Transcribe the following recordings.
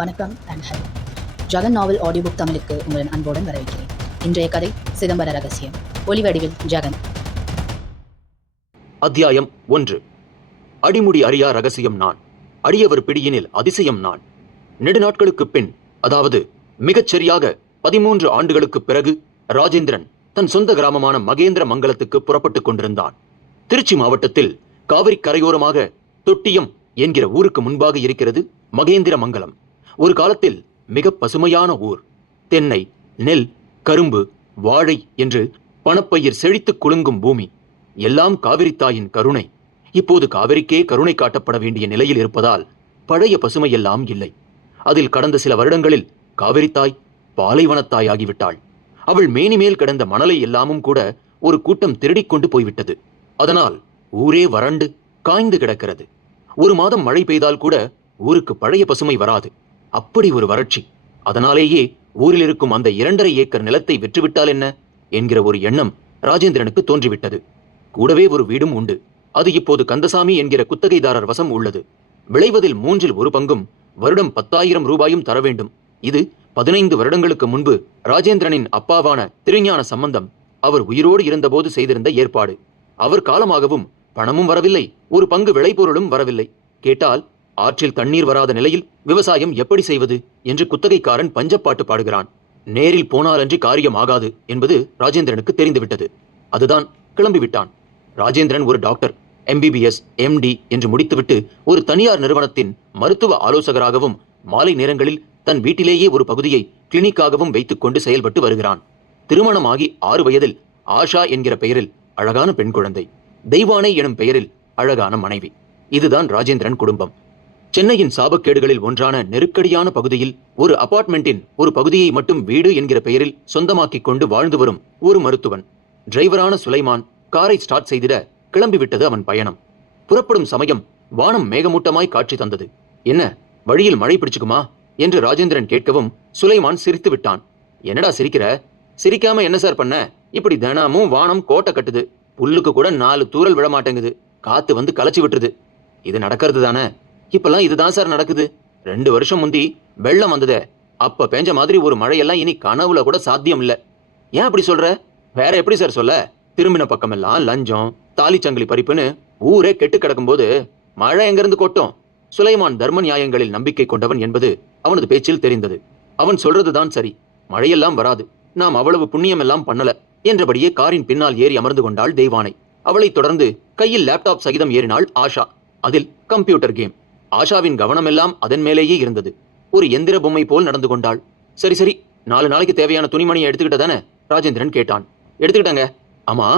வணக்கம் and hello. Jagan novel audio book தமிழுக்கு உங்களின் அன்புடன் வரவேற்கிறேன். இன்றைய கதை சிதம்பர ரகசியம். ஒலிவடிவில் ஜகன். அத்தியாயம் 1. அடிமுடி அறியா ரகசியம் நான், அடியவர் பிடியினில் அதிசயம் நான். நெடுநாட்களுக்குப் பின், அதாவது மிகச்சரியாக 13 ஆண்டுகளுக்குப் பிறகு, ராஜேந்திரன் தன் சொந்த கிராமமான மகேந்திர மங்கலத்துக்கு புறப்பட்டுக் கொண்டிருந்தான். திருச்சி மாவட்டத்தில் காவிரி கரையோரமாக தொட்டியம் என்கிற ஊருக்கு முன்பாக இருக்கிறது மகேந்திர மங்கலம். ஒரு காலத்தில் மிக பசுமையான ஊர். தென்னை, நெல், கரும்பு, வாழை என்று பணப்பயிர் செழித்து குலுங்கும் பூமி. எல்லாம் காவிரி தாயின் கருணை. இப்போது காவிரிக்கே கருணை காட்டப்பட வேண்டிய நிலையில் இருப்பதால் பழைய பசுமையெல்லாம் இல்லை. அதில் கடந்த சில வருடங்களில் காவிரி தாய் பாலைவனத்தாய் ஆகிவிட்டாள். அவள் மேனிமேல் கிடந்த மணலை எல்லாமும் கூட ஒரு கூட்டம் திருடிக்கொண்டு போய்விட்டது. அதனால் ஊரே வறண்டு காய்ந்து கிடக்கிறது. ஒரு மாதம் மழை பெய்தால் கூட ஊருக்கு பழைய பசுமை வராது. அப்படி ஒரு வறட்சி. அதனாலேயே ஊரில் இருக்கும் அந்த 2.5 ஏக்கர் நிலத்தை விற்றுவிட்டால் என்ன என்கிற ஒரு எண்ணம் ராஜேந்திரனுக்கு தோன்றிவிட்டது. கூடவே ஒரு வீடும் உண்டு. அது இப்போது கந்தசாமி என்கிற குத்தகைதாரர் வசம் உள்ளது. விளைவதில் 1/3 பங்கும் வருடம் 10,000 ரூபாயும் தர வேண்டும். இது 15 வருடங்களுக்கு முன்பு ராஜேந்திரனின் அப்பாவான திருஞான சம்பந்தம் அவர் உயிரோடு இருந்தபோது செய்திருந்த ஏற்பாடு. அவர் காலமாகவும் பணமும் வரவில்லை, ஒரு பங்கு விளைபொருளும் வரவில்லை. கேட்டால் ஆற்றில் தண்ணீர் வராத நிலையில் விவசாயம் எப்படி செய்வது என்று குத்தகைக்காரன் பஞ்சப்பாட்டு பாடுகிறான். நேரில் போனாலன்றி காரியம் ஆகாது என்பது ராஜேந்திரனுக்கு தெரிந்துவிட்டது. அதுதான் கிளம்பிவிட்டான். ராஜேந்திரன் ஒரு டாக்டர், MBBS, MD என்று முடித்துவிட்டு ஒரு தனியார் நிறுவனத்தின் மருத்துவ ஆலோசகராகவும் மாலை நேரங்களில் தன் வீட்டிலேயே ஒரு பகுதியை கிளினிக்காகவும் வைத்துக் கொண்டு செயல்பட்டு வருகிறான். திருமணமாகி 6 வயதில் ஆஷா என்கிற பெயரில் அழகான பெண் குழந்தை, தெய்வானை எனும் பெயரில் அழகான மனைவி. இதுதான் ராஜேந்திரன் குடும்பம். சென்னையின் சாபக்கேடுகளில் ஒன்றான நெருக்கடியான பகுதியில் ஒரு அபார்ட்மெண்டின் ஒரு பகுதியை மட்டும் வீடு என்கிற பெயரில் சொந்தமாக்கிக் கொண்டு வாழ்ந்து வரும் ஒரு மருத்துவன். டிரைவரான சுலைமான் காரை ஸ்டார்ட் செய்திட கிளம்பிவிட்டது அவன் பயணம். புறப்படும் சமயம் வானம் மேகமூட்டமாய் காட்சி தந்தது. என்ன, வழியில் மழை பிடிச்சுக்குமா என்று ராஜேந்திரன் கேட்கவும் சுலைமான் சிரித்து விட்டான். என்னடா சிரிக்கிற? சிரிக்காம என்ன சார் பண்ண? இப்படி தினமும் வானம் கோட்டை கட்டுது, புல்லுக்கு கூட 4 தூறல் விழ மாட்டேங்குது, காத்து வந்து கலைச்சி விட்டுருது. இது நடக்கிறது தானே? இப்பெல்லாம் இதுதான் சார் நடக்குது. 2 வருஷம் முந்தி வெள்ளம் வந்ததே, அப்ப பேஞ்ச மாதிரி ஒரு மழையெல்லாம் இனி கனவுல கூட சாத்தியம் இல்லை. ஏன் அப்படி சொல்ற? வேற எப்படி சார் சொல்ல? திரும்பின பக்கமெல்லாம் லஞ்சம், தாலிச்சங்கிலி பறிப்புன்னு ஊரே கெட்டு கிடக்கும்போது மழை எங்கிருந்து கொட்டும்? சுலைமான் தர்ம நியாயங்களில் நம்பிக்கை கொண்டவன் என்பது அவனது பேச்சில் தெரிந்தது. அவன் சொல்றதுதான் சரி, மழையெல்லாம் வராது, நாம் அவ்வளவு புண்ணியம் எல்லாம் பண்ணல என்றபடியே காரின் பின்னால் ஏறி அமர்ந்து கொண்டாள் தெய்வானை. அவளைத் தொடர்ந்து கையில் லேப்டாப் சகிதம் ஏறினாள் ஆஷா. அதில் கம்ப்யூட்டர் கேம். ஆஷாவின் கவனமெல்லாம் அதன் மேலேயே இருந்தது. ஒரு எந்திர பொம்மை போல் நடந்து கொண்டாள். சரி சரி, 4 நாளைக்கு தேவையான துணிமணியை எடுத்துக்கிட்டதானே? ராஜேந்திரன் கேட்டான். எடுத்துக்கிட்டாங்க. ஆமா,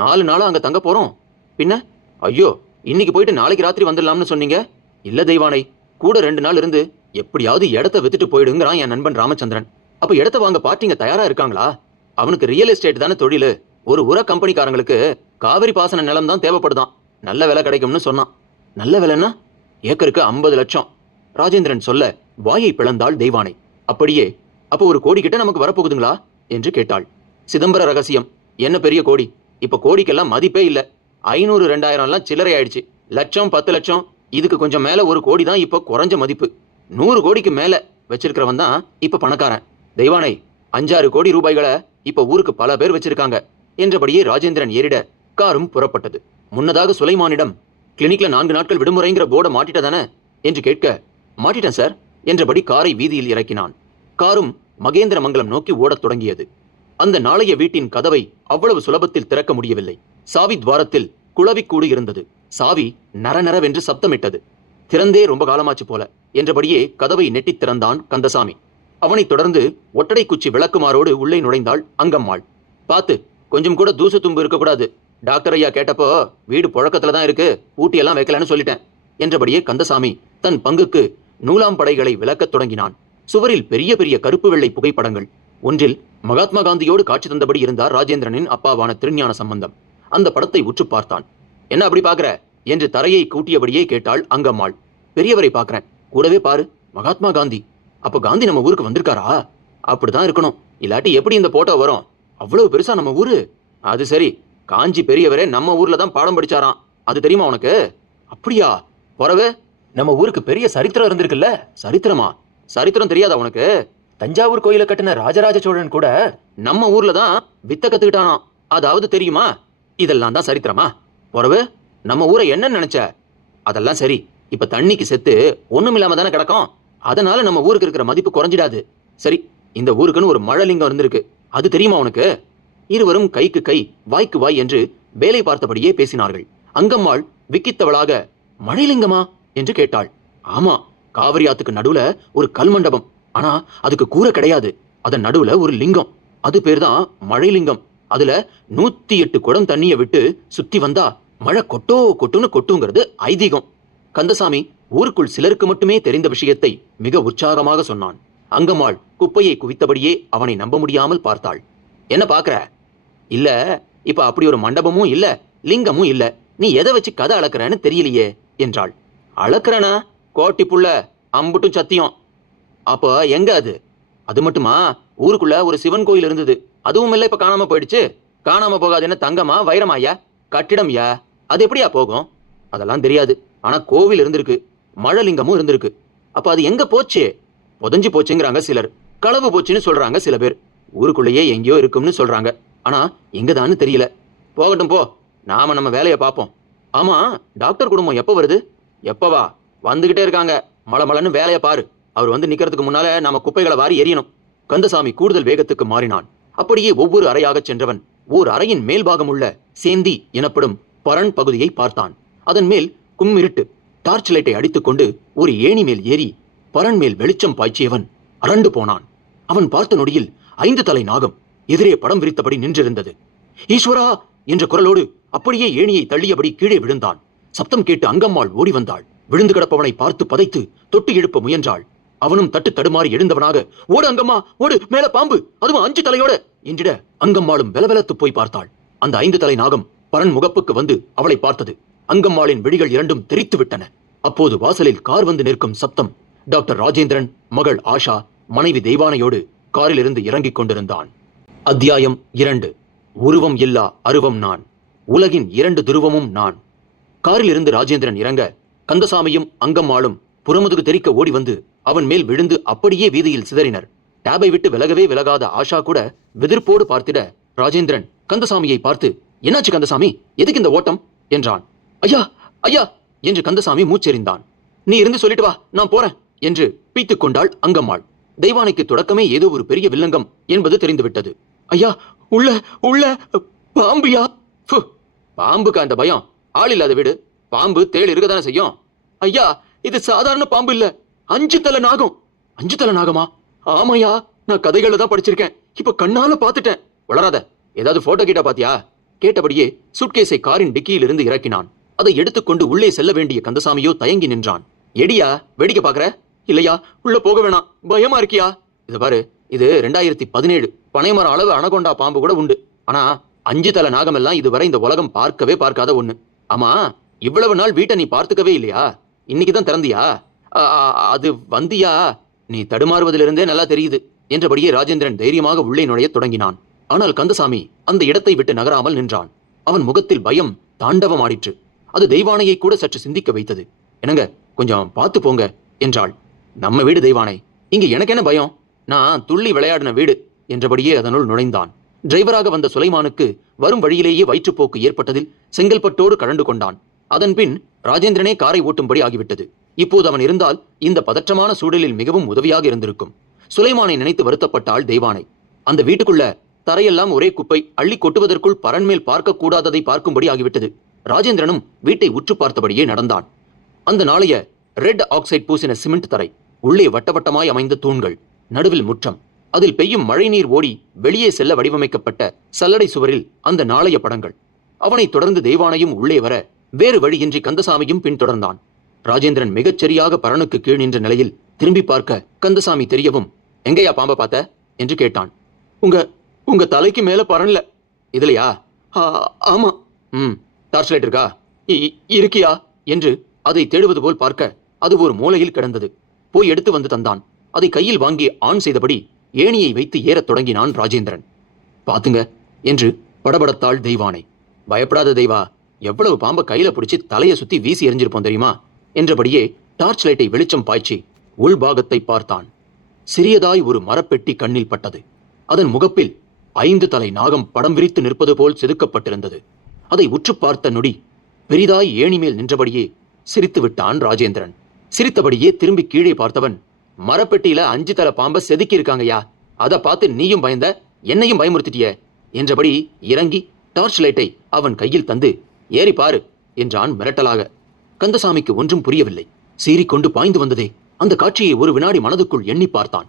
4 நாளா அங்க தங்க போறோம். பின்ன? ஐயோ, இன்னைக்கு போயிட்டு நாளைக்கு ராத்திரி வந்துடலாம்னு சொன்னீங்க. இல்ல தெய்வானை, கூட 2 நாள் இருந்து எப்படியாவது இடத்த வித்துட்டு போயிடுங்கிறான் என் நண்பன் ராமச்சந்திரன். அப்ப இடத்த வாங்க பார்ட்டிங்க தயாரா இருக்காங்களா? அவனுக்கு ரியல் எஸ்டேட் தானே தொழில். ஒரு உர கம்பெனிக்காரங்களுக்கு காவிரி பாசன நிலம் தான் தேவைப்படுதான். நல்ல விலை கிடைக்கும்னு சொன்னான். நல்ல விலைன்னா? ஏக்கருக்கு 50 லட்சம். ராஜேந்திரன் சொல்ல வாயை பிளந்தாள் தெய்வானை. அப்படியே? அப்போ 1 கோடி கிட்ட நமக்கு வரப்போகுதுங்களா என்று கேட்டாள். சிதம்பர ரகசியம். என்ன பெரிய கோடி? இப்ப கோடிக்கெல்லாம் மதிப்பே இல்லை. 500 2000 சில்லறை ஆயிடுச்சு. லட்சம் 10 லட்சம், இதுக்கு கொஞ்சம் மேல 1 கோடி தான் இப்போ குறைஞ்ச மதிப்பு. 100 கோடிக்கு மேல வச்சிருக்கிறவன் தான் இப்ப பணக்காரன். தெய்வானை, 5-6 கோடி ரூபாய்களை இப்ப ஊருக்கு பல பேர் வச்சிருக்காங்க என்றபடியே ராஜேந்திரன் ஏறிட காரும் புறப்பட்டது. முன்னதாக சுலைமானிடம் கிளினிக்ல 4 நாட்கள் விடுமுறைங்கிற போர்டை மாட்டிட்டதானே என்று கேட்க, மாட்டிட்டேன் சார் என்றபடி காரை வீதியில் இறக்கினான். காரும் மகேந்திர மங்கலம் நோக்கி ஓடத் தொடங்கியது. அந்த நாளைய வீட்டின் கதவை அவ்வளவு சுலபத்தில் திறக்க முடியவில்லை. சாவி துவாரத்தில் குளவிக்கூடு இருந்தது. சாவி நரநரவென்று சப்தமிட்டது. திறந்தே ரொம்ப காலமாச்சு போல என்றபடியே கதவை நெட்டித் திறந்தான் கந்தசாமி. அவனைத் தொடர்ந்து ஒட்டடை குச்சி விளக்குமாரோடு உள்ளே நுழைந்தாள் அங்கம்மாள். பார்த்து, கொஞ்சம் கூட தூசு தும்பு இருக்கக்கூடாது. டாக்டர் ஐயா கேட்டப்போ வீடு புழக்கத்துல தான் இருக்கு, பூட்டியெல்லாம் வைக்கலன்னு சொல்லிட்டேன் என்றபடியே கந்தசாமி தன் பங்குக்கு நூலாம் படைகளை விளக்கத் தொடங்கினான். சுவரில் பெரிய பெரிய கருப்பு வெள்ளை புகைப்படங்கள். ஒன்றில் மகாத்மா காந்தியோடு காட்சி தந்தபடி இருந்தார் ராஜேந்திரனின் அப்பாவான திருஞான சம்பந்தம். அந்த படத்தை உற்று பார்த்தான். என்ன அப்படி பாக்குற என்று தரையை கூட்டியபடியே கேட்டாள் அங்கம்மாள். பெரியவரை பார்க்கிறேன், கூடவே பாரு, மகாத்மா காந்தி. அப்ப காந்தி நம்ம ஊருக்கு வந்திருக்காரா? அப்படிதான் இருக்கணும், இல்லாட்டி எப்படி இந்த போட்டோ வரும்? அவ்வளவு பெருசா நம்ம ஊரு? அது சரி, காஞ்சி பெரியவரே நம்ம ஊர்ல தான் பாடம் படிச்சாராம், அது தெரியுமா உனக்கு? அப்படியா? பொறவே, நம்ம ஊருக்கு பெரிய சரித்திரம் இருந்திருக்குல்ல? சரித்திரமா? சரித்திரம் தெரியாதா உனக்கு? தஞ்சாவூர் கோயிலை கட்டின ராஜராஜ சோழன் கூட நம்ம ஊர்ல தான் வித்த கத்துக்கிட்டானாம். அதாவது தெரியுமா? இதெல்லாம் தான் சரித்திரமா? பொறவு நம்ம ஊரை என்ன நினைச்ச? அதெல்லாம் சரி, இப்ப தண்ணிக்கு செத்து ஒண்ணும் இல்லாம தானே கிடக்கும். அதனால நம்ம ஊருக்கு இருக்கிற மதிப்பு குறைஞ்சிடாது. சரி, இந்த ஊருக்குன்னு ஒரு மழலிங்கம் இருந்திருக்கு, அது தெரியுமா உனக்கு? இருவரும் கைக்கு கை வாய்க்கு வாய் என்று வேலை பார்த்தபடியே பேசினார்கள். அங்கம்மாள் விக்கித்தவளாக, மழைலிங்கமா என்று கேட்டாள். ஆமா, காவிரி ஆத்துக்கு நடுவுல ஒரு கல் மண்டபம். ஆனா அதுக்கு கூரை கிடையாது. அதன் நடுவுல ஒரு லிங்கம். அது பேர் தான் மழைலிங்கம். அதுல 108 குடம் தண்ணியை விட்டு சுத்தி வந்தா மழை கொட்டோ கொட்டுன்னு கொட்டுங்கிறது ஐதீகம். கந்தசாமி ஊருக்குள் சிலருக்கு மட்டுமே தெரிந்த விஷயத்தை மிக உற்சாகமாக சொன்னான். அங்கம்மாள் குப்பையை குவித்தபடியே அவனை நம்ப முடியாமல் பார்த்தாள். என்ன பாக்குற? இல்ல, இப்ப அப்படி ஒரு மண்டபமும் இல்ல, லிங்கமும் இல்ல. நீ எதை வச்சு கதை அளக்குறன்னு தெரியலையே என்றாள். அளக்குறனா? கோட்டி புள்ள, அம்புட்டும் சத்தியம். அப்ப எங்க அது? அது மட்டுமா, ஊருக்குள்ள ஒரு சிவன் கோயில் இருந்தது. அதுவும் இல்ல, இப்ப காணாம போயிடுச்சு. காணாம போகாது என்ன தங்கமா வைரமாயா? கட்டிடம்யா. அது எப்படியா போகும்? அதெல்லாம் தெரியாது. ஆனா கோவில் இருந்திருக்கு, மழலிங்கமும் இருந்திருக்கு. அப்ப அது எங்க போச்சு? புதஞ்சு போச்சுங்கிறாங்க சிலர், களவு போச்சுன்னு சொல்றாங்க சில பேர். ஊருக்குள்ளேயே எங்கேயோ இருக்கும்னு சொல்றாங்க. ஆனா எங்கதான்னு தெரியல. போகட்டும் போ, நாம நம்ம வேலையை பார்ப்போம். ஆமா, டாக்டர் குடும்பம் எப்ப வருது? எப்பவா? வந்துகிட்டே இருக்காங்க. மளமளன்னு வேலையை பாரு. அவர் வந்து நிக்கிறதுக்கு முன்னால நாம குப்பைகளை வாரி எரியணும். கந்தசாமி கூடுதல் வேகத்துக்கு மாறினான். அப்படியே ஒவ்வொரு அறையாக சென்றவன் ஓர் அறையின் மேல்பாகம் உள்ள சேந்தி எனப்படும் பரண் பகுதியை பார்த்தான். அதன் மேல் கும்மிருட்டு டார்ச் லைட்டை அடித்துக்கொண்டு ஒரு ஏணி மேல் ஏறி பரண் மேல் வெளிச்சம் பாய்ச்சியவன் அரண்டு போனான். அவன் பார்த்த நொடியில் 5 தலை நாகம் எதிரே படம் விரித்தபடி நின்றிருந்தது. ஈஸ்வரா என்ற குரலோடு அப்படியே ஏணியை தள்ளியபடி கீழே விழுந்தான். சப்தம் கேட்டு அங்கம்மாள் ஓடி வந்தாள். விழுந்து கிடப்பவனை பார்த்து பதைத்து தொட்டு எழுப்ப முயன்றாள். அவனும் தட்டு தடுமாறி எழுந்தவனாக, ஓடு அங்கம்மா ஓடு, மேல பாம்பு, அதுவும் 5 தலையோட என்றிட அங்கம்மாளும் வெலவெலத்து போய் பார்த்தாள். அந்த 5 தலை நாகம் பரன் முகப்புக்கு வந்து அவளை பார்த்தது. அங்கம்மாளின் விழிகள் இரண்டும் தெரித்து விட்டன. அப்போது வாசலில் கார் வந்து நிற்கும் சப்தம். டாக்டர் ராஜேந்திரன், மகள் ஆஷா, மனைவி தெய்வானையோடு காரிலிருந்து இறங்கிக் கொண்டிருந்தான். அத்தியாயம் 2. உருவம் இல்லா அருவம் நான், உலகின் 2 துருவமும் நான். காரிலிருந்து ராஜேந்திரன் இறங்க கந்தசாமியும் அங்கம்மாளும் புறமுதுகு தெரிக்க ஓடி வந்து அவன் மேல் விழுந்து அப்படியே வீதியில் சிதறினர். டேபை விட்டு விலகவே விலகாத ஆஷா கூட விதிர்ப்போடு பார்த்திட ராஜேந்திரன் கந்தசாமியை பார்த்து, என்னாச்சு கந்தசாமி, எதுக்கு இந்த ஓட்டம் என்றான். ஐயா ஐயா என்று கந்தசாமி மூச்செறிந்தான். நீ இருந்து சொல்லிட்டு வா, நான் போறேன் என்று பீத்துக் கொண்டாள் அங்கம்மாள். தெய்வானைக்கு தொடக்கமே ஏதோ ஒரு பெரிய வில்லங்கம் என்பது தெரிந்துவிட்டது. ஐயா, உள்ள உள்ள பாம்பியா? பாம்புக்கு அந்த பயம்? ஆள் இல்லாத வீடு, பாம்பு தேள் இருக்கதானே செய்யும். ஐயா, இது சாதாரண பாம்பு இல்ல, 5 தலை நாகம். 5 தலை நாகமா? ஆமாயா, நான் கதைகளை தான் படிச்சிருக்கேன், இப்ப கண்ணால பாத்துட்டேன். வளராத, ஏதாவது போட்டோ கிட்ட பாத்தியா? கேட்டபடியே சூட்கேஸை காரின் டிக்கியில் இருந்து இறக்கினான். அதை எடுத்துக்கொண்டு உள்ளே செல்ல வேண்டிய கந்தசாமியோ தயங்கி நின்றான். எடியா, வேடிக்கை பாக்குற? இல்லையா, உள்ள போக வேணாம், பயமா இருக்கியா? இது பாரு, இது 2017 பனைமரம் அளவு அனகொண்டா பாம்பு கூட உண்டு. ஆனா 5 தலை நாகம் எல்லாம் இதுவரை இந்த உலகம் பார்க்கவே பார்க்காத ஒண்ணு. ஆமா, இவ்வளவு நாள் வீட்டை நீ பார்த்துக்கவே இல்லையா? இன்னைக்குதான் திறந்தியா? அது வந்தியா? நீ தடுமாறுவதிலிருந்தே நல்லா தெரியுது என்றபடியே ராஜேந்திரன் தைரியமாக உள்ளே நுழைய தொடங்கினான். ஆனால் கந்தசாமி அந்த இடத்தை விட்டு நகராமல் நின்றான். அவன் முகத்தில் பயம் தாண்டவமாடிற்று. அது தெய்வானையை கூட சற்று சிந்திக்க வைத்தது. என்னங்க, கொஞ்சம் பார்த்து போங்க என்றாள். நம்ம வீடு தெய்வானை, இங்க எனக்கு என்ன பயம்? நான் துள்ளி விளையாடின வீடு என்றபடியே அதனுள் நுழைந்தான். டிரைவராக வந்த சுலைமானுக்கு வரும் வழியிலேயே வயிற்றுப்போக்கு ஏற்பட்டதில் செங்கல்பட்டோடு கழண்டு கொண்டான். அதன் பின் ராஜேந்திரனே காரை ஓட்டும்படி ஆகிவிட்டது. இப்போது அவன் இருந்தால் இந்த பதற்றமான சூழலில் மிகவும் உதவியாக இருந்திருக்கும். சுலைமானை நினைத்து வருத்தப்பட்டாள் தெய்வானை. அந்த வீட்டுக்குள்ள தரையெல்லாம் ஒரே குப்பை, அள்ளி கொட்டுவதற்குள் பரன்மேல் பார்க்க கூடாததை பார்க்கும்படி ஆகிவிட்டது. ராஜேந்திரனும் வீட்டை உற்று பார்த்தபடியே நடந்தான். அந்த நாளைய ரெட் ஆக்சைடு பூசின சிமெண்ட் தரை, உள்ளே வட்டவட்டமாய் அமைந்த தூண்கள், நடுவில் முற்றம், அதில் பெய்யும் மழை நீர் ஓடி வெளியே செல்ல வடிவமைக்கப்பட்ட சல்லடை சுவரில் அந்த நாளைய படங்கள். அவனைத் தொடர்ந்து தெய்வானையும் உள்ளே வர வேறு வழியின்றி கந்தசாமியும் பின்தொடர்ந்தான். ராஜேந்திரன் மிகச்சரியாக பரனுக்கு கீழ் நின்ற நிலையில் திரும்பி பார்க்க கந்தசாமி தெரியவும், எங்கேயா பாம்ப பார்த்த என்று கேட்டான். உங்க தலைக்கு மேல பரன்ல. இதுலையா? ஆமா. டார்ச் லைட் இருக்கா? இருக்கியா என்று அதை தேடுவது போல் பார்க்க அது ஒரு மூலையில் கிடந்தது. போய் எடுத்து வந்து தந்தான். அதை கையில் வாங்கி ஆன் செய்தபடி ஏணியை வைத்து ஏறத் தொடங்கினான் ராஜேந்திரன். பாத்துங்க என்று படபடத்தாள் தெய்வானை. பயப்படாத தெய்வா, எவ்வளவு பாம்பை கையில பிடிச்சி தலையை சுத்தி வீசி எறிஞ்சிருப்போம் தெரியுமா என்றபடியே டார்ச் லைட்டை வெளிச்சம் பாய்ச்சி உள்பாகத்தை பார்த்தான். சிறியதாய் ஒரு மரப்பெட்டி கண்ணில் பட்டது. அதன் முகப்பில் 5 தலை நாகம் படம் விரித்து நிற்பது போல் செதுக்கப்பட்டிருந்தது. அதை உற்று பார்த்த நொடி பெரிதாய் ஏணி மேல் நின்றபடியே சிரித்து விட்டான் ராஜேந்திரன். சிரித்தபடியே திரும்பி கீழே பார்த்தவன், மரப்பெட்டியில 5 தலை பாம்பை செதுக்கி இருக்காங்கய்யா, அதை பார்த்து நீயும் பயந்த, என்னையும் பயமுறுத்திட்டிய என்றபடி இறங்கி டார்ச் லைட்டை அவன் கையில் தந்து, ஏறி பாரு என்றான் மிரட்டலாக. கந்தசாமிக்கு ஒன்றும் புரியவில்லை. சீறிக்கொண்டு பாய்ந்து வந்ததே அந்த காட்சியை ஒரு வினாடி மனதுக்குள் எண்ணி பார்த்தான்.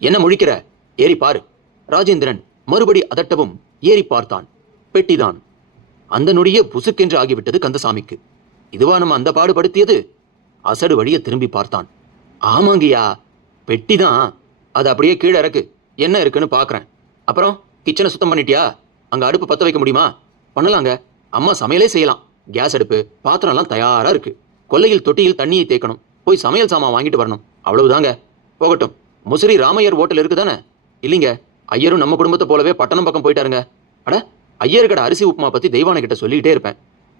என்ன முழிக்கிற, ஏறி பாரு. ராஜேந்திரன் மறுபடி அதட்டவும் ஏறி பார்த்தான். பெட்டிதான். அந்த நொடியே புசுக்கென்று ஆகிவிட்டது கந்தசாமிக்கு. இதுவா நம்ம அந்த பாடுபடுத்தியது? அசடு வழிய திரும்பி பார்த்தான். ஆமாங்கய்யா, பெட்டிதான். அது அப்படியே கீழே இறக்கு, என்ன இருக்குன்னு பார்க்கறேன். அப்புறம் கிச்சனை சுத்தம் பண்ணிட்டியா? அங்க அடுப்பு பத்த வைக்க முடியுமா? பண்ணலாங்க, அம்மா சமையலே செய்யலாம். கேஸ் அடுப்பு, பாத்திரம்லாம் தயாரா இருக்கு. கொல்லையில் தொட்டியில் தண்ணியை தேக்கணும், போய் சமையல் சாமான் வாங்கிட்டு வரணும், அவ்வளவுதாங்க. போகட்டும். முசிறி ராமையர் ஹோட்டல் இருக்குதானே? இல்லைங்க, ஐயரும் நம்ம குடும்பத்தை போலவே பட்டணம் பக்கம் போயிட்டாருங்க. அட, ஐயர் கடை அரிசி உப்புமா பத்தி தெய்வானை கிட்ட சொல்லிக்கிட்டே இருப்பேன்.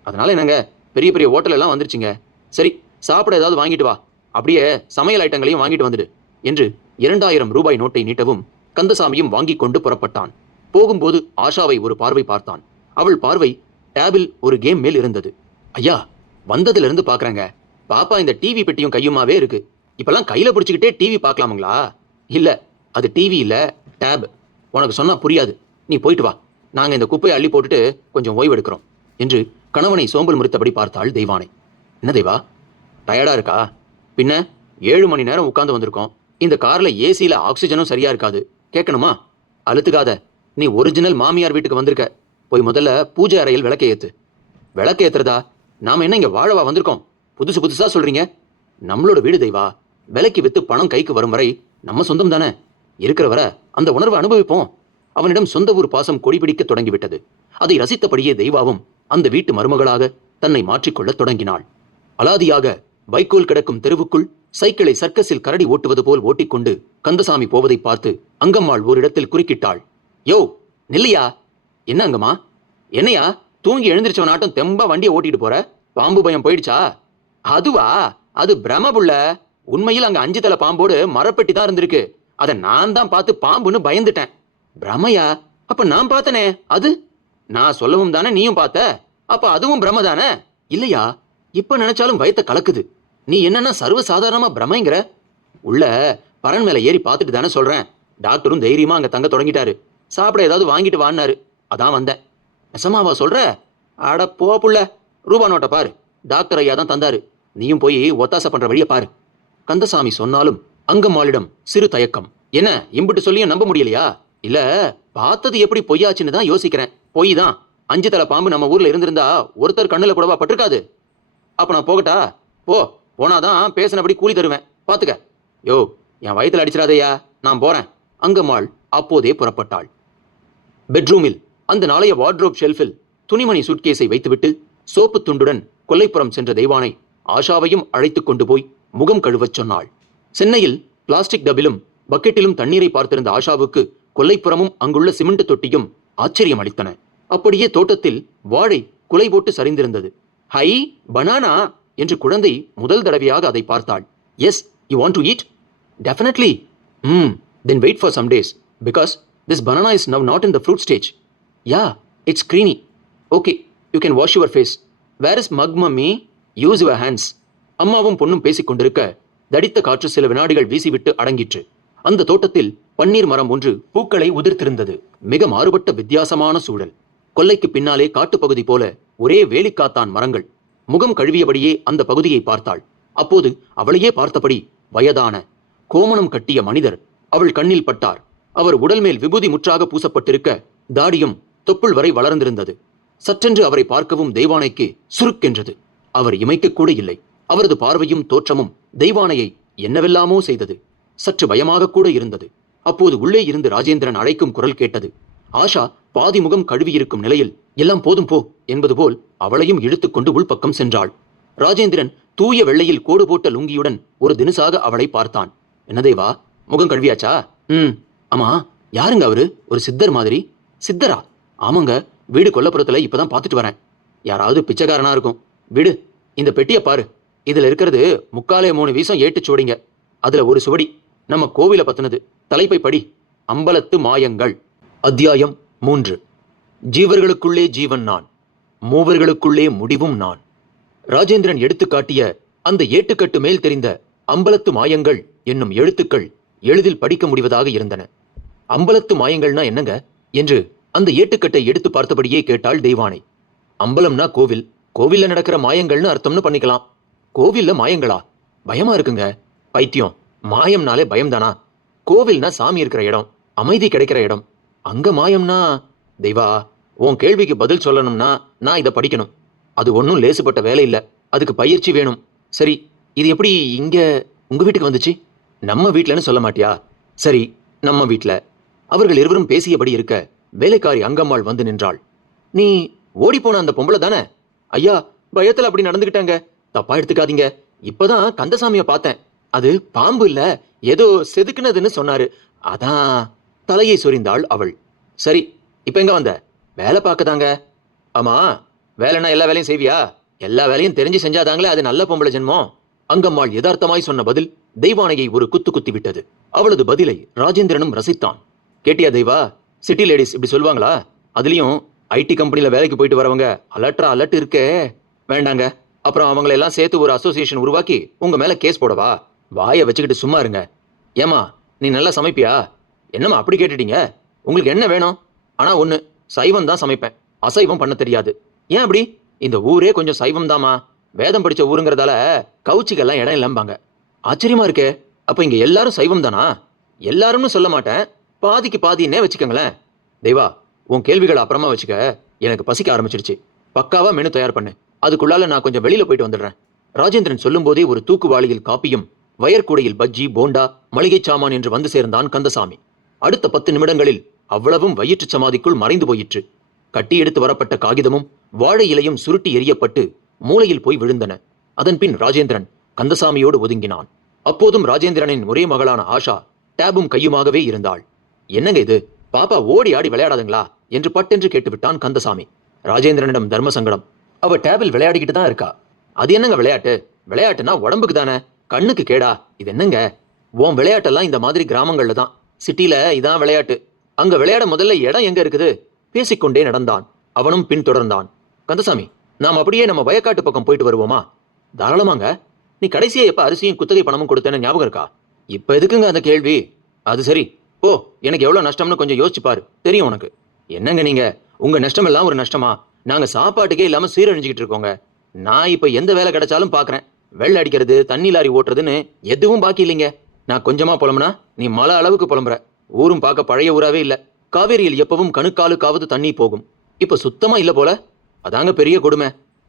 அதனால என்னங்க, பெரிய பெரிய ஹோட்டல் எல்லாம் வந்துருச்சுங்க. சரி, சாப்பிட ஏதாவது வாங்கிட்டு வா, அப்படியே சமையல் ஐட்டங்களையும் வாங்கிட்டு வந்துடு என்று 2000 ரூபாய் நோட்டை நீட்டவும் கந்தசாமியும் வாங்கி கொண்டு புறப்பட்டான். போகும்போது ஆஷாவை ஒரு பார்வை பார்த்தான். அவள் பார்வை டேபிள் ஒரு கேம் மேல் இருந்தது. ஐயா, வந்ததுல இருந்து பாக்குறாங்க, பாப்பா இந்த டிவி பெட்டியும் கையுமாவே இருக்கு. இப்பெல்லாம் கையில பிடிச்சிக்கிட்டே டிவி பார்க்கலாமுங்களா? இல்ல, அது டிவி இல்ல, டேப். உனக்கு சொன்னா புரியாது, நீ போயிட்டு வா, நாங்க இந்த குப்பையை அள்ளி போட்டுட்டு கொஞ்சம் ஓய்வு எடுக்கிறோம் என்று கணவனை சோம்பல் முறித்தபடி பார்த்தாள் தெய்வானை. என்ன தெய்வா, டயர்டா இருக்கா? பின்ன 7 மணி நேரம் உட்கார்ந்து வந்திருக்கோம். இந்த கார்ல ஏசியில ஆக்சிஜனும் சரியா இருக்காது. கேட்கணுமா? அழுத்துக்காத. நீ ஒரிஜினல் மாமியார் வீட்டுக்கு வந்திருக்க. போய் முதல்ல பூஜை அறையில் விளக்கை ஏத்து. விளக்கு ஏத்துறதா? நாம என்ன இங்க வாழவா வந்திருக்கோம்? புதுசு புதுசா சொல்றீங்க. நம்மளோட வீடு தெய்வா, விலைக்கு வித்து பணம் கைக்கு வரும் வரை நம்ம சொந்தம் தானே. இருக்கிற வரை அந்த உணர்வை அனுபவிப்போம். அவனிடம் சொந்த ஊர் பாசம் கொடிபிடிக்க தொடங்கிவிட்டது. அதை ரசித்தபடியே தெய்வாவும் அந்த வீட்டு மருமகளாக தன்னை மாற்றிக்கொள்ள தொடங்கினாள். அலாதியாக வைக்கோல் கிடக்கும் தெருவுக்குள் சைக்கிளை சர்க்கஸில் கரடி ஓட்டுவது போல் ஓட்டிக்கொண்டு கந்தசாமி போவதை பார்த்து அங்கம்மாள் ஓரிடத்தில் குறுக்கிட்டாள். யோ, நில்லையா. என்ன அங்கம்மா? என்னையா தூங்கி எழுந்திரிச்சவனாட்டம் தெம்பா வண்டியை ஓட்டிட்டு போற? பாம்பு பயம் போயிடுச்சா? அதுவா, அது பிரமபுள்ள. உண்மையில் அங்க 5 தலை பாம்போடு மரப்பெட்டி தான் இருந்திருக்கு. அதை நான் தான் பார்த்து பாம்புன்னு பயந்துட்டேன். பிரமையா? அப்ப நான் பார்த்தனே அது? நான் சொல்லவும் தானே நீயும் பார்த்த? அப்ப அதுவும் பிரம தானே? இல்லையா, இப்ப நினைச்சாலும் வயத்த கலக்குது. நீ என்னன்னா சர்வ சாதாரணமா பிரமைங்கிற? உள்ள பரன் மேல ஏறி பார்த்துட்டு தானே சொல்றேன். டாக்டரும் தைரியமா அங்க தங்க தொடங்கிட்டாரு. சாப்பிட ஏதாவது வாங்கிட்டு வான்னாரு, அதான் வந்தேன். நெசமாவா சொல்ற? அட போ புள்ள, ரூபா நோட்டை பாரு, டாக்டர் ஐயா தான் தந்தாரு. நீயும் போய் ஒத்தாசை பண்ற வழியை பாரு. கந்தசாமி சொன்னாலும் அங்கம்மாளிடம் சிறு தயக்கம். என்ன இம்பிட்டு சொல்லியும் நம்ப முடியலையா? இல்ல, பார்த்தது எப்படி பொய்யாச்சுன்னு தான் யோசிக்கிறேன். பொய் தான். 5 தலை பாம்பு நம்ம ஊர்ல இருந்திருந்தா ஒருத்தர் கண்ணுல கூடவா பட்டிருக்காது? அப்ப நான் போகட்டா? போ, போனாதான் பேசினபடி கூலி தருவேன், பாத்துக்க. யோ, என் வயித்துல அடிச்சிடாதையா, நான் போறேன். அங்கம்மாள் அப்போதே புறப்பட்டாள். பெட்ரூமில் அந்த நாளைய வார்ட்ரோப் ஷெல்ஃபில் துணிமணி சூட்கேஸை வைத்துவிட்டு சோப்பு துண்டுடன் கொல்லைப்புறம் சென்ற தெய்வானை ஆஷாவையும் அழைத்துக் கொண்டு போய் முகம் கழுவச் சொன்னாள். சென்னையில் பிளாஸ்டிக் டபிலும் பக்கெட்டிலும் தண்ணீரை பார்த்திருந்த ஆஷாவுக்கு கொல்லைப்புறமும் அங்குள்ள சிமெண்ட் தொட்டியும் ஆச்சரியம் அளித்தன. அப்படியே தோட்டத்தில் வாழை குலை போட்டு சரிந்திருந்தது. ஹை, பனானா என்று குழந்தை முதல் தடவையாக அதை பார்த்தாள். Yes, you want to eat? Definitely. Then wait for some days, because this banana is now not in the fruit stage. Yeah, it's creamy. Okay, you can wash your face. Where is mug mummy? Use your hands. அம்மாவும் பொண்ணும் பேசிக் கொண்டிருக்க தடித்த காற்று சில வினாடிகள் வீசிவிட்டு அடங்கிற்று. அந்த தோட்டத்தில் பன்னீர் மரம் ஒன்று பூக்களை உதிர்த்திருந்தது. மிக மாறுபட்ட வித்தியாசமான சூழல். கொல்லைக்கு பின்னாலே காட்டுப்பகுதி போல ஒரே வேலிக்காத்தான் மரங்கள். முகம் கழுவியபடியே அந்த பகுதியை பார்த்தாள். அப்போது அவளையே பார்த்தபடி வயதான கோமணம் கட்டிய மனிதர் அவள் கண்ணில் பட்டார். அவர் உடல் மேல் விபூதி முற்றாக பூசப்பட்டிருக்க தாடியும் தொப்புள் வரை வளர்ந்திருந்தது. சற்றென்று அவரை பார்க்கவும் தெய்வானைக்கு சுருக்கென்றது. அவர் இமைக்க கூட இல்லை. அவரது பார்வையும் தோற்றமும் தெய்வானையை என்னவெல்லாமோ செய்தது. சற்று பயமாக கூட இருந்தது. அப்போது உள்ளே இருந்து ராஜேந்திரன் அழைக்கும் குரல் கேட்டது. ஆஷா பாதி முகம் கழுவியிருக்கும் நிலையில் எல்லாம் போதும் போ என்பது போல் அவளையும் இழுத்துக்கொண்டு உள்பக்கம் சென்றாள். ராஜேந்திரன் தூய வெள்ளையில் கோடு போட்ட லுங்கியுடன் ஒரு தினசாக அவளை பார்த்தான். என்ன தேவா, முகம் கழுவியாச்சா? ஆமா, யாருங்க அவரு? ஒரு சித்தர் மாதிரி. சித்தரா? ஆமாங்க, வீடு கொல்லப்புறத்துல இப்பதான் பார்த்துட்டு வரேன். யாராவது பிச்சைக்காரனா இருக்கும். வீடு, இந்த பெட்டியை பாரு. இதுல இருக்கிறது 3/4 வீசம் ஏட்டு சுவடிங்க. அதுல ஒரு சுவடி நம்ம கோவிலை பத்தினது. தலைப்பை படி. அம்பலத்து மாயங்கள். அத்தியாயம் 3. ஜீவர்களுக்குள்ளே ஜீவன் நான், மூவர்களுக்குள்ளே முடிவும் நான். ராஜேந்திரன் எடுத்துக்காட்டிய அந்த ஏட்டுக்கட்டு மேல் தெரிந்த அம்பலத்து மாயங்கள் என்னும் எழுத்துக்கள் எளிதில் படிக்க முடிவதாக இருந்தன. அம்பலத்து மாயங்கள்னா என்னங்க என்று அந்த ஏட்டுக்கட்டை எடுத்து பார்த்தபடியே கேட்டாள் தெய்வானை. அம்பலம்னா கோவில், கோவில்ல நடக்கிற மாயங்கள்னு அர்த்தம்னு பண்ணிக்கலாம். கோவில்ல மாயங்களா? பயமா இருக்குங்க. பைத்தியம், மாயம்னாலே பயம்தானா? கோவில்னா சாமி இருக்கிற இடம், அமைதி கிடைக்கிற இடம். அங்க மாயம்னா? தெய்வா, உன் கேள்விக்கு பதில் சொல்லணும்னா நான் இதை படிக்கணும். அது ஒன்றும் லேசுப்பட்ட வேலை இல்லை, அதுக்கு பயிற்சி வேணும். சரி, இது எப்படி இங்க உங்க வீட்டுக்கு வந்துச்சு? நம்ம வீட்டிலன்னு சொல்ல மாட்டியா? சரி, நம்ம வீட்டில். அவர்கள் இருவரும் பேசியபடி இருக்க வேலைக்காரி அங்கம்மாள் வந்து நின்றாள். நீ ஓடிப்போன அந்த பொம்பளை தானே? ஐயா, பயத்துல அப்படி நடந்துகிட்டாங்க, தப்பா எடுத்துக்காதீங்க. இப்பதான் கந்தசாமிய பார்த்தேன். அது பாம்பு இல்ல, ஏதோ செதுக்குனதுன்னு சொன்னாரு, அதான். தலையை சொரிந்தாள் அவள். சரி, இப்ப எங்க வந்த? வேலை பார்க்கதாங்க. ஆமா, வேலைன்னா எல்லா வேலையும் செய்வியா? எல்லா வேலையும் தெரிஞ்சு செஞ்சாதாங்களே அது நல்ல பொம்பளை ஜென்மம். அங்கம்மாள் யதார்த்தமாய் சொன்ன பதில் தெய்வானையை ஒரு குத்து குத்தி விட்டது. அவளது பதிலை ராஜேந்திரனும் ரசித்தான். கேட்டியா தெய்வா, சிட்டி லேடிஸ் இப்படி சொல்லுவாங்களா? அதுலயும் ஐடி கம்பெனில வேலைக்கு போயிட்டு வரவங்க அலட்ரா அலட் இருக்கே. வேண்டாங்க, அப்புறம் அவங்களை எல்லாம் சேர்த்து ஒரு அசோசியேஷன் உருவாக்கி உங்க மேல கேஸ் போடவா? வாயை வச்சுக்கிட்டு சும்மா இருங்க. ஏமா, நீ நல்லா சமைப்பியா? என்னம்மா அப்படி கேட்டுட்டீங்க? உங்களுக்கு என்ன வேணும்? ஆனா ஒண்ணு, சைவம் தான் சமைப்பேன், அசைவம் பண்ண தெரியாது. ஏன் அப்படி? இந்த ஊரே கொஞ்சம் சைவம் தாமா, வேதம் படிச்ச ஊருங்கிறதால கவுச்சிக்கெல்லாம் இடம் இல்லம்பாங்க. ஆச்சரியமா இருக்கே, அப்ப இங்க எல்லாரும் சைவம் தானா? எல்லாரும்னு சொல்ல மாட்டேன், பாதிக்கு பாதின்னே வச்சுக்கோங்களேன். தெய்வா, உன் கேள்விகளை அப்புறமா வச்சுக்க, எனக்கு பசிக்க ஆரம்பிச்சிருச்சு. பக்காவா மெனு தயார் பண்ணு, அதுக்குள்ளால நான் கொஞ்சம் வெளியில போயிட்டு வந்துடுறேன். ராஜேந்திரன் சொல்லும் போதே ஒரு தூக்குவாளியில் காப்பியும் வயற்கூடையில் பஜ்ஜி, போண்டா, மளிகை சாமான் என்று வந்து சேர்ந்தான் கந்தசாமி. அடுத்த 10 நிமிடங்களில் அவ்வளவும் வயிற்று சமாதிக்குள் மறைந்து போயிற்று. கட்டி எடுத்து வரப்பட்ட காகிதமும் வாழை இலையும் சுருட்டி எறியப்பட்டு மூலையில் போய் விழுந்தன. அதன் பின் ராஜேந்திரன் கந்தசாமியோடு ஒதுங்கினான். அப்போதும் ராஜேந்திரனின் ஒரே மகளான ஆஷா டேபும் கையுமாகவே இருந்தாள். என்னங்க இது, பாப்பா ஓடி ஆடி விளையாடாதுங்களா என்று பட்டென்று கேட்டுவிட்டான் கந்தசாமி. ராஜேந்திரனிடம் தர்ம சங்கடம். அவ டேபிள் விளையாடிக்கிட்டு தான் இருக்கா. அது என்னங்க விளையாட்டு? விளையாட்டுனா உடம்புக்கு தானே, கண்ணுக்கு கேடா? இது என்னங்க? உன் விளையாட்டெல்லாம் இந்த மாதிரி கிராமங்கள்ல தான், சிட்டில இதான் விளையாட்டு. அங்க விளையாட முதல்ல இடம் எங்க இருக்குது? பேசிக்கொண்டே நடந்தான். அவனும் பின்தொடர்ந்தான். கந்தசாமி, நாம் அப்படியே நம்ம வயக்காட்டு பக்கம் போயிட்டு வருவோமா? தாராளமாங்க. நீ கடைசியா எப்ப அரிசியும் குத்தகை பணமும் கொடுத்தேன்னு ஞாபகம் இருக்கா? இப்ப எதுக்குங்க அந்த கேள்வி? அது சரி, ஓ, எனக்கு எவ்வளவு நஷ்டம்னு கொஞ்சம் யோசிச்சு பாரு, தெரியும் உனக்கு. என்னங்க நீங்க, உங்க நஷ்டம் எல்லாம் ஒரு நஷ்டமா? நாங்க சாப்பாட்டுக்கே இல்லாம சீரழிஞ்சுக்கிட்டு இருக்கோங்க. நான் இப்ப எந்த வேலை கிடைச்சாலும் பாக்குறேன், வெள்ளை அடிக்கிறது, தண்ணி லாரி ஓட்டுறதுன்னு எதுவும் பாக்கி இல்லைங்க. நான் கொஞ்சமா புலம்புனா நீ மலை அளவுக்கு புலம்புற. ஊரும் பார்க்க பழைய ஊராவே இல்ல. காவேரியில் எப்பவும் கணுக்காலுக்காவது தண்ணி போகும், இப்ப சுத்தமா இல்ல போல. அதாங்க பெரிய கொடுமை.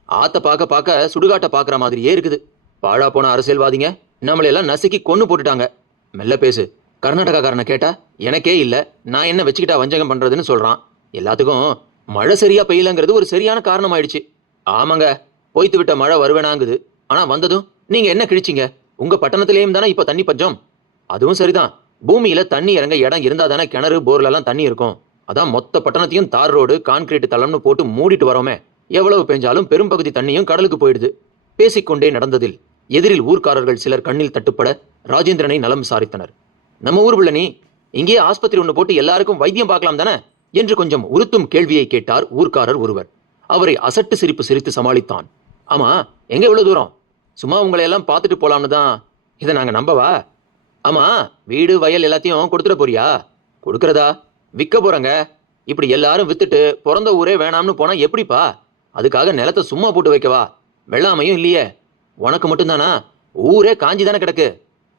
ஆத்த பார்க்க பார்க்க சுடுகாட்டை பாக்குற மாதிரியே இருக்குது. பாழா போன அரசியல்வாதிங்க நம்மளையெல்லாம் நசுக்கி கொன்னு போட்டுட்டாங்க. மெல்ல பேசு. கர்நாடகாக்காரனை கேட்டா எனக்கே இல்ல, நான் என்ன வச்சுக்கிட்டா வஞ்சகம் பண்றதுன்னு சொல்றான். எல்லாத்துக்கும் மழை சரியா பெய்யலங்கிறது ஒரு சரியான காரணம் ஆயிடுச்சு. ஆமாங்க, போய்த்து விட்ட மழை வருவேனாங்குது, ஆனா வந்ததும் நீங்க என்ன கிழிச்சிங்க? உங்க பட்டணத்திலேயும் தானே இப்ப தண்ணி பஞ்சம். அதுவும் சரிதான், பூமியில தண்ணி இறங்க இடம் இருந்தா தானே கிணறு போர்ல எல்லாம் தண்ணி இருக்கும். அதான் மொத்த பட்டணத்தையும் தார் ரோடு, கான்கிரீட் தளம்னு போட்டு மூடிட்டு வரோமே. எவ்வளவு பெஞ்சாலும் பெரும்பகுதி தண்ணியும் கடலுக்கு போயிடுது. பேசிக்கொண்டே நடந்ததில் எதிரில் ஊர்க்காரர்கள் சிலர் கண்ணில் தட்டுப்பட ராஜேந்திரனை நலம் விசாரித்தனர். நம்ம ஊர் பிள்ளை, நீ இங்கேயே ஆஸ்பத்திரி ஒன்று போட்டு எல்லாருக்கும் வைத்தியம் பார்க்கலாம் தானே என்று கொஞ்சம் உறுத்தும் கேள்வியை கேட்டார் ஊர்க்காரர் ஒருவர். அவரை அசட்டு சிரிப்பு சிரித்து சமாளித்தான். ஆமா, எங்க இவ்வளவு தூரம்? சும்மா உங்களை எல்லாம் பார்த்துட்டு போலாம்னு தான். இதை நாங்க நம்பவா? ஆமா, வீடு வயல் எல்லாத்தையும் கொடுத்துட போறியா? கொடுக்கறதா? விற்க போறங்க. இப்படி எல்லாரும் வித்துட்டு பிறந்த ஊரே வேணாம்னு போனா எப்படிப்பா? அதுக்காக நிலத்தை சும்மா போட்டு வைக்கவா? வெள்ளாமையும் இல்லையே. உனக்கு மட்டும்தானா? ஊரே காஞ்சி தானே கிடக்கு.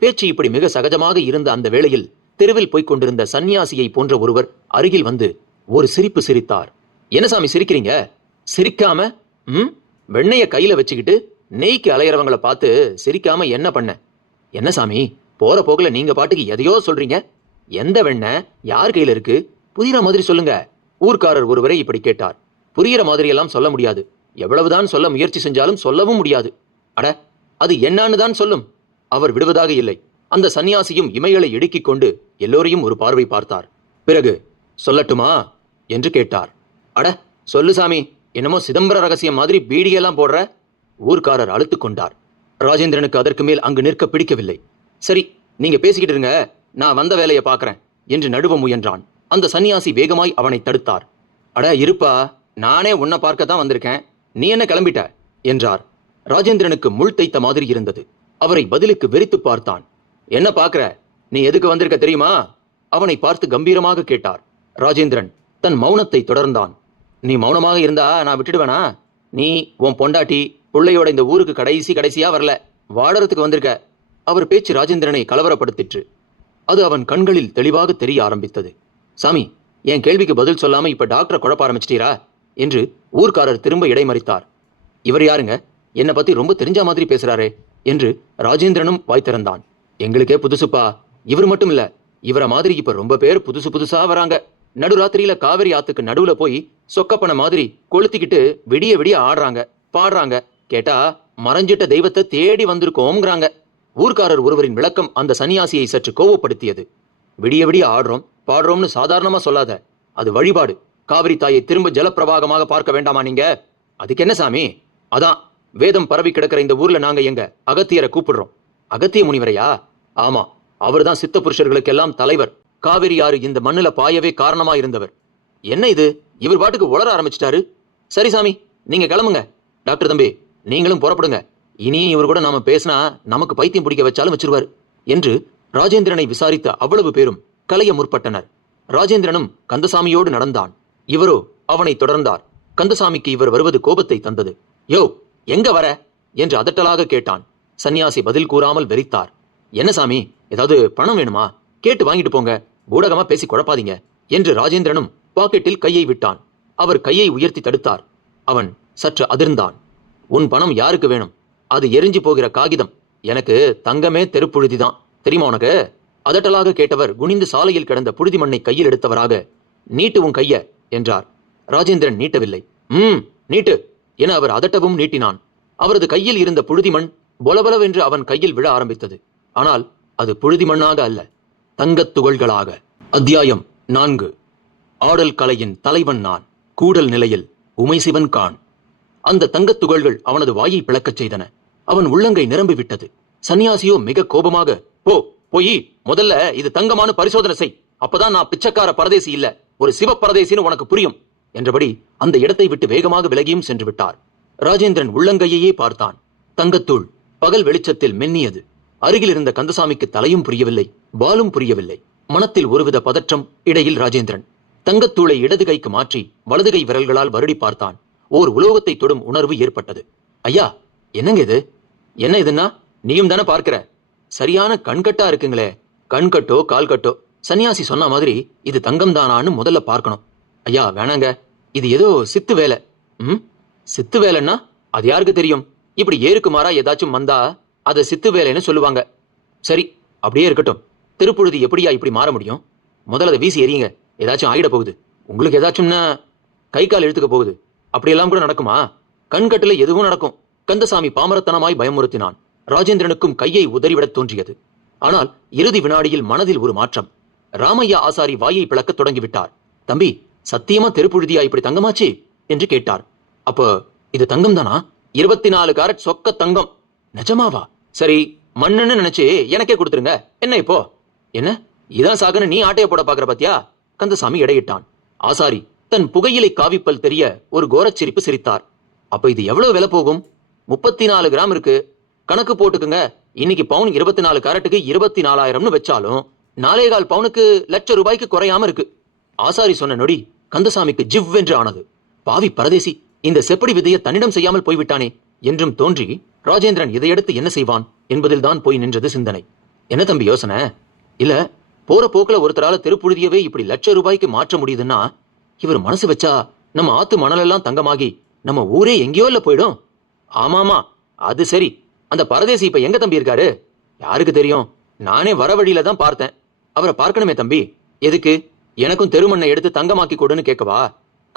பேச்சு இப்படி மிக சகஜமாக இருந்த அந்த வேளையில் தெருவில் போய்க் கொண்டிருந்த சன்னியாசியை போன்ற ஒருவர் அருகில் வந்து ஒரு சிரிப்பு சிரித்தார். என்ன சாமி சிரிக்கிறீங்க? சிரிக்காம வெண்ணைய கையில வச்சுக்கிட்டு நெய்க்கு அலையறவங்களை பார்த்து சிரிக்காம என்ன பண்ண? என்ன சாமி, போற போக்குல நீங்க பாட்டுக்கு எதையோ சொல்றீங்க. எந்த வெண்ணெய் யார் கையில இருக்கு? புரியுற மாதிரி சொல்லுங்க. ஊர்க்காரர் ஒருவரை இப்படி கேட்டார். புரியுற மாதிரி எல்லாம் சொல்ல முடியாது. எவ்வளவுதான் சொல்ல முயற்சி செஞ்சாலும் சொல்லவும் முடியாது. அட, அது என்னான்னு தான் சொல்லும். அவர் விடுவதாக இல்லை. அந்த சன்னியாசியும் இமைகளை இடுக்கிக் கொண்டு எல்லோரையும் ஒரு பார்வை பார்த்தார். பிறகு சொல்லட்டுமா என்று கேட்டார். அட சொல்லு சாமி, என்னமோ சிதம்பர ரகசியம் மாதிரி பீடியெல்லாம் போடுற. ஊர்க்காரர் அழுத்து கொண்டார். ராஜேந்திரனுக்கு அதற்கு மேல் அங்கு நிற்க பிடிக்கவில்லை. சரி, நீங்க பேசிக்கிட்டு இருங்க, நான் வந்த வேலையை பார்க்கறேன் என்று நடுவ முயன்றான். அந்த சன்னியாசி வேகமாய் அவனை தடுத்தார். அட இருப்பா, நானே உன்னை பார்க்க தான் வந்திருக்கேன், நீ என்ன கிளம்பிட்ட என்றார். ராஜேந்திரனுக்கு முள் தைத்த மாதிரி இருந்தது. அவரை பதிலுக்கு வெறித்து பார்த்தான். என்ன பார்க்கற, நீ எதுக்கு வந்திருக்க தெரியுமா? அவனை பார்த்து கம்பீரமாக கேட்டார். ராஜேந்திரன் தன் மௌனத்தை தொடர்ந்தான். நீ மௌனமாக இருந்தா நான் விட்டுடுவேனா? நீ உன் பொண்டாட்டி பிள்ளையோட இந்த ஊருக்கு கடைசியா வரல, வாடறதுக்கு வந்திருக்க. அவர் பேச்சு ராஜேந்திரனை கலவரப்படுத்திற்று. அது அவன் கண்களில் தெளிவாக தெரிய ஆரம்பித்தது. சாமி, என் கேள்விக்கு பதில் சொல்லாம இப்ப டாக்டரை குழப்ப ஆரம்பிச்சிட்டீரா என்று ஊர்க்காரர் திரும்ப இடைமறித்தார். இவர் யாருங்க, என்னை பத்தி ரொம்ப தெரிஞ்ச மாதிரி பேசுறாரே என்று ராஜேந்திரனும் வாய் திறந்தான். எங்களுக்கே புதுசுப்பா, இவர் மட்டும் இல்ல, இவரை மாதிரி இப்ப ரொம்ப பேர் புதுசா வராங்க. நடுராத்திரியில காவிரி ஆத்துக்கு நடுவுல போய் சொக்கப்பன மாதிரி கொளுத்திக்கிட்டு விடிய விடிய ஆடுறாங்க, பாடுறாங்க. கேட்டா மறைஞ்சிட்ட தெய்வத்தை தேடி வந்திருக்கோங்கிறாங்க. ஊர்க்காரர் ஒருவரின் விளக்கம் அந்த சன்னியாசியை சற்று கோவப்படுத்தியது. விடிய விடிய ஆடுறோம் பாடுறோம்னு சாதாரணமா சொல்லாத, அது வழிபாடு. காவிரி தாயை திரும்ப ஜலப்பிரவாகமாக பார்க்க வேண்டாமா நீங்க? அதுக்கு என்ன சாமி? அதான் வேதம் பரவி கிடக்கிற இந்த ஊர்ல நாங்க எங்க அகத்தியரை கூப்பிடுறோம். அகத்திய முனிவரையா? ஆமா, அவர்தான் சித்த புருஷர்களுக்கெல்லாம் தலைவர். காவிரி ஆறு இந்த மண்ணுல பாயவே காரணமா இருந்தவர். என்ன இது, இவர் பாட்டுக்கு உளர ஆரம்பிச்சிட்டாரு. சரி சாமி, நீங்க கிளம்புங்க. டாக்டர் தம்பி, நீங்களும் புறப்படுங்க. இனியும் இவர் கூட நாம பேசினா நமக்கு பைத்தியம் பிடிக்க வச்சாலும் வச்சிருவார் என்று ராஜேந்திரனை விசாரித்த அவ்வளவு பேரும் கலைய முற்பட்டனர். ராஜேந்திரனும் கந்தசாமியோடு நடந்தான். இவரோ அவனை தொடர்ந்தார். கந்தசாமிக்கு இவர் வருவது கோபத்தை தந்தது. யோ, எங்க வர என்று அதட்டலாக கேட்டான். சன்னியாசி பதில் கூறாமல் வெறித்தார். என்ன சாமி, ஏதாவது பணம் வேணுமா? கேட்டு வாங்கிட்டு போங்க, பூடகமா பேசி குழப்பாதீங்க என்று ராஜேந்திரனும் பாக்கெட்டில் கையை விட்டான். அவர் கையை உயர்த்தி தடுத்தார். அவன் சற்று அதிர்ந்தான். உன் பணம் யாருக்கு வேணும்? அது எரிஞ்சு போகிற காகிதம். எனக்கு தங்கமே தெருப்புழுதிதான், தெரியுமா உனக்கு? அதட்டலாக கேட்டவர் குனிந்து சாலையில் கிடந்த புழுதி மண்ணை கையில் எடுத்தவராக, நீட்டு உன் கைய என்றார். ராஜேந்திரன் நீட்டவில்லை. நீட்டு என அவர் அதட்டவும் நீட்டினான். அவரது கையில் இருந்த புழுதி மண் பொலபலவென்று அவன் கையில் விழ ஆரம்பித்தது. ஆனால் அது புழுதி மண்ணாக அல்ல, தங்கத் துகள்களாக. அத்தியாயம் 4. ஆடல் கலையின் தலைவன் நான், கூடல் நிலையில் உமைசிவன் கான். அந்த தங்கத் துகள்கள் அவனது வாயை பிளக்கச் செய்தன. அவன் உள்ளங்கை நிரம்பிவிட்டது. சன்னியாசியோ மிக கோபமாக, போய் முதல்ல இது தங்கமான பரிசோதனை செய், அப்பதான் நான் பிச்சைக்கார பரதேசி இல்ல, ஒரு சிவ பரதேசின்னு உனக்கு புரியும் என்றபடி அந்த இடத்தை விட்டு வேகமாக விலகியும் சென்று விட்டார். ராஜேந்திரன் உள்ளங்கையையே பார்த்தான். தங்கத்தூள் பகல் வெளிச்சத்தில் மென்னியது. அருகில் இருந்த கந்தசாமிக்கு தலையும் புரியவில்லை, பாலும் புரியவில்லை. மனத்தில் ஒருவித பதற்றம். இடையில் ராஜேந்திரன் தங்கத்தூளை இடது கைக்கு மாற்றி வலது கை விரல்களால் வருடி பார்த்தான். ஓர் உலோகத்தை தொடும் உணர்வு ஏற்பட்டது. ஐயா, என்னங்க இது? என்ன இதுன்னா? நீயும் தானே பார்க்கிற? சரியான கண்கட்டா இருக்குங்களே. கண்கட்டோ கால்கட்டோ, சன்னியாசி சொன்ன மாதிரி இது தங்கம் தானான்னு முதல்ல பார்க்கணும். ஐயா வேணாங்க, இது ஏதோ சித்து வேலை. சித்து வேலைன்னா அது யாருக்கு தெரியும்? இப்படி ஏருக்கு மாறா ஏதாச்சும் வந்தா அதை சித்து வேலைன்னு சொல்லுவாங்க. சரி, அப்படியே இருக்கட்டும். திருப்புழுதி எப்படியா இப்படி மாற முடியும்? முதல்ல அதை வீசி எறியுங்க, ஏதாச்சும் ஆகிட போகுது. உங்களுக்கு ஏதாச்சும்னா கை கால் இழுத்துக்க போகுது. அப்படியெல்லாம் கூட நடக்குமா? கண்கட்டுல எதுவும் நடக்கும். கந்தசாமி பாமரத்தனமாய் பயமுறுத்தினான். ராஜேந்திரனுக்கும் கையை உதறிவிடத் தோன்றியது. ஆனால் இறுதி வினாடியில் மனதில் ஒரு மாற்றம். ராமையா ஆசாரி வாயை பிளக்க தொடங்கிவிட்டார். தம்பி, சத்தியமா தெருப்புழுதியா இப்படி தங்கமாச்சு என்று கேட்டார். அப்போ இது தங்கம் தானா? 24 காரட் சொக்க தங்கம். நிஜமாவா? சரி, மண்ணுன்னு நினைச்சு எனக்கே கொடுத்துருங்க. என்ன இப்போ? என்ன இதான் சாகன்னு நீ ஆட்டைய போட பாக்குற பாத்தியா? கந்தசாமி இடையிட்டான். ஆசாரி தன் புகையிலை காவிப்பல் தெரிய ஒரு கோரச்சிரிப்பு சிரித்தார். அப்ப இது எவ்வளவு விலை போகும்? 34 கிராம் இருக்கு. கணக்கு போட்டுக்குங்க. இன்னைக்கு பவுன் 24 காரட்டுக்கு 24,000ன்னு வச்சாலும் 4.25 பவுனுக்கு ₹1,00,000 குறையாம இருக்கு. ஆசாரி சொன்ன நொடி கந்தசாமிக்கு ஜிவ்வென்று ஆனது. பாவி பரதேசி, இந்த செப்படி விதையை தன்னிடம் செய்யாமல் போய்விட்டானே என்றும் தோன்றி ராஜேந்திரன் இதையடுத்து என்ன செய்வான் என்பதில் தான் போய் நின்றது சிந்தனை. என்ன தம்பி யோசனை? இல்ல, போற போக்குல ஒருத்தரால திருப்புழுதியவே இப்படி ₹1,00,000 மாற்ற முடியுதுன்னா இவர் மனசு வச்சா நம்ம ஆத்து மணலெல்லாம் தங்கமாகி நம்ம ஊரே எங்கேயோ இல்ல போயிடும். ஆமாமா, அது சரி. அந்த பரதேசி இப்ப எங்க தம்பி இருக்காரு? யாருக்கு தெரியும்? நானே வர வழியில தான் பார்த்தேன். அவரை பார்க்கணுமே தம்பி. எதுக்கு? எனக்கும் தெருமண்ணை எடுத்து தங்கமாக்கி கொடுன்னு கேட்கவா?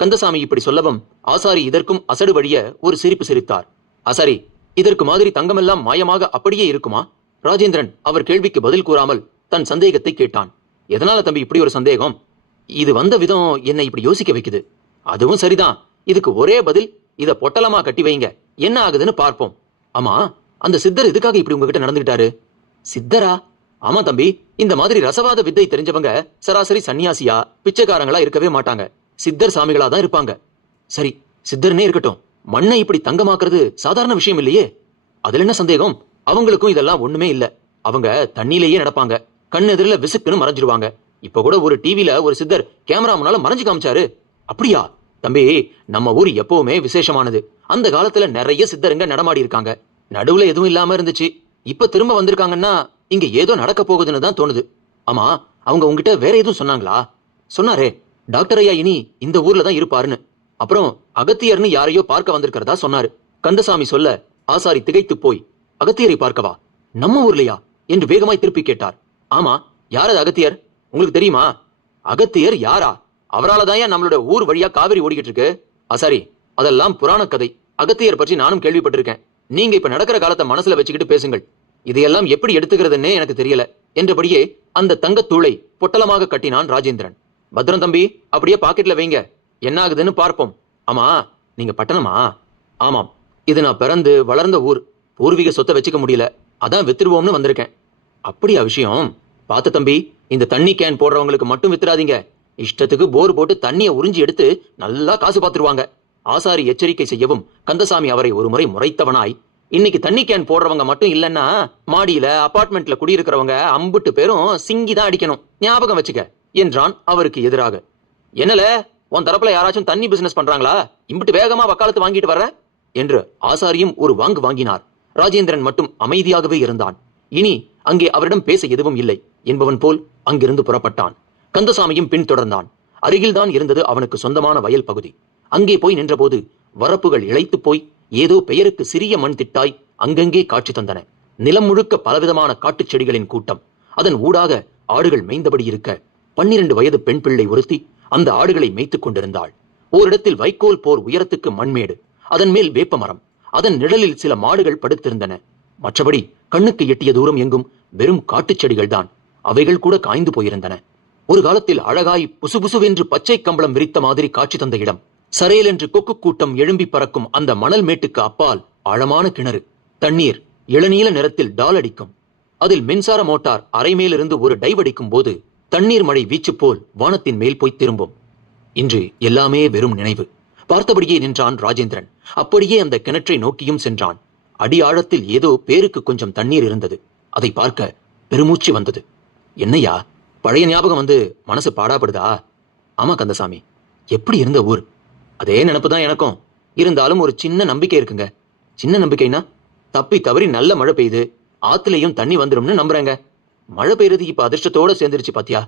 கந்தசாமி இப்படி சொல்லவும் ஆசாரி இதற்கும் அசடு வழிய ஒரு சிரிப்பு சிரித்தார். ஆசாரி, இதற்கு மாதிரி தங்கமெல்லாம் மாயமாக அப்படியே இருக்குமா? ராஜேந்திரன் அவர் கேள்விக்கு பதில் கூறாமல் தன் சந்தேகத்தை கேட்டான். எதனால தம்பி இப்படி ஒரு சந்தேகம்? இது வந்த விதம் என்னை இப்படி யோசிக்க வைக்குது. அதுவும் சரிதான். இதுக்கு ஒரே பதில், இத பொட்டலமா கட்டி வைங்க, என்ன ஆகுதுன்னு பார்ப்போம். ஆமா, அந்த சித்தர் எதுக்காக இப்படி உங்ககிட்ட நடந்துகிட்டாரு? சித்தரா? ஆமா தம்பி, இந்த மாதிரி ரசவாத வித்தை தெரிஞ்சவங்க சராசரி சன்னியாசியா பிச்சைக்காரங்களா இருக்கவே மாட்டாங்க. சித்தர் சாமிகளா தான் இருப்பாங்க. சரி, சித்தர்னே இருக்கட்டும், மண்ணை இப்படி தங்கமாக்குறது சாதாரண விஷயம் இல்லையே. அதுல என்ன சந்தேகம்? அவங்களுக்கும் இதெல்லாம் ஒண்ணுமே இல்ல. அவங்க தண்ணியிலேயே நடப்பாங்க. கண் எதிரில விசுக்குன்னு மறைஞ்சிருவாங்க. இப்ப கூட ஒரு டிவில ஒரு சித்தர் கேமரா முன்னால மறைஞ்சு காமிச்சாரு. அப்படியா? தம்பி, நம்ம ஊர் எப்பவுமே விசேஷமானது. அந்த காலத்துல நிறைய சித்தருங்க நடமாடி இருக்காங்க. நடுவுல எதுவும் இல்லாம இருந்துச்சு. இப்ப திரும்ப வந்திருக்காங்கன்னா இங்க ஏதோ நடக்க போகுதுன்னு தான் தோணுது. ஆமா, அவங்க உங்ககிட்ட வேற எதுவும் சொன்னாங்களா? சொன்னாரே, டாக்டர் ஐயா இனி இந்த ஊர்ல தான் இருப்பாருன்னு. அப்புறம் அகத்தியர்னு யாரையோ பார்க்க வந்திருக்கிறதா சொன்னாரு. கந்தசாமி சொல்ல ஆசாரி திகைத்து போய், அகத்தியரை பார்க்கவா? நம்ம ஊர்லயா என்று வேகமாய் திருப்பி கேட்டார். ஆமா, யாரது அகத்தியர்? உங்களுக்கு தெரியுமா? அகத்தியர் யாரா? அவராலதான் நம்மளோட ஊர் வழியா காவிரி ஓடிக்கிட்டு இருக்கு. ஆசாரி, அதெல்லாம் புராண கதை. அகத்தியர் பற்றி நானும் கேள்விப்பட்டிருக்கேன். நீங்க இப்ப நடக்கிற காலத்தை மனசுல வச்சுக்கிட்டு பேசுங்கள். இதையெல்லாம் எப்படி எடுத்துக்கிறதுன்னே எனக்கு தெரியல என்றபடியே அந்த தங்கத்தூளை பொட்டலமாக கட்டினான் ராஜேந்திரன். பத்ரம் தம்பி, அப்படியே பாக்கெட்ல வைங்க, என்ன ஆகுதுன்னு பார்ப்போம். ஆமா, நீங்க பட்டணமா? ஆமாம், இது நான் பிறந்து வளர்ந்த ஊர். பூர்வீக சொத்தை வச்சுக்க முடியல, அதான் வித்துருவோம்னு வந்திருக்கேன். அப்படியா விஷயம்? பார்த்து தம்பி, இந்த தண்ணி கேன் போடுறவங்களுக்கு மட்டும் வித்துறாதீங்க. இஷ்டத்துக்கு போர் போட்டு தண்ணியை உறிஞ்சி எடுத்து நல்லா காசு பார்த்துருவாங்க. ஆசாரி எச்சரிக்கை செய்யவும் கந்தசாமி அவரை ஒருமுறை முறைத்தவனாய், இன்னைக்கு தண்ணி கேன் போடுறவங்க மட்டும் இல்லைன்னா மாடியில அபார்ட்மெண்ட்ல குடியிருக்கிறவங்க அம்புட்டு பேரும் சிங்கி தான் அடிக்கணும், ஞாபகம் வச்சுக்க என்றான் அவருக்கு எதிராக. என்னல, உன் தரப்புல யாராச்சும் தண்ணி பிசினஸ் பண்றாங்களா? இம்பிட்டு வேகமா வக்காலத்து வாங்கிட்டு வர்ற என்று ஆசாரியும் ஒரு வாங்கு வாங்கினார். ராஜேந்திரன் மட்டும் அமைதியாகவே இருந்தான். இனி அங்கே அவரிடம் பேச எதுவும் இல்லை என்பவன் போல் அங்கிருந்து புறப்பட்டான். கந்தசாமியும் பின் தொடர்ந்தான். அருகில்தான் இருந்தது அவனுக்கு சொந்தமான வயல் பகுதி. அங்கே போய் நின்றபோது வரப்புகள் இழைத்து போய் ஏதோ பெயருக்கு சிறிய மண் திட்டாய் அங்கங்கே காட்சி தந்தன. நிலம் முழுக்க பலவிதமான காட்டுச் செடிகளின் கூட்டம். அதன் ஊடாக ஆடுகள் மேய்ந்தபடி இருக்க 12 வயது பெண் பிள்ளை ஒருத்தி அந்த ஆடுகளை மேய்த்துக் கொண்டிருந்தாள். ஓரிடத்தில் வைக்கோல் போர் உயரத்துக்கு மண்மேடு, அதன் மேல் வேப்பமரம், அதன் நிழலில் சில மாடுகள் படுத்திருந்தன. மற்றபடி கண்ணுக்கு எட்டிய தூரம் எங்கும் வெறும் காட்டுச் செடிகள் தான். அவைகள் கூட காய்ந்து போயிருந்தன. ஒரு காலத்தில் அழகாய் புசுபுசுவென்று பச்சை கம்பளம் விரித்த மாதிரி காட்சி தந்த இடம். சரையல் என்று கொக்கு கூட்டம் எழும்பி பறக்கும் அந்த மணல் மேட்டுக்கு அப்பால் ஆழமான கிணறு. தண்ணீர் இளநீல நிறத்தில் டால் அடிக்கும். அதில் மின்சார மோட்டார் அரை மேலிருந்து ஒரு டைவ் அடிக்கும் போது தண்ணீர் மழை வீச்சு போல் வானத்தின் மேல் போய் திரும்பும். இன்று எல்லாமே வெறும் நினைவு. பார்த்தபடியே நின்றான் ராஜேந்திரன். அப்படியே அந்த கிணற்றை நோக்கியும் சென்றான். அடி ஆழத்தில் ஏதோ பேருக்கு கொஞ்சம் தண்ணீர் இருந்தது. அதை பார்க்க பெருமூச்சு வந்தது. என்னையா, பழைய ஞாபகம் வந்து மனசு பாடாப்படுதா? ஆமா கந்தசாமி, எப்படி இருந்த ஊர், அதே நினைப்பு தான் எனக்கும். இருந்தாலும் ஒரு சின்ன நம்பிக்கை இருக்குங்க. சின்ன நம்பிக்கைனா, தப்பி தவறி நல்ல மழை பெய்யுது, ஆத்துலயும் தண்ணி வந்துரும்னு நம்புறேங்க. மழை பெய்யுறது இப்ப அதிர்ஷ்டத்தோட சேர்ந்துருச்சு பாத்தியா.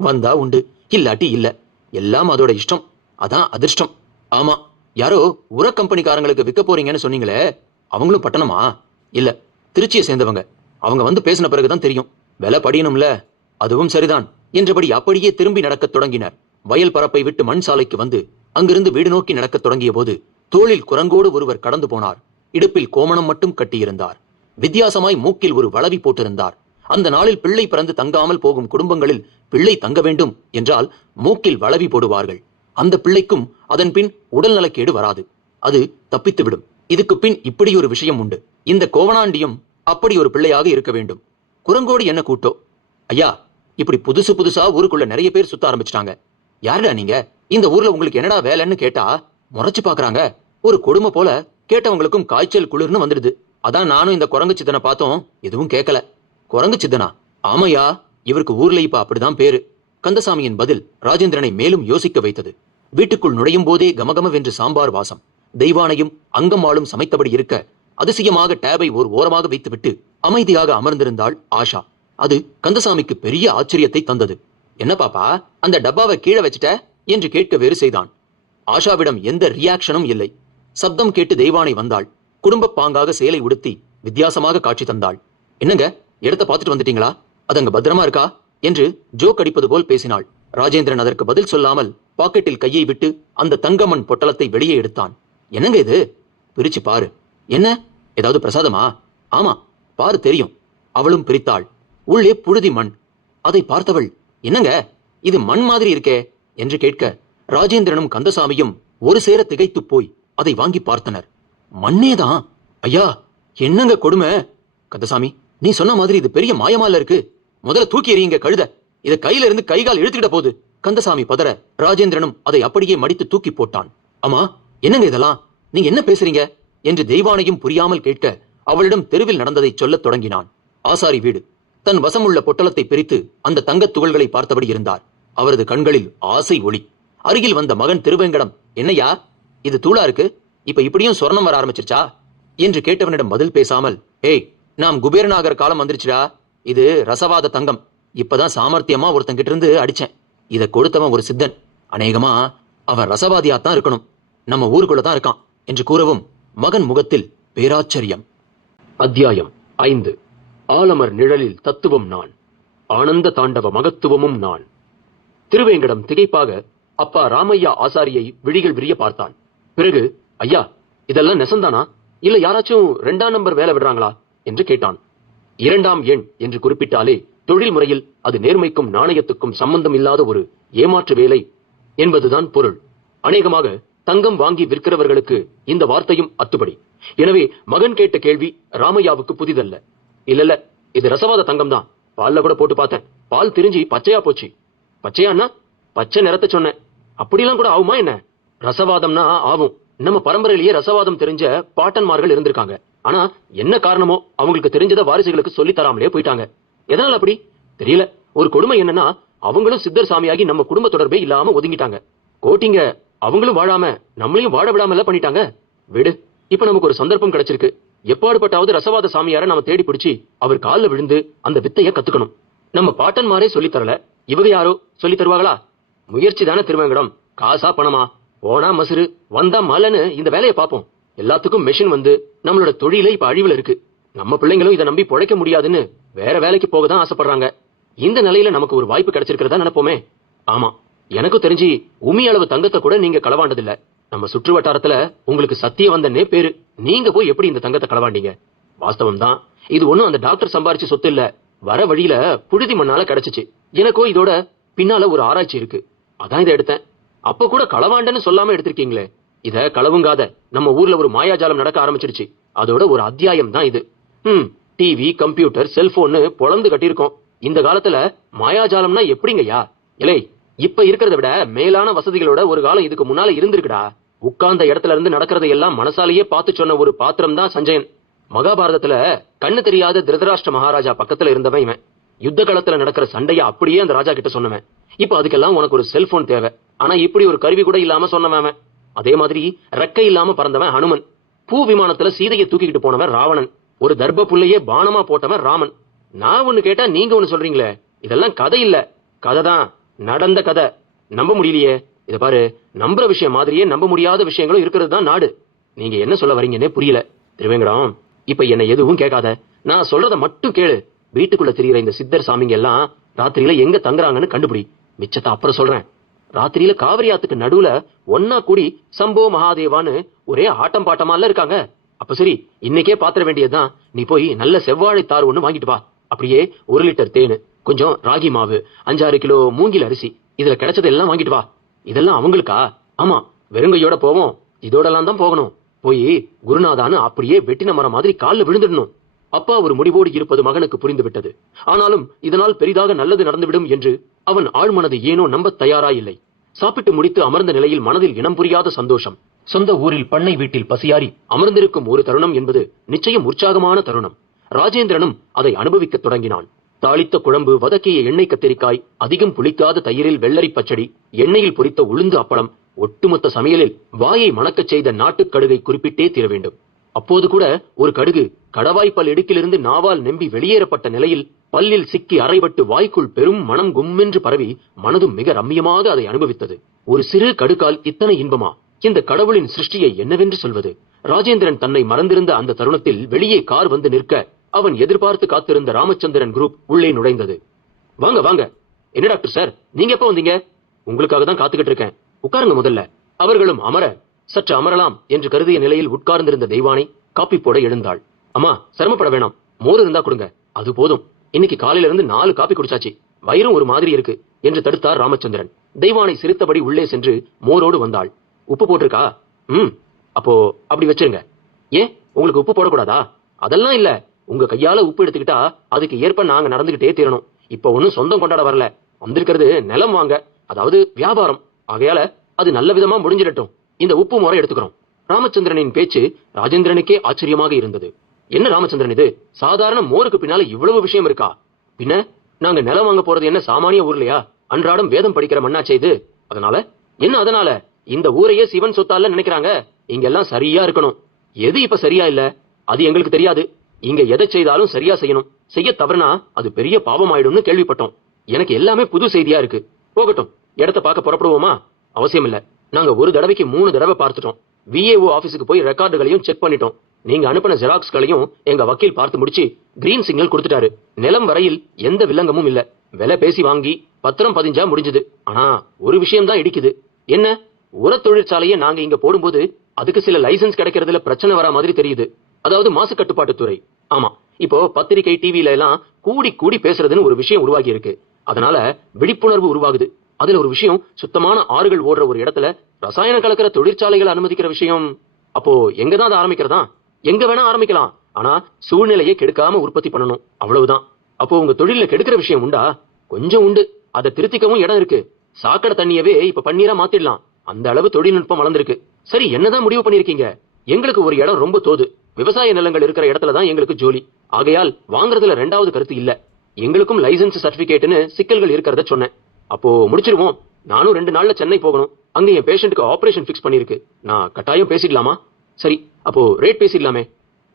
வந்தா உண்டு, இல்லாட்டி இல்ல, எல்லாம் அதோட இஷ்டம். அதான் அதிர்ஷ்டம். ஆமா, யாரோ உர கம்பெனிக்காரங்களுக்கு விற்க போறீங்கன்னு சொன்னீங்களே, அவங்களும் பட்டணமா? இல்ல, திருச்சியை சேர்ந்தவங்க. அவங்க வந்து பேசின பிறகுதான் தெரியும். விலை படியணும்ல. அதுவும் சரிதான் என்றபடி அப்படியே திரும்பி நடக்கத் தொடங்கினர். வயல் பரப்பை விட்டு மண் சாலைக்கு வந்து அங்கிருந்து வீடு நோக்கி நடக்கத் தொடங்கிய போது தோளில் குரங்கோடு ஒருவர் கடந்து போனார். இடுப்பில் கோமணம் மட்டும் கட்டியிருந்தார். வித்தியாசமாய் மூக்கில் ஒரு வளவி போட்டிருந்தார். அந்த நாளில் பிள்ளை பிறந்து தங்காமல் போகும் குடும்பங்களில் பிள்ளை தங்க வேண்டும் என்றால் மூக்கில் வளவி போடுவார்கள். அந்த பிள்ளைக்கும் அதன் பின் உடல் நலக்கேடு வராது, அது தப்பித்துவிடும். இதுக்கு பின் இப்படி ஒரு விஷயம் உண்டு. இந்த கோவணாண்டியும் அப்படி ஒரு பிள்ளையாக இருக்க வேண்டும். குரங்கோடு என்ன கூட்டோ? ஐயா, இப்படி புதுசு புதுசா ஊருக்குள்ள நிறைய பேர் சுத்த ஆரம்பிச்சிட்டாங்க. யாருடா நீங்க? இந்த ஊர்ல உங்களுக்கு என்னடா வேலைன்னு கேட்டா முறைச்சு பாக்குறாங்க. ஒரு கொடுமை போல கேட்டவங்களுக்கும் காய்ச்சல் குளிர்னு வந்துடுது. அதான் நானும் இந்த குரங்கு சித்தனை பார்த்தோம், எதுவும் கேட்கல. குரங்கு சித்தனா? ஆமையா, இவருக்கு ஊர்ல இப்ப அப்படிதான் பேரு. கந்தசாமியின் பதில் ராஜேந்திரனை மேலும் யோசிக்க வைத்தது. வீட்டுக்குள் நுழையும் போதே கமகமவென்று சாம்பார் வாசம். தெய்வானையும் அங்கம்மாளும் சமைத்தபடி இருக்க அதிசயமாக டேபை ஒரு ஓரமாக வைத்துவிட்டு அமைதியாக அமர்ந்திருந்தாள் ஆஷா. அது கந்தசாமிக்கு பெரிய ஆச்சரியத்தை தந்தது. என்ன பாப்பா, அந்த டப்பாவை கீழே வச்சுட்ட என்று கேட்க வேறு செய்தான். ஆஷாவிடம் எந்த ரியாக்ஷனும் இல்லை. சப்தம் கேட்டு தெய்வானை வந்தாள். குடும்ப பாங்காக சேலை உடுத்தி வித்தியாசமாக காட்சி தந்தாள். என்னங்க, இடத்தை பார்த்துட்டு வந்துட்டீங்களா? அதங்க பத்திரமா இருக்கா என்று ஜோக் அடிப்பது போல் பேசினாள். ராஜேந்திரன் அதற்கு பதில் சொல்லாமல் பாக்கெட்டில் கையை விட்டு அந்த தங்கமண் பொட்டலத்தை வெளியே எடுத்தான். என்னங்க இது? பிரிச்சு பாரு. என்ன, ஏதாவது பிரசாதமா? ஆமா, பாரு தெரியும். அவளும் பிரித்தாள். உள்ளே புழுதி மண். அதை பார்த்தவள், என்னங்க இது மண் மாதிரி இருக்கே என்று கேட்க ராஜேந்திரனும் கந்தசாமியும் ஒரு சேர திகைத்து போய் அதை வாங்கி பார்த்தனர். மண்ணேதான். ஐயா, என்னங்க கொடுமை. கந்தசாமி, நீ சொன்ன மாதிரி இது பெரிய மாயமால இருக்கு. முதல்ல தூக்கி எறியுங்க கழுத. இத கையில இருந்து கைகால் இழுத்துக்கிட்ட போகுது. கந்தசாமி பதற ராஜேந்திரனும் அதை அப்படியே மடித்து தூக்கி போட்டான். அம்மா, என்னங்க இதெல்லாம்? நீங்க என்ன பேசுறீங்க என்று தெய்வானையும் புரியாமல் கேட்க அவளிடம் தெருவில் நடந்ததை சொல்லத் தொடங்கினான். ஆசாரி வீடு. தன் வசமுள்ள பொட்டலத்தை பிரித்து அந்த தங்கத் துகள்களை பார்த்தபடி இருந்தார். அவரது கண்களில் ஆசை ஒளி. அருகில் வந்த மகன் திருவேங்கடம், என்னையா இது தூளா இருக்கு, இப்ப இப்படியும் சொர்ணம் வர ஆரம்பிச்சிருச்சா என்று கேட்டவனிடம் பதில் பேசாமல், ஏய், நாம் குபேரநாகர் காலம் வந்துருச்சுடா, இது ரசவாத தங்கம், இப்பதான் சாமர்த்தியமா ஒருத்தங்கிட்ட இருந்து அடிச்சேன், இதை கொடுத்தவன் ஒரு சித்தன், அநேகமா அவன் ரசவாதியாத்தான் இருக்கணும், நம்ம ஊருக்குள்ள தான் இருக்கான் என்று கூறவும் மகன் முகத்தில் பேராச்சரியம். அத்தியாயம் 5. ஆலமர் நிழலில் தத்துவம் நான், ஆனந்த தாண்டவ மகத்துவமும் நான். திருவேங்கடம் திகைப்பாக அப்பா ராமையா ஆசாரியை விழிகள் விரிய பார்த்தான். பிறகு, ஐயா, இதெல்லாம் நெசந்தானா, இல்ல யாராச்சும் 2ஆம் நம்பர் வேலை விடுறாங்களா என்று கேட்டான். 2ஆம் எண் என்று குறிப்பிட்டாலே தொழில் முறையில் அது நேர்மைக்கும் நாணயத்துக்கும் சம்பந்தம் இல்லாத ஒரு ஏமாற்று வேலை என்பதுதான் பொருள். அநேகமாக தங்கம் வாங்கி விற்கிறவர்களுக்கு இந்த வார்த்தையும் அத்துபடி. எனவே மகன் கேட்ட கேள்வி ராமையாவுக்கு புதிதல்ல. இல்ல, இது ரசவாத தங்கம் தான், பால்ல கூட போட்டு பார்த்தேன், பால் திரிஞ்சி பச்சையா போச்சு. பச்சையானா பச்சை நிறத்தை சொன்னேன், அப்படிலாம் கூட ஆகுமா என்ன? ரசவாதம்னா ஆகும். நம்ம பரம்பரையிலேயே ரசவாதம் தெரிஞ்ச பாட்டன்மார்கள் இருந்திருக்காங்க. ஆனா என்ன காரணமோ அவங்களுக்கு தெரிஞ்சதை வாரிசுகளுக்கு சொல்லி தராமலே போயிட்டாங்க. எதனால அப்படி தெரியல. ஒரு கொடுமை என்னன்னா, அவங்களும் சித்தர் சாமியாகி நம்ம குடும்ப தொடர்பே இல்லாம ஒதுங்கிட்டாங்க. கோட்டிங்க அவங்களும் வாழாம நம்மளையும் வாழ விடாமல பண்ணிட்டாங்க. விடு, இப்ப நமக்கு ஒரு சந்தர்ப்பம் கிடைச்சிருக்கு. எப்பாடுபட்டாவது ரசவாத சாமியார நம்ம தேடி பிடிச்சி அவர் காலில் விழுந்து அந்த வித்தைய கத்துக்கணும். நம்ம பாட்டன்மாரே சொல்லி தரல, இவங்க யாரோ சொல்லி தருவாங்களா? முயற்சி தானே திருவேங்கடம். காசா பணமா, போனா மசுறு வந்தா மலன்னு இந்த வேலையை பார்ப்போம். எல்லாத்துக்கும் மெஷின் வந்து நம்மளோட தொழில இப்ப அழிவுல இருக்கு. நம்ம பிள்ளைங்களும் இதை நம்பி பொழைக்க முடியாதுன்னு வேற வேலைக்கு போக தான் ஆசைப்படுறாங்க. இந்த நிலையில நமக்கு ஒரு வாய்ப்பு கிடைச்சிருக்கிறதா நினைப்போமே. ஆமா, எனக்கும் தெரிஞ்சு உமி அளவு தங்கத்தை கூட நீங்க களவாண்டதில்ல. நம்ம சுற்று வட்டாரத்துல உங்களுக்கு சத்திய வந்தனே பேரு. நீங்க போய் எப்படி இந்த தங்கத்தை களவாண்டீங்க? வாஸ்தவம் தான், இது ஒண்ணும் அந்த டாக்டர் சம்பாரிச்சு சொத்து இல்ல, வர வழியில புழுதி மண்ணால கிடைச்சிச்சு. எனக்கோ இதோட பின்னால ஒரு ஆராய்ச்சி இருக்கு, அதான் இதை எடுத்தேன். அப்ப கூட களவாண்டன்னு சொல்லாம எடுத்திருக்கீங்களே. இத களவுங்காத நம்ம ஊர்ல ஒரு மாயாஜாலம் நடக்க ஆரம்பிச்சிடுச்சு. அதோட ஒரு அத்தியாயம் தான் இது. டிவி, கம்ப்யூட்டர், செல்போன்னு பொழந்து கட்டியிருக்கோம். இந்த காலத்துல மாயாஜாலம்னா எப்படிங்கய்யா? இலை, இப்ப இருக்கிறத விட மேலான வசதிகளோட ஒரு காலம் இதுக்கு முன்னால இருந்திருக்குடா. உட்கார்ந்த இடத்துல இருந்து நடக்கிறதை எல்லாம் மனசாலேயே பார்த்து சொன்ன ஒரு பாத்திரம் தான் சஞ்சயன். மகாபாரதத்துல கண்ணு தெரியாத திருதராஷ்டிர மகாராஜா பக்கத்துல இருந்தவன் இவன். யுத்த காலத்துல நடக்கிற சண்டைய அப்படியே அந்த ராஜா கிட்ட சொன்னவன். இப்ப அதுக்கெல்லாம் உனக்கு ஒரு செல்போன் தேவை, ஆனா இப்படி ஒரு கருவி கூட இல்லாம சொன்னவன். அதே மாதிரி ரெக்கை இல்லாம பறந்தவன் ஹனுமன். பூ விமானத்துல சீதையை தூக்கிக்கிட்டு போனவன் ராவணன். ஒரு தர்ப புள்ளையே பானமா போட்டவன் ராமன். நான் ஒண்ணு கேட்டா நீங்க ஒண்ணு சொல்றீங்களே, இதெல்லாம் கதை இல்ல. கதை தான், நடந்த கதை. நம்ப முடியலையே. இத பாரு, நம்புற விஷயம் மாதிரியே நம்ப முடியாத விஷயங்களும் இருக்கிறது தான் நாடு. நீங்க என்ன சொல்ல வரீங்கன்னே புரியல. திருவேங்கடம், இப்ப என்ன எதுவும் கேட்காத, நான் சொல்றத மட்டும் கேளு. வீட்டுக்குள்ள தெரியுற இந்த சித்தர் சாமிங்க எல்லாம் ராத்திரியில எங்க தங்குறாங்கன்னு கண்டுபிடி. மிச்சத்தை அப்புறம் சொல்றேன். ராத்திரியில காவிரி ஆத்துக்கு நடுவுல ஒன்னா கூடி சம்போ மகாதேவான்னு ஒரே ஆட்டம் பாட்டமால இருக்காங்க. அப்ப சரி, இன்னைக்கே பாத்திர வேண்டியதுதான். நீ போய் நல்ல செவ்வாழை தார் ஒண்ணு வாங்கிட்டு வா. அப்படியே 1 லிட்டர் தேனு, கொஞ்சம் ராகி மாவு, 5-6 கிலோ மூங்கில் அரிசி, இதுல கிடைச்சது எல்லாம் வாங்கிட்டு வா. இதெல்லாம் அவங்களுக்கா? ஆமா, வெறுங்கையோட போவோம், இதோடலாம் தான் போகணும். போய் குருநாதான்னு அப்படியே வெட்டின மரம் மாதிரி காலில் விழுந்துடணும். அப்பா ஒரு முடிவோடு இருப்பது மகனுக்கு புரிந்து விட்டது. ஆனாலும் இதனால் பெரிதாக நல்லது நடந்துவிடும் என்று அவன் ஆழ்மனது ஏனோ நம்ப தயாராயில்லை. சாப்பிட்டு முடித்து அமர்ந்த நிலையில் மனதில் இனம் புரியாத சந்தோஷம். சொந்த ஊரில் பண்ணை வீட்டில் பசியாரி அமர்ந்திருக்கும் ஒரு தருணம் என்பது நிச்சயம் உற்சாகமான தருணம். ராஜேந்திரனும் அதை அனுபவிக்க தொடங்கினான். தாளித்த குழம்பு, வதக்கிய எண்ணெய் கத்திரிக்காய், அதிகம் புளிக்காத தயிரில் வெள்ளரி பச்சடி, எண்ணெயில் பொரித்த உளுந்து அப்பளம், ஒட்டுமொத்த சமையலில் வாயை மணக்கச் செய்த நாட்டுக்கடுகை குறிப்பிட்டே தீர வேண்டும். அப்போது கூட ஒரு கடுகு கடவாய்ப்பல் இடுக்கிலிருந்து நாவால் நெம்பி வெளியேறப்பட்ட நிலையில் பல்லில் சிக்கி அரைபட்டு வாய்க்குள் பெரும் மனம் கும்மென்று பரவி மனதும் மிக ரம்மியமாக அதை அனுபவித்தது. ஒரு சிறு கடுக்கால் இத்தனை இன்பமா? இந்த கடவுளின் சிருஷ்டியை என்னவென்று சொல்வது? ராஜேந்திரன் தன்னை மறந்திருந்த அந்த தருணத்தில் வெளியே கார் வந்து நிற்க அவன் எதிர்பார்த்து காத்திருந்த ராமச்சந்திரன் குரூப் உள்ளே நுழைந்தது. வாங்க வாங்க. என்ன டாக்டர் சார், நீங்க எப்ப வந்தீங்க? உங்களுக்காக தான் காத்துக்கிட்டு இருக்கேன், உட்காருங்க முதல்ல. அவர்களும் அமர சற்று அமரலாம் என்று கருதிய நிலையில் உட்கார்ந்திருந்த தெய்வானை காப்பி போட எழுந்தாள். அம்மா, சிரமப்பட வேணாம், மோர் இருந்தா கொடுங்க, அது போதும். இன்னைக்கு காலையில இருந்து 4 காப்பி குடிச்சாச்சு, வயிறும் ஒரு மாதிரி இருக்கு என்று தடுத்தார் ராமச்சந்திரன். தெய்வானை சிரித்தபடி உள்ளே சென்று மோரோடு வந்தாள். உப்பு போட்டிருக்கா? அப்போ அப்படி வச்சிருங்க. ஏன், உங்களுக்கு உப்பு போடக்கூடாதா? அதெல்லாம் இல்ல, உங்க கையால உப்பு எடுத்துக்கிட்டா அதுக்கு ஏற்ப நாங்க நடந்துகிட்டே தீரணும். இப்ப ஒன்னும் சொந்தம் கொண்டாட வரல, வந்திருக்கிறது நிலம் வாங்க, அதாவது வியாபாரம். ஆகையால அது நல்ல விதமா முடிஞ்சிடட்டும், இந்த உப்பு முறை எடுத்துக்கிறோம். ராமச்சந்திரனின் பேச்சு ராஜேந்திரனுக்கே ஆச்சரியமாக இருந்தது. என்ன ராமச்சந்திரன், இது சாதாரண மோருக்கு பின்னால இவ்வளவு விஷயம் இருக்கா? பின்ன நாங்க நிலம் வாங்க போறது என்ன சாமானிய ஊர்லயா? அன்றாடம் வேதம் படிக்கிற மண்ணாச்சே இது. அதனால இந்த ஊரையே சிவன் சொத்தால நினைக்கிறாங்க. இங்க எல்லாம் சரியா இருக்கணும். எது இப்ப சரியா இல்ல அது எங்களுக்கு தெரியாது. இங்க எதை செய்தாலும் சரியா செய்யணும். செய்ய தவறுனா அது பெரிய பாவம் ஆயிடும்னு கேள்விப்பட்டோம். எனக்கு எல்லாமே புது செய்தியா இருக்கு. போகட்டும், இடத்த பார்க்க புறப்படுவோமா? அவசியம் இல்ல, நாங்க ஒரு தடவைக்கு 3 தடவை பார்த்துட்டோம். விஏஓ ஆபீஸுக்கு போய் ரெக்கார்டுகளையும் செக் பண்ணிட்டோம். நீங்க அனுப்பின ஜெராக்ஸ்களையும் எங்க வக்கீல் பார்த்து முடிச்சு கிரீன் சிக்னல் கொடுத்துட்டாரு. நிலம் வரையில் எந்த வில்லங்கமும் இல்ல. விலை பேசி வாங்கி பத்திரம் பதிஞ்சா முடிஞ்சது. ஆனா ஒரு விஷயம் தான் இடிக்குது. என்ன? உர தொழிற்சாலையை நாங்க இங்க போடும்போது அதுக்கு சில லைசன்ஸ் கிடைக்கிறதுல பிரச்சனை வரா மாதிரி தெரியுது. அதாவது மாசு கட்டுப்பாட்டு துறை. ஆமா, இப்போ பத்திரிகை டிவில எல்லாம் கூடி கூடி பேசுறதுன்னு ஒரு விஷயம் உருவாகி இருக்கு. அதனால விழிப்புணர்வு உருவாகுது. அதுல ஒரு விஷயம், சுத்தமான ஆறுகள் ஓடுற ஒரு இடத்துல ரசாயனம் கலக்கிற தொழிற்சாலைகளை அனுமதிக்கிற விஷயம். அப்போ எங்க தான் அதை ஆரம்பிக்கிறதா? எங்க வேணா ஆரம்பிக்கலாம், ஆனா சூழ்நிலையை கெடுக்காம உற்பத்தி பண்ணணும், அவ்வளவுதான். அப்போ உங்க தொழில கெடுக்கிற விஷயம் உண்டா? கொஞ்சம் உண்டு. அதை திருத்திக்கவும் இடம் இருக்கு. சாக்கடை தண்ணியவே இப்ப பன்னீரா மாத்திடலாம். அந்த அளவு தொழில்நுட்பம் வளர்ந்துருக்கு. சரி, என்னதான் முடிவு பண்ணிருக்கீங்க? எங்களுக்கு ஒரு இடம் ரொம்ப தோது. விவசாய நிலங்கள் இருக்கிற இடத்துலதான் எங்களுக்கு ஜோலி. ஆகையால் வாங்குறதுல 2வது கருத்து இல்ல. எங்களுக்கும் லைசன்ஸ் சர்டிபிகேட்னு சிக்கல்கள் இருக்கிறத சொன்னேன். அப்போ முடிச்சிருவோம். நானும் 2 நாள்ல சென்னை போகணும். அங்க என் பேஷண்ட்டுக்கு ஆபரேஷன் பிக்ஸ் பண்ணிருக்கு. நான் கட்டாயம் பேசிடலாமா? சரி, அப்போ ரேட் பேசிடலாமே.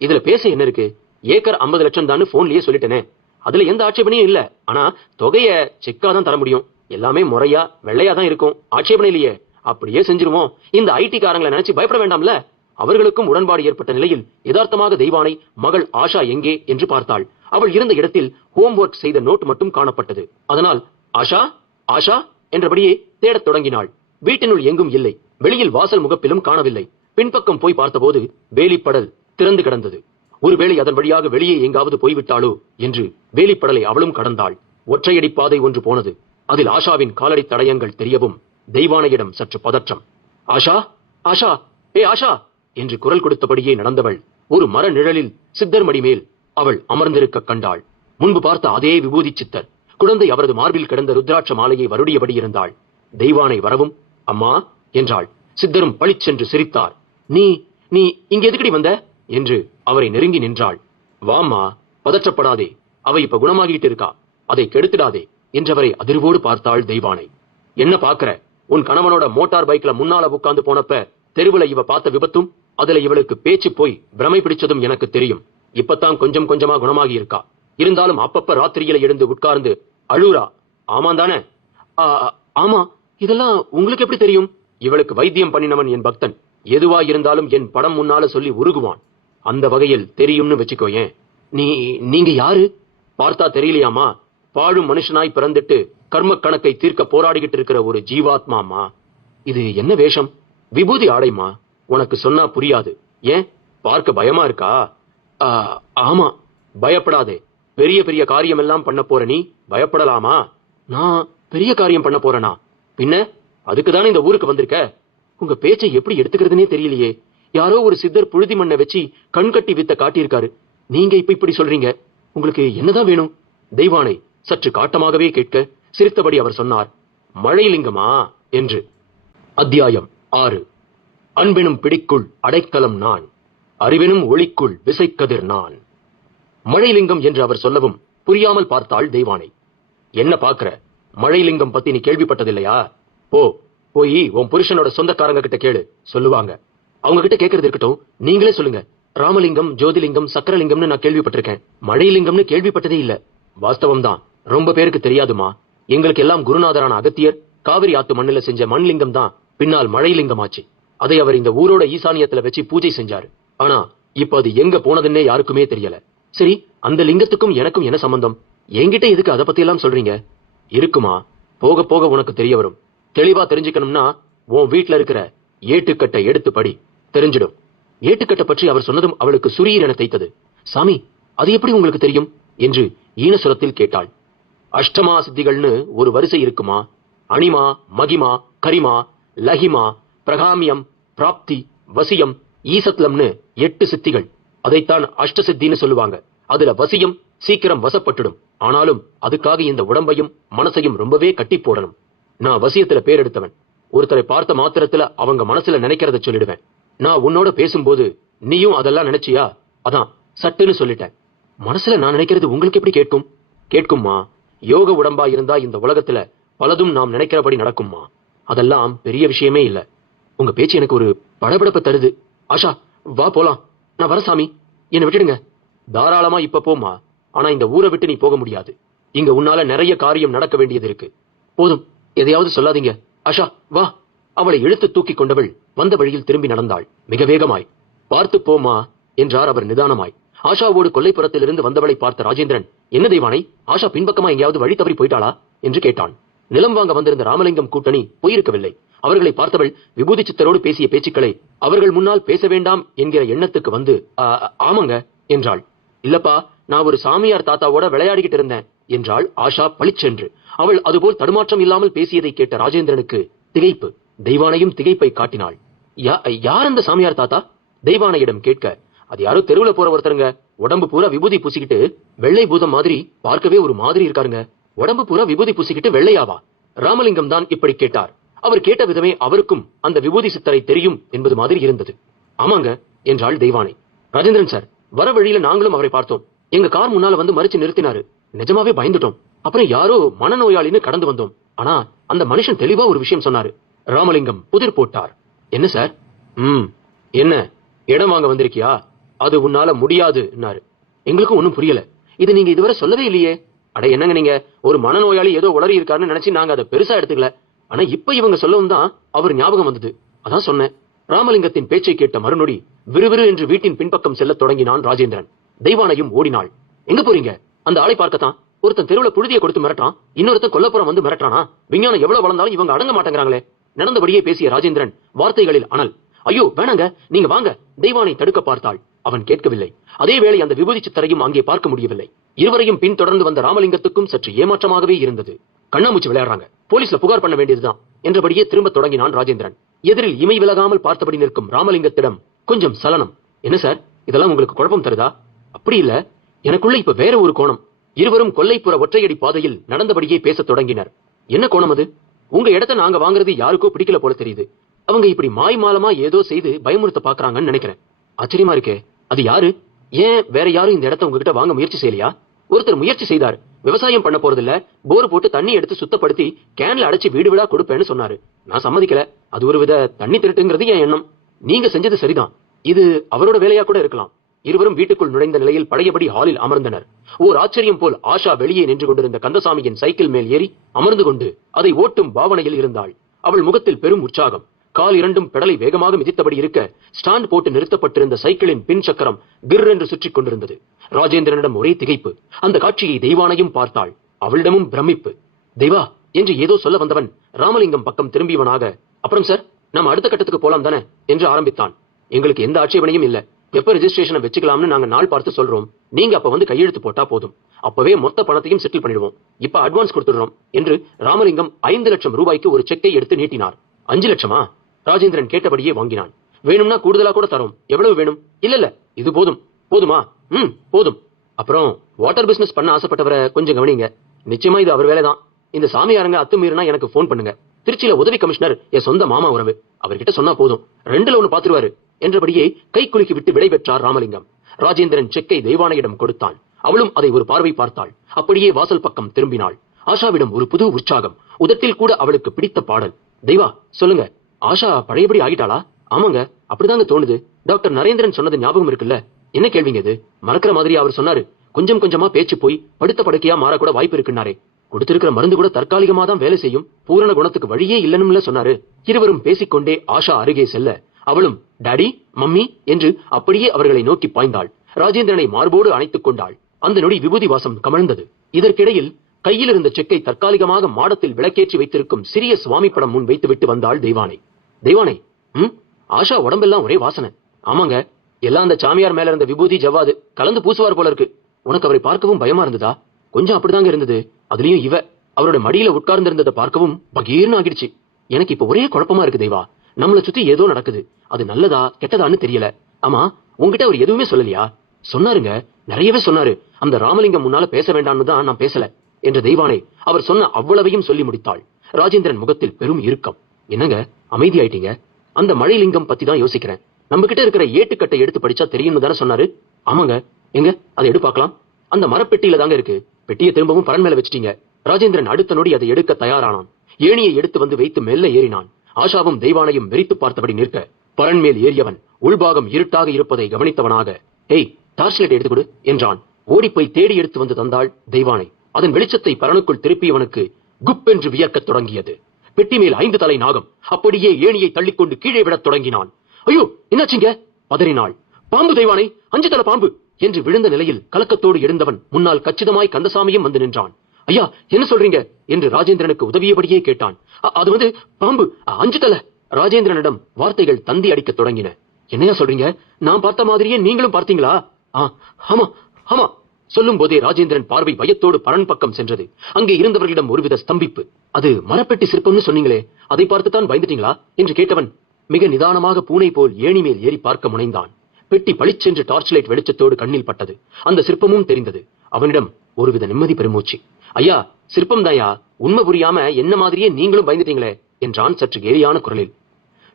இதுல பேச என்ன இருக்கு? ஏக்கர் 50 லட்சம் தான் போன்லயே சொல்லிட்டேனே. அதுல எந்த ஆட்சேபனையும் இல்ல. ஆனா தொகைய செக்கா தான் தர முடியும். எல்லாமே முறையா வெள்ளையா தான் இருக்கும். ஆட்சேபனை இல்லையே. அப்படியே செஞ்சிருவோம். இந்த ஐடி காரங்களை நினைச்சு பயப்பட வேண்டாம்ல. அவர்களுக்கும் உடன்பாடு ஏற்பட்ட நிலையில் யதார்த்தமாக தெய்வானை மகள் ஆஷா எங்கே என்று பார்த்தாள். அவள் இருந்த இடத்தில் ஹோம்வொர்க் செய்த நோட் மட்டும் காணப்பட்டது. அதனால் ஆஷா ஆஷா என்றபடியே தேடத் தொடங்கினாள். வீட்டினுள் எங்கும் இல்லை. வெளியில் வாசல் முகப்பிலும் காணவில்லை. பின்பக்கம் போய் பார்த்தபோது வேலிப்படல் திறந்து கிடந்தது. ஒருவேளை அதன் வழியாக வெளியே எங்காவது போய்விட்டாளோ என்று வேலிப்படலை அவளும் கடந்தாள். ஒற்றையடி பாதை ஒன்று போனது. அதில் ஆஷாவின் காலடி தடயங்கள் தெரியவும் தெய்வானையிடம் சற்று பதற்றம். ஆஷா ஆஷா, ஏ ஆஷா என்று குரல் கொடுத்தபடியே நடந்தவள் ஒரு மர நிழலில் சித்தர் மடி மேல் அவள் அமர்ந்திருக்க கண்டாள். முன்பு பார்த்த அதே விபூதி சித்தர். குழந்தை அவரது மார்பில் கிடந்த ருத்ராட்ச மாலையை வருடியபடி இருந்தாள். தெய்வானை வரவும் அம்மா என்றாள். சித்தரும் பளிச்சென்று சிரித்தார். நீ நீ இங்க எதுக்கடி வந்த என்று அவரை நெருங்கி நின்றாள். வாம்மா, பதற்றப்படாதே, அவ இப்ப குணமாகிட்டு இருக்கா, அதை கெடுத்துடாதே என்றவரை அதிர்வோடு பார்த்தாள் தெய்வானை. என்ன பாக்குற? உன் கணவனோட மோட்டார் பைக்ல முன்னால உட்கார்ந்து போனப்ப தெருவுல இவ பார்த்த விபத்தும் அதுல இவளுக்கு பேச்சு போய் பிரமை பிடிச்சதும் எனக்கு தெரியும். இப்பதான் கொஞ்சம் கொஞ்சமா குணமாகி இருக்கா. இருந்தாலும் அப்பப்ப ராத்திரியில எழுந்து உட்கார்ந்து அழுறா. ஆமாந்தானே? ஆமா. இதெல்லாம் உங்களுக்கு எப்படி தெரியும்? இவளுக்கு வைத்தியம் பண்ணினவன் என் பக்தன். எதுவா இருந்தாலும் என் படம் முன்னால சொல்லி உருகுவான். அந்த வகையில் தெரியும்னு வச்சுக்கோயேன். நீங்க யாரு? பார்த்தா தெரியலையாமா? பாழும் மனுஷனாய் பிறந்துட்டு கர்ம கணக்கை தீர்க்க போராடிக்கிட்டு இருக்கிற ஒரு ஜீவாத்மாமா. இது என்ன வேஷம்? விபூதி ஆடைமா. உனக்கு சொன்னா புரியாது. ஏன், பார்க்க பயமா இருக்கா? ஆமா. பயப்படாதே. பெரிய பெரிய காரியம் எல்லாம் பண்ண போற நீ பயப்படலாமா? நான் பெரிய காரியம் பண்ண போறேனா? பின்ன அதுக்குதானே இந்த ஊருக்கு வந்திருக்க. உங்க பேச்சை எப்படி எடுத்துக்கிறதுனே தெரியலையே. யாரோ ஒரு சித்தர் புழுதி மண்ணை வச்சு கண்கட்டி வித்த காட்டியிருக்காரு. நீங்க இப்ப இப்படி சொல்றீங்க. உங்களுக்கு என்னதான் வேணும்? தெய்வானை சற்று காட்டமாகவே கேட்க சிரித்தபடி அவர் சொன்னார், மழைலிங்கமா என்று. அத்தியாயம் 6. அன்பெனும் பிடிக்குள் அடைக்கலம் நான், அறிவெனும் ஒளிக்குள் விசைக்கதிர் நான். மழைலிங்கம் என்று அவர் சொல்லவும் புரியாமல் பார்த்தாள் தெய்வானை. என்ன பாக்குற? மழைலிங்கம் பத்தி நீ கேள்விப்பட்டதில்லையா? போய் உன் புருஷனோட சொந்தக்காரங்க கிட்ட கேளு, சொல்லுவாங்க. அவங்க கிட்ட கேட்கறது இருக்கட்டும், நீங்களே சொல்லுங்க. ராமலிங்கம், ஜோதிலிங்கம், சக்கரலிங்கம்னு நான் கேள்விப்பட்டிருக்கேன். மழைலிங்கம்னு கேள்விப்பட்டதே இல்ல. வாஸ்தவம் தான், ரொம்ப பேருக்கு தெரியாதுமா. எங்களுக்கு எல்லாம் குருநாதரான அகத்தியர் காவிரி ஆத்து மண்ணில செஞ்ச மண்லிங்கம் தான் பின்னால் மழைலிங்கம் ஆச்சு. அதை அவர் இந்த ஊரோட ஈசானியத்துல வச்சு பூஜை செஞ்சாரு. ஆனா இப்ப அது எங்க போனதுன்னே யாருக்குமே தெரியல. சரி, அந்த லிங்கத்துக்கும் எனக்கும் என்ன சம்பந்தம்? என்கிட்ட எதுக்கு அதை பத்தி எல்லாம் சொல்றீங்க? இருக்குமா, போக போக உனக்கு தெரிய வரும். தெளிவா தெரிஞ்சுக்கணும்னா உன் வீட்டுல இருக்கிற ஏட்டுக்கட்டை எடுத்து படி, தெரிஞ்சிடும். ஏட்டுக்கட்டை பற்றி அவர் சொன்னதும் அவளுக்கு சுரீர் என தைத்தது. சாமி, அது எப்படி உங்களுக்கு தெரியும் என்று ஈனசுரத்தில் கேட்டாள். அஷ்டமா சித்திகள்னு ஒரு வரிசை இருக்குமா. அணிமா, மகிமா, கரிமா, லஹிமா, பிரகாமியம், பிராப்தி, வசியம், ஈசத்லம்னு 8 சித்திகள். அதைத்தான் அஷ்ட சித்தின்னு சொல்லுவாங்க. அதுல வசியம் சீக்கிரம் வசப்பட்டுடும். ஆனாலும் அதுக்காக இந்த உடம்பையும் மனசையும் ரொம்பவே கட்டி போடணும். நான் வசியத்துல பேர் எடுத்தவன். ஒருத்தரை பார்த்த மாத்திரத்துல அவங்க மனசுல நினைக்கிறத சொல்லிடுவேன். நான் உன்னோட பேசும்போது நீயும் அதெல்லாம் நினைச்சியா? அதான் சட்டுன்னு சொல்லிட்டேன். மனசுல நான் நினைக்கிறது உங்களுக்கு எப்படி கேட்கும்? கேட்கும்மா. யோக உடம்பா இருந்தா இந்த உலகத்துல பலதும் நாம் நினைக்கிறபடி நடக்கும்மா. அதெல்லாம் பெரிய விஷயமே இல்ல. உங்க பேச்சு எனக்கு ஒரு படபடப்பை தருது. ஆஷா, வா போலாம். நான் வர சாமி, என்னை விட்டுடுங்க. தாராளமா இப்ப போமா. ஆனா இந்த ஊரை விட்டு நீ போக முடியாது. இங்க உன்னால நிறைய காரியம் நடக்க வேண்டியது இருக்கு. போதும், எதையாவது சொல்லாதீங்க. ஆஷா, வா. அவளை இழுத்து தூக்கி கொண்டவள் வந்த வழியில் திரும்பி நடந்தாள், மிக வேகமாய். பார்த்து போமா என்றார் அவர் நிதானமாய். ஆஷாவோடு கொல்லைப்புறத்திலிருந்து வந்தவளை பார்த்த ராஜேந்திரன், என்ன தெய்வானை, ஆஷா பின்பக்கமா எங்கேயாவது வழி தவறி போயிட்டாளா என்று கேட்டான். நிலம் வாங்க வந்திருந்த ராமலிங்கம் கூட்டணி போயிருக்கவில்லை. அவர்களை பார்த்தவள் விபூதி சித்தரோடு பேசிய பேச்சுக்களை அவர்கள் முன்னால் பேச வேண்டாம் என்கிற எண்ணத்துக்கு வந்து ஆமாங்க என்றாள். இல்லப்பா, நான் ஒரு சாமியார் தாத்தாவோட விளையாடிக்கிட்டு இருந்தேன் என்றாள் ஆஷா பளிச்சென்று. அவள் அதுபோல் தடுமாற்றம் இல்லாமல் பேசியதை கேட்ட ராஜேந்திரனுக்கு திகைப்பு. தெய்வானையும் திகைப்பை காட்டினாள். யார் அந்த சாமியார் தாத்தா? தெய்வானையிடம் கேட்க, அது யாரோ தெருவுல போற ஒருத்தருங்க. உடம்பு பூரா விபூதி பூசிக்கிட்டு வெள்ளை பூதம் மாதிரி பார்க்கவே ஒரு மாதிரி இருக்காருங்க. உடம்பு பூரா விபூதி பூசிக்கிட்டு வெள்ளையாவா? ராமலிங்கம் தான் இப்படி கேட்டார். அவர் கேட்ட விதமே அவருக்கும் அந்த விபூதி சித்தரை தெரியும் என்பது மாதிரி இருந்தது. ஆமாங்க என்றாள் தெய்வானை. ராஜேந்திரன் சார், வர வழியில நாங்களும் அவரை பார்த்தோம். எங்க கார் முன்னால வந்து மறிச்சு நிறுத்தினாரு. நிஜமாவே பயந்துட்டோம். அப்புறம் யாரோ மனநோயாளின்னு கடந்து வந்தோம். ஆனா அந்த மனுஷன் தெளிவா ஒரு விஷயம் சொன்னாரு. ராமலிங்கம் புதிர் போட்டார். என்ன சார்? என்ன, இடம் வாங்க வந்திருக்கியா? அது உன்னால முடியாது. எங்களுக்கும் ஒன்னும் புரியல. இது நீங்க இதுவரை சொல்லவே இல்லையே. அட என்னங்க நீங்க, ஒரு மனநோயாளி ஏதோ உளறி இருக்காருன்னு நினைச்சு நாங்க அதை பெருசா எடுத்துக்கல. ஆனா இப்ப இவங்க சொல்லவும் தான் அவர் ஞாபகம் வந்தது. அதான் சொன்னேன். ராமலிங்கத்தின் பேச்சை கேட்ட மறுநொடி விறுவிறு என்று வீட்டின் பின்பக்கம் செல்ல தொடங்கினான் ராஜேந்திரன். தெய்வானையும் ஓடினாள். எங்க போறீங்க? அந்த ஆளை பார்க்கத்தான். ஒருத்தன் தெருவுல புழுதியை கொடுத்து மிரட்டான், இன்னொருத்தன் கொல்லப்புறம் வந்து மிரட்டானா? விஞ்ஞானம் எவ்வளவு வளர்ந்தாலும் இவங்க அடங்க மாட்டேங்கிறாங்களே. நடந்தபடியே பேசிய ராஜேந்திரன் வார்த்தைகளில் அனல். ஐயோ வேணாங்க, நீங்க வாங்க. தெய்வானை தடுக்க பார்த்தாள். அவன் கேட்கவில்லை. அதேவேளை அந்த விபூதி சித்தரையும் அங்கே பார்க்க முடியவில்லை. இருவரையும் பின் தொடர்ந்து வந்த ராமலிங்கத்துக்கும் சற்று ஏமாற்றமாகவே இருந்தது. கண்ணாமூச்சி விளையாடுறாங்க, போலீஸ்ல புகார் பண்ண வேண்டியதுதான் என்றபடியே திரும்ப தொடங்கினான் ராஜேந்திரன். எதிரில் இமை விலகாமல் பார்த்தபடி நிற்கும் ராமலிங்கத்திடம் கொஞ்சம் சலனம். என்ன சார், இதெல்லாம் உங்களுக்கு குழப்பம் தருதா? அப்படி இல்ல, எனக்குள்ள இப்ப வேற ஒரு கோணம். இருவரும் கொல்லைப்புற ஒற்றையடி பாதையில் நடந்தபடியே பேசத் தொடங்கினர். என்ன கோணம் அது? உங்க இடத்தை நாங்க வாங்குறது யாருக்கோ பிடிக்கல போல தெரியுது. அவங்க இப்படி மாய்மாலமா ஏதோ செய்து பயமுறுத்த பாக்குறாங்கன்னு நினைக்கிறேன். ஆச்சரியமா இருக்கே. அது யாரு? ஏன் வேற யாரும் இந்த இடத்தை உங்ககிட்ட வாங்க முயற்சி செய்யலையா? ஒருத்தர் முயற்சி செய்தார். விவசாயம் பண்ண போறது இல்ல, போர் போட்டு தண்ணி எடுத்து சுத்தப்படுத்தி கேன்ல அடைச்சு வீடு வீடா கொடுப்பேன்னு சொன்னாரு. நான் சம்மதிக்கல. அது ஒரு வித தண்ணி திருட்டுங்கிறது என் எண்ணம். நீங்க செஞ்சது சரிதான். இது அவரோட வேலையா கூட இருக்கலாம். இருவரும் வீட்டுக்குள் நுழைந்த நிலையில் பழையபடி ஹாலில் அமர்ந்தனர். ஓர் ஆச்சரியம் போல் ஆஷா வெளியே நின்று கொண்டிருந்த கந்தசாமியின் சைக்கிள் மேல் ஏறி அமர்ந்து கொண்டு அதை ஓட்டும் பாவனையில் இருந்தாள். அவள் முகத்தில் பெரும் உற்சாகம். கால் இரண்டும் பெடலை வேகமாக மிதித்தபடி இருக்க ஸ்டாண்ட் போட்டு நிறுத்தப்பட்டிருந்த சைக்கிளின் பின் சக்கரம் கிர் என்று சுற்றிக் கொண்டிருந்தது. ராஜேந்திரனிடம் ஒரே திகைப்பு. அந்த காட்சியை தெய்வானையும் பார்த்தாள். அவளிடமும் பிரமிப்பு. தெய்வா என்று ஏதோ சொல்ல வந்தவன் ராமலிங்கம் பக்கம் திரும்பியவனாக, அப்புறம் சார், நம்ம அடுத்த கட்டத்துக்கு போலாம் தானே என்று ஆரம்பித்தான். எங்களுக்கு எந்த ஆட்சேபனையும் இல்ல. எப்ப ரெஜிஸ்ட்ரேஷனை வச்சுக்கலாம்னு நாங்க நாள் பார்த்து சொல்றோம். நீங்க அப்ப வந்து கையெழுத்து போட்டா போதும். அப்பவே மொத்த பணத்தையும் செட்டில் பண்ணிடுவோம். இப்ப அட்வான்ஸ் கொடுத்துடுறோம் என்று ராமலிங்கம் 5 லட்சம் ரூபாய்க்கு ஒரு செக்கை எடுத்து நீட்டினார். 5 லட்சமா? ராஜேந்திரன் கேட்டபடியே வாங்கினான். வேணும்னா கூடுதலா கூட தரோம். எவ்வளவு வேணும்? இல்ல இது போதும். போதுமா? போதும். அப்புறம் வாட்டர் பிசினஸ் பண்ண ஆசைப்பட்டவரை கொஞ்சம் கவனிங்க. நிச்சயமா இது அவர் வேலைதான். இந்த சாமியாரங்க அத்துமீறினா எனக்கு போன் பண்ணுங்க. திருச்சியில உதவி கமிஷனர் என் சொந்த மாமா உறவு. அவர்கிட்ட சொன்னா போதும், 2ல 1 பாத்துருவாரு என்றபடியே கை குலுக்கி விட்டு விடை பெற்றார் ராமலிங்கம். ராஜேந்திரன் செக்கை தெய்வானையிடம் கொடுத்தான். அவளும் அதை ஒரு பார்வை பார்த்தாள். அப்படியே வாசல் பக்கம் திரும்பினாள். ஆஷாவிடம் ஒரு புது உற்சாகம். உதட்டில் கூட அவளுக்கு பிடித்த பாடல். தெய்வா சொல்லுங்க, ஆஷா பழையபடி ஆகிட்டாளா? ஆமாங்க, அப்படிதாங்க தோணுது. டாக்டர் நரேந்திரன் சொன்னது ஞாபகம் இருக்குல்ல? என்ன கேள்விங்க இது? மறக்கிற மாதிரி அவர் சொன்னாரு. கொஞ்சம் கொஞ்சமா பேச்சு போய் படுத்த படுக்கையா மாறக்கூட வாய்ப்பு இருக்குன்னாரே. கொடுத்திருக்கிற மருந்து கூட தற்காலிகமா தான் வேலை செய்யும். பூரண குணத்துக்கு வழியே இல்லைன்னு சொன்னாரு. இருவரும் பேசிக்கொண்டே ஆஷா அருகே செல்ல அவளும் டாடி, மம்மி என்று அப்படியே அவர்களை நோக்கி பாய்ந்தாள். ராஜேந்திரனை மார்போடு அணைத்துக் கொண்டாள். அந்த நொடி விபூதி வாசம் கமழ்ந்தது. இதற்கிடையில் கையில் இருந்த செக்கை தற்காலிகமாக மாடத்தில் விளக்கேற்றி வைத்திருக்கும் சிறிய சுவாமி படம் முன் வைத்துவிட்டு வந்தாள் தெய்வானை. தெய்வானை, ஆஷா உடம்பெல்லாம் ஒரே வாசனை. ஆமாங்க, எல்லாம் அந்த சாமியார் மேல இருந்த விபூதி ஜவ்வாது கலந்து பூசுவார் போல இருக்கு. உனக்கு அவரை பார்க்கவும் பயமா இருந்ததா? கொஞ்சம் அப்படிதாங்க இருந்தது. அதுலயும் அவரோட மடியில உட்கார்ந்து இருந்ததை பார்க்கவும் பகீர்னு ஆகிடுச்சு. எனக்கு இப்ப ஒரே குழப்பமா இருக்கு தெய்வா. நம்மளை சுத்தி ஏதோ நடக்குது. அது நல்லதா கெட்டதான்னு தெரியல. ஆமா, உங்ககிட்ட அவர் எதுவுமே சொல்லலையா? சொன்னாருங்க, நிறையவே சொன்னாரு. அந்த ராமலிங்கம் முன்னால பேச வேண்டாம்னு தான் நான் பேசல என்ற தெய்வானை அவர் சொன்ன அவ்வளவையும் சொல்லி முடித்தாள். ராஜேந்திரன் முகத்தில் பெரும் இறுக்கம். என்னங்க அமைதியாயிட்டீங்க? அந்த மழைலிங்கம் பத்தி தான் யோசிக்கிறேன். நம்ம கிட்ட இருக்கிற ஏட்டுக்கட்டை எடுத்து படிச்சா தெரியும்னு தானே சொன்னாரு. ஆமாங்க, எங்க அதை எடுத்து பார்க்கலாம். அந்த மரப்பெட்டியில தாங்க இருக்கு. பெட்டியை திரும்பவும் பரன் மேல வச்சிட்டீங்க. ராஜேந்திரன் அடுத்த நொடி அதை எடுக்க தயாரானான். ஏணியை எடுத்து வந்து வைத்து மெல்ல ஏறினான். ஆஷாவும் தெய்வானையும் வெறித்து பார்த்தபடி நிற்க பரன் மேல் ஏறியவன் உள்பாகம் இருட்டாக இருப்பதை கவனித்தவனாக, ஏய் டார்ச் லைட் எடுத்து கொடு என்றான். ஓடிப்போய் தேடி எடுத்து வந்து தந்தாள் தெய்வானை. அதன் வெளிச்சத்தை பரனுக்குள் திருப்பியவனுக்கு குப் என்று வியக்கத் தொடங்கியது. பெட்டி மேல் 5 தலை நாகம் அப்படியே ஏணியை தள்ளிக்கொண்டு கீழே விடத் தொடங்கினான். ஐயோ என்னாச்சுங்க? பதறினாள். பாம்பு தெய்வானை, 5 தலை பாம்பு என்று விழுந்த நிலையில் கலக்கத்தோடு எழுந்தவன் முன்னால் கச்சிதமாய் கந்தசாமியும் வந்து நின்றான். ஐயா என்ன சொல்றீங்க என்று ராஜேந்திரனுக்கு உதவியபடியே கேட்டான். அது வந்து பாம்பு 5 தலை. ராஜேந்திரனிடம் வார்த்தைகள் தந்தி அடிக்க தொடங்கின. என்னையா சொல்றீங்க? நான் பார்த்த மாதிரியே நீங்களும் பார்த்தீங்களா? ஆமா ஆமா சொல்லும் போதே ராஜேந்திரன் பார்வை பயத்தோடு பரன் பக்கம் சென்றது. அங்கே இருந்தவர்களிடம் ஒருவித ஸ்தம்பிப்பு. அது மரப்பெட்டி சிற்பம்னு சொன்னீங்களே, அதை பார்த்துத்தான் பயந்துட்டீங்களா என்று கேட்டவன் மிக நிதானமாக பூனை போல் ஏணி மேல் ஏறி பார்க்க முனைந்தான். பெட்டி பளிச்சென்று டார்ச் லைட் வெளிச்சத்தோடு கண்ணில் பட்டது. அந்த சிற்பமும் தெரிந்தது. அவனிடம் ஒருவித நிம்மதி பெருமூச்சு. ஐயா சிற்பம் தாயா, உண்மை புரியாம என்ன மாதிரியே நீங்களும் பயந்துட்டீங்களே என்றான் சற்று கேலியான குரலில்.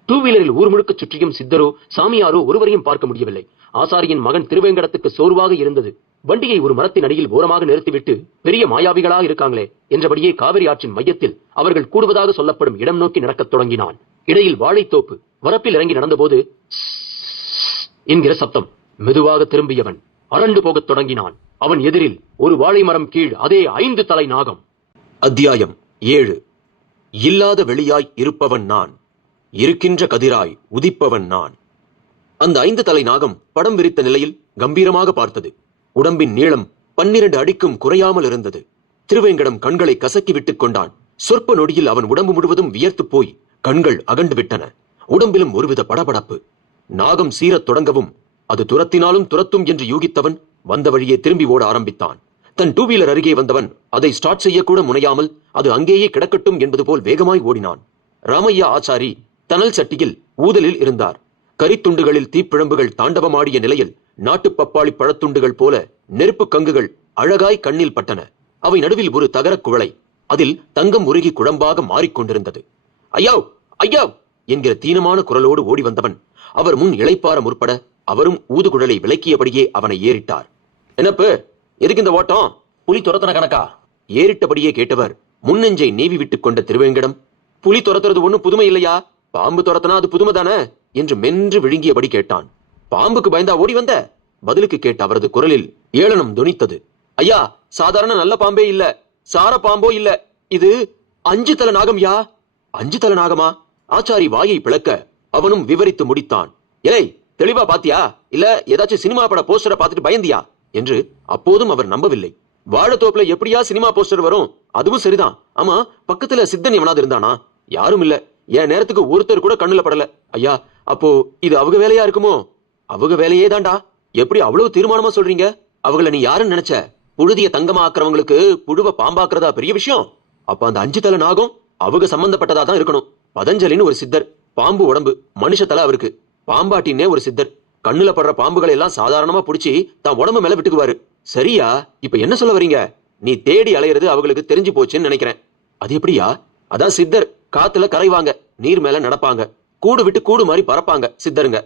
2 வீலரில் ஊர் முழுக்க சுற்றியும் சித்தரோ சாமியாரோ ஒருவரையும் பார்க்க முடியவில்லை. ஆசாரியின் மகன் திருவேங்கடத்துக்கு சோர்வாக இருந்தது. வண்டியை ஒரு மரத்தின் அடியில் ஓரமாக நிறுத்திவிட்டு பெரிய மாயாவிகளாக இருக்காங்களே என்றபடியே காவிரி ஆற்றின் மையத்தில் அவர்கள் கூடுவதாக சொல்லப்படும் இடம் நோக்கி நடக்கத் தொடங்கினான். இடையில் வாழைத்தோப்பு. வரப்பில் இறங்கி நடந்தபோது என்கிற சப்தம். மெதுவாக திரும்பியவன் அரண்டு போகத் தொடங்கினான். அவன் எதிரில் ஒரு வாழை மரம் கீழ் அதே 5 தலை நாகம். அத்தியாயம் 7. இல்லாத வெளியாய் இருப்பவன் நான், இருக்கின்ற கதிராய் உதிப்பவன் நான். அந்த 5 தலை நாகம் படம் விரித்த நிலையில் கம்பீரமாக பார்த்தது. உடம்பின் நீளம் 12 அடிக்கும் குறையாமல் இருந்தது. திருவேங்கடம் கண்களை கசக்கி விட்டுக் கொண்டான். சொற்ப நொடியில் அவன் உடம்பு முழுவதும் வியர்த்து போய் கண்கள் அகண்டு விட்டன. உடம்பிலும் ஒருவித படபடப்பு. நாகம் சீரத் தொடங்கவும் அது துரத்தினாலும் துரத்தும் என்று யூகித்தவன் வந்த வழியே திரும்பி ஓட ஆரம்பித்தான். தன் 2 வீலர் அருகே வந்தவன் அதை ஸ்டார்ட் செய்யக்கூட முனையாமல் அது அங்கேயே கிடக்கட்டும் என்பது போல் வேகமாய் ஓடினான். ராமையா ஆச்சாரி தனல் சட்டியில் ஊதலில் இருந்தார். கரித்துண்டுகளில் தீப்பிழம்புகள் தாண்டவமாடிய நிலையில் நாட்டுப் பப்பாளி பழத்துண்டுகள் போல நெருப்பு கங்குகள் அழகாய் கண்ணில் பட்டன. அவை நடுவில் ஒரு தகரக் குவளை. அதில் தங்கம் உருகி குழம்பாக மாறிக்கொண்டிருந்தது. ஐயாவ் ஐயாவ் என்கிற தீனமான குரலோடு ஓடி வந்தவன் அவர் முன் இளைப்பார முற்பட அவரும் ஊதுகுழலை விலக்கியபடியே அவனை ஏறிட்டார். என்னப்பு, எதுக்கு இந்த ஓட்டம்? புலி துரத்தன கணக்கா? ஏறிட்டபடியே கேட்டவர் முன்னெஞ்சை நீவி விட்டுக் கொண்ட திருவேங்கடம், புலி துரத்துறது ஒண்ணும் புதுமை இல்லையா, பாம்பு துரத்தனா அது புதுமை தானே என்று மென்று விழுங்கியபடி கேட்டான். பாம்புக்கு பயந்தா ஓடி வந்த? பதிலுக்கு கேட்ட அவரது குரலில் ஏளனம் துணித்தது. ஐயா, சாதாரண நல்ல பாம்பே இல்ல, சார பாம்போ இல்ல, இது 5 தலை நாகம்யா. 5 தலை நாகமா? ஆச்சாரி வாயை பிளக்க அவனும் விவரித்து முடித்தான். ஏய், தெளிவா பாத்தியா இல்ல ஏதாச்சும் சினிமா பட போஸ்டரை பார்த்துட்டு பயந்தியா என்று அப்போதும் அவர் நம்பவில்லை. வாழைத்தோப்புல எப்படியா சினிமா போஸ்டர் வரும்? அதுவும் சரிதான். ஆமா, பக்கத்துல சித்தன் எவனாவது இருந்தானா? யாரும் இல்ல. என் நேரத்துக்கு ஒருத்தர் கூட கண்ணுல படல. ஐயா, அப்போ இது அவங்க வேலையா இருக்குமோ? அவங்க வேலையே தான்டா. எப்படி அவ்வளவு தீர்மானமா சொல்றீங்க? அவங்கள நீ யாருன்னு நினைச்ச? புழுதிய தங்கமா ஆக்குறவங்களுக்கு புழுவ பாம்பாக்குறதா பெரிய விஷயம்? அப்ப அந்த 5 தலை நாகம் அவங்க சம்பந்தப்பட்டதா தான் இருக்கணும். பதஞ்சலின்னு ஒரு சித்தர், பாம்பு உடம்பு, மனுஷ தலை அவருக்கு. பாம்பாட்டின்னே ஒரு சித்தர், கண்ணுல படுற பாம்புகளை எல்லாம் சாதாரணமா புடிச்சு தான் உடம்பு மேல விட்டுக்குவாரு. சரியா? இப்ப என்ன சொல்ல வரீங்க? நீ தேடி அலையிறது அவங்களுக்கு தெரிஞ்சு போச்சுன்னு நினைக்கிறேன். அது எப்படியா? அதான் சித்தர் காத்துல கரைவாங்க, நீர் மேல நடப்பாங்க, கூடு விட்டு கூடு மாதிரி பறப்பாங்க சித்தருங்க.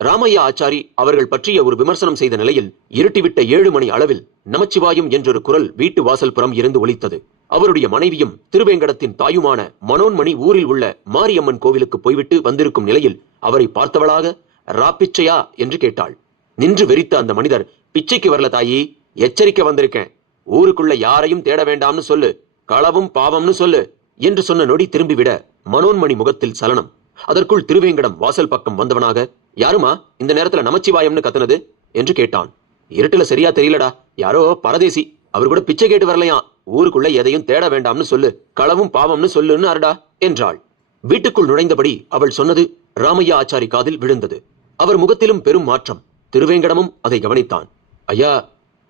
ராமையா ஆச்சாரி அவர்கள் பற்றிய ஒரு விமர்சனம் செய்த நிலையில் இருட்டிவிட்ட 7 மணி அளவில் நமச்சிவாயம் என்றொரு குரல் வீட்டு வாசல் புறம் இருந்து ஒலித்தது. அவருடைய மனைவியும் திருவேங்கடத்தின் தாயுமான மனோன்மணி ஊரில் உள்ள மாரியம்மன் கோவிலுக்கு போய்விட்டு வந்திருக்கும் நிலையில் அவரை பார்த்தவளாக, ராப்பிச்சையா என்று கேட்டாள். நின்று வெறித்த அந்த மனிதர், பிச்சைக்கு வரல தாயி, எச்சரிக்கை வந்திருக்கேன், ஊருக்குள்ள யாரையும் தேட வேண்டாம்னு சொல்லு, களவும் பாவம்னு சொல்லு என்று சொன்ன நொடி திரும்பிவிட மனோன்மணி முகத்தில் சலனம். அதற்குள் திருவேங்கடம் வாசல் பக்கம் வந்தவனாக, யாருமா இந்த நேரத்துல நமச்சிவாயம்னு கத்துனது என்று கேட்டான். இருட்டுல சரியா தெரியலடா, யாரோ பரதேசி, அவர் கூட பிச்சை கேட்டு வரலையா, ஊருக்குள்ள எதையும் தேட வேண்டாம்னு சொல்லு, களவும் பாவம்னு சொல்லுன்னு அருடா என்றாள். வீட்டுக்குள் நுழைந்தபடி அவள் சொன்னது ராமையா ஆச்சாரி காதில் விழுந்தது. அவர் முகத்திலும் பெரும் மாற்றம். திருவேங்கடமும் அதை கவனித்தான். ஐயா,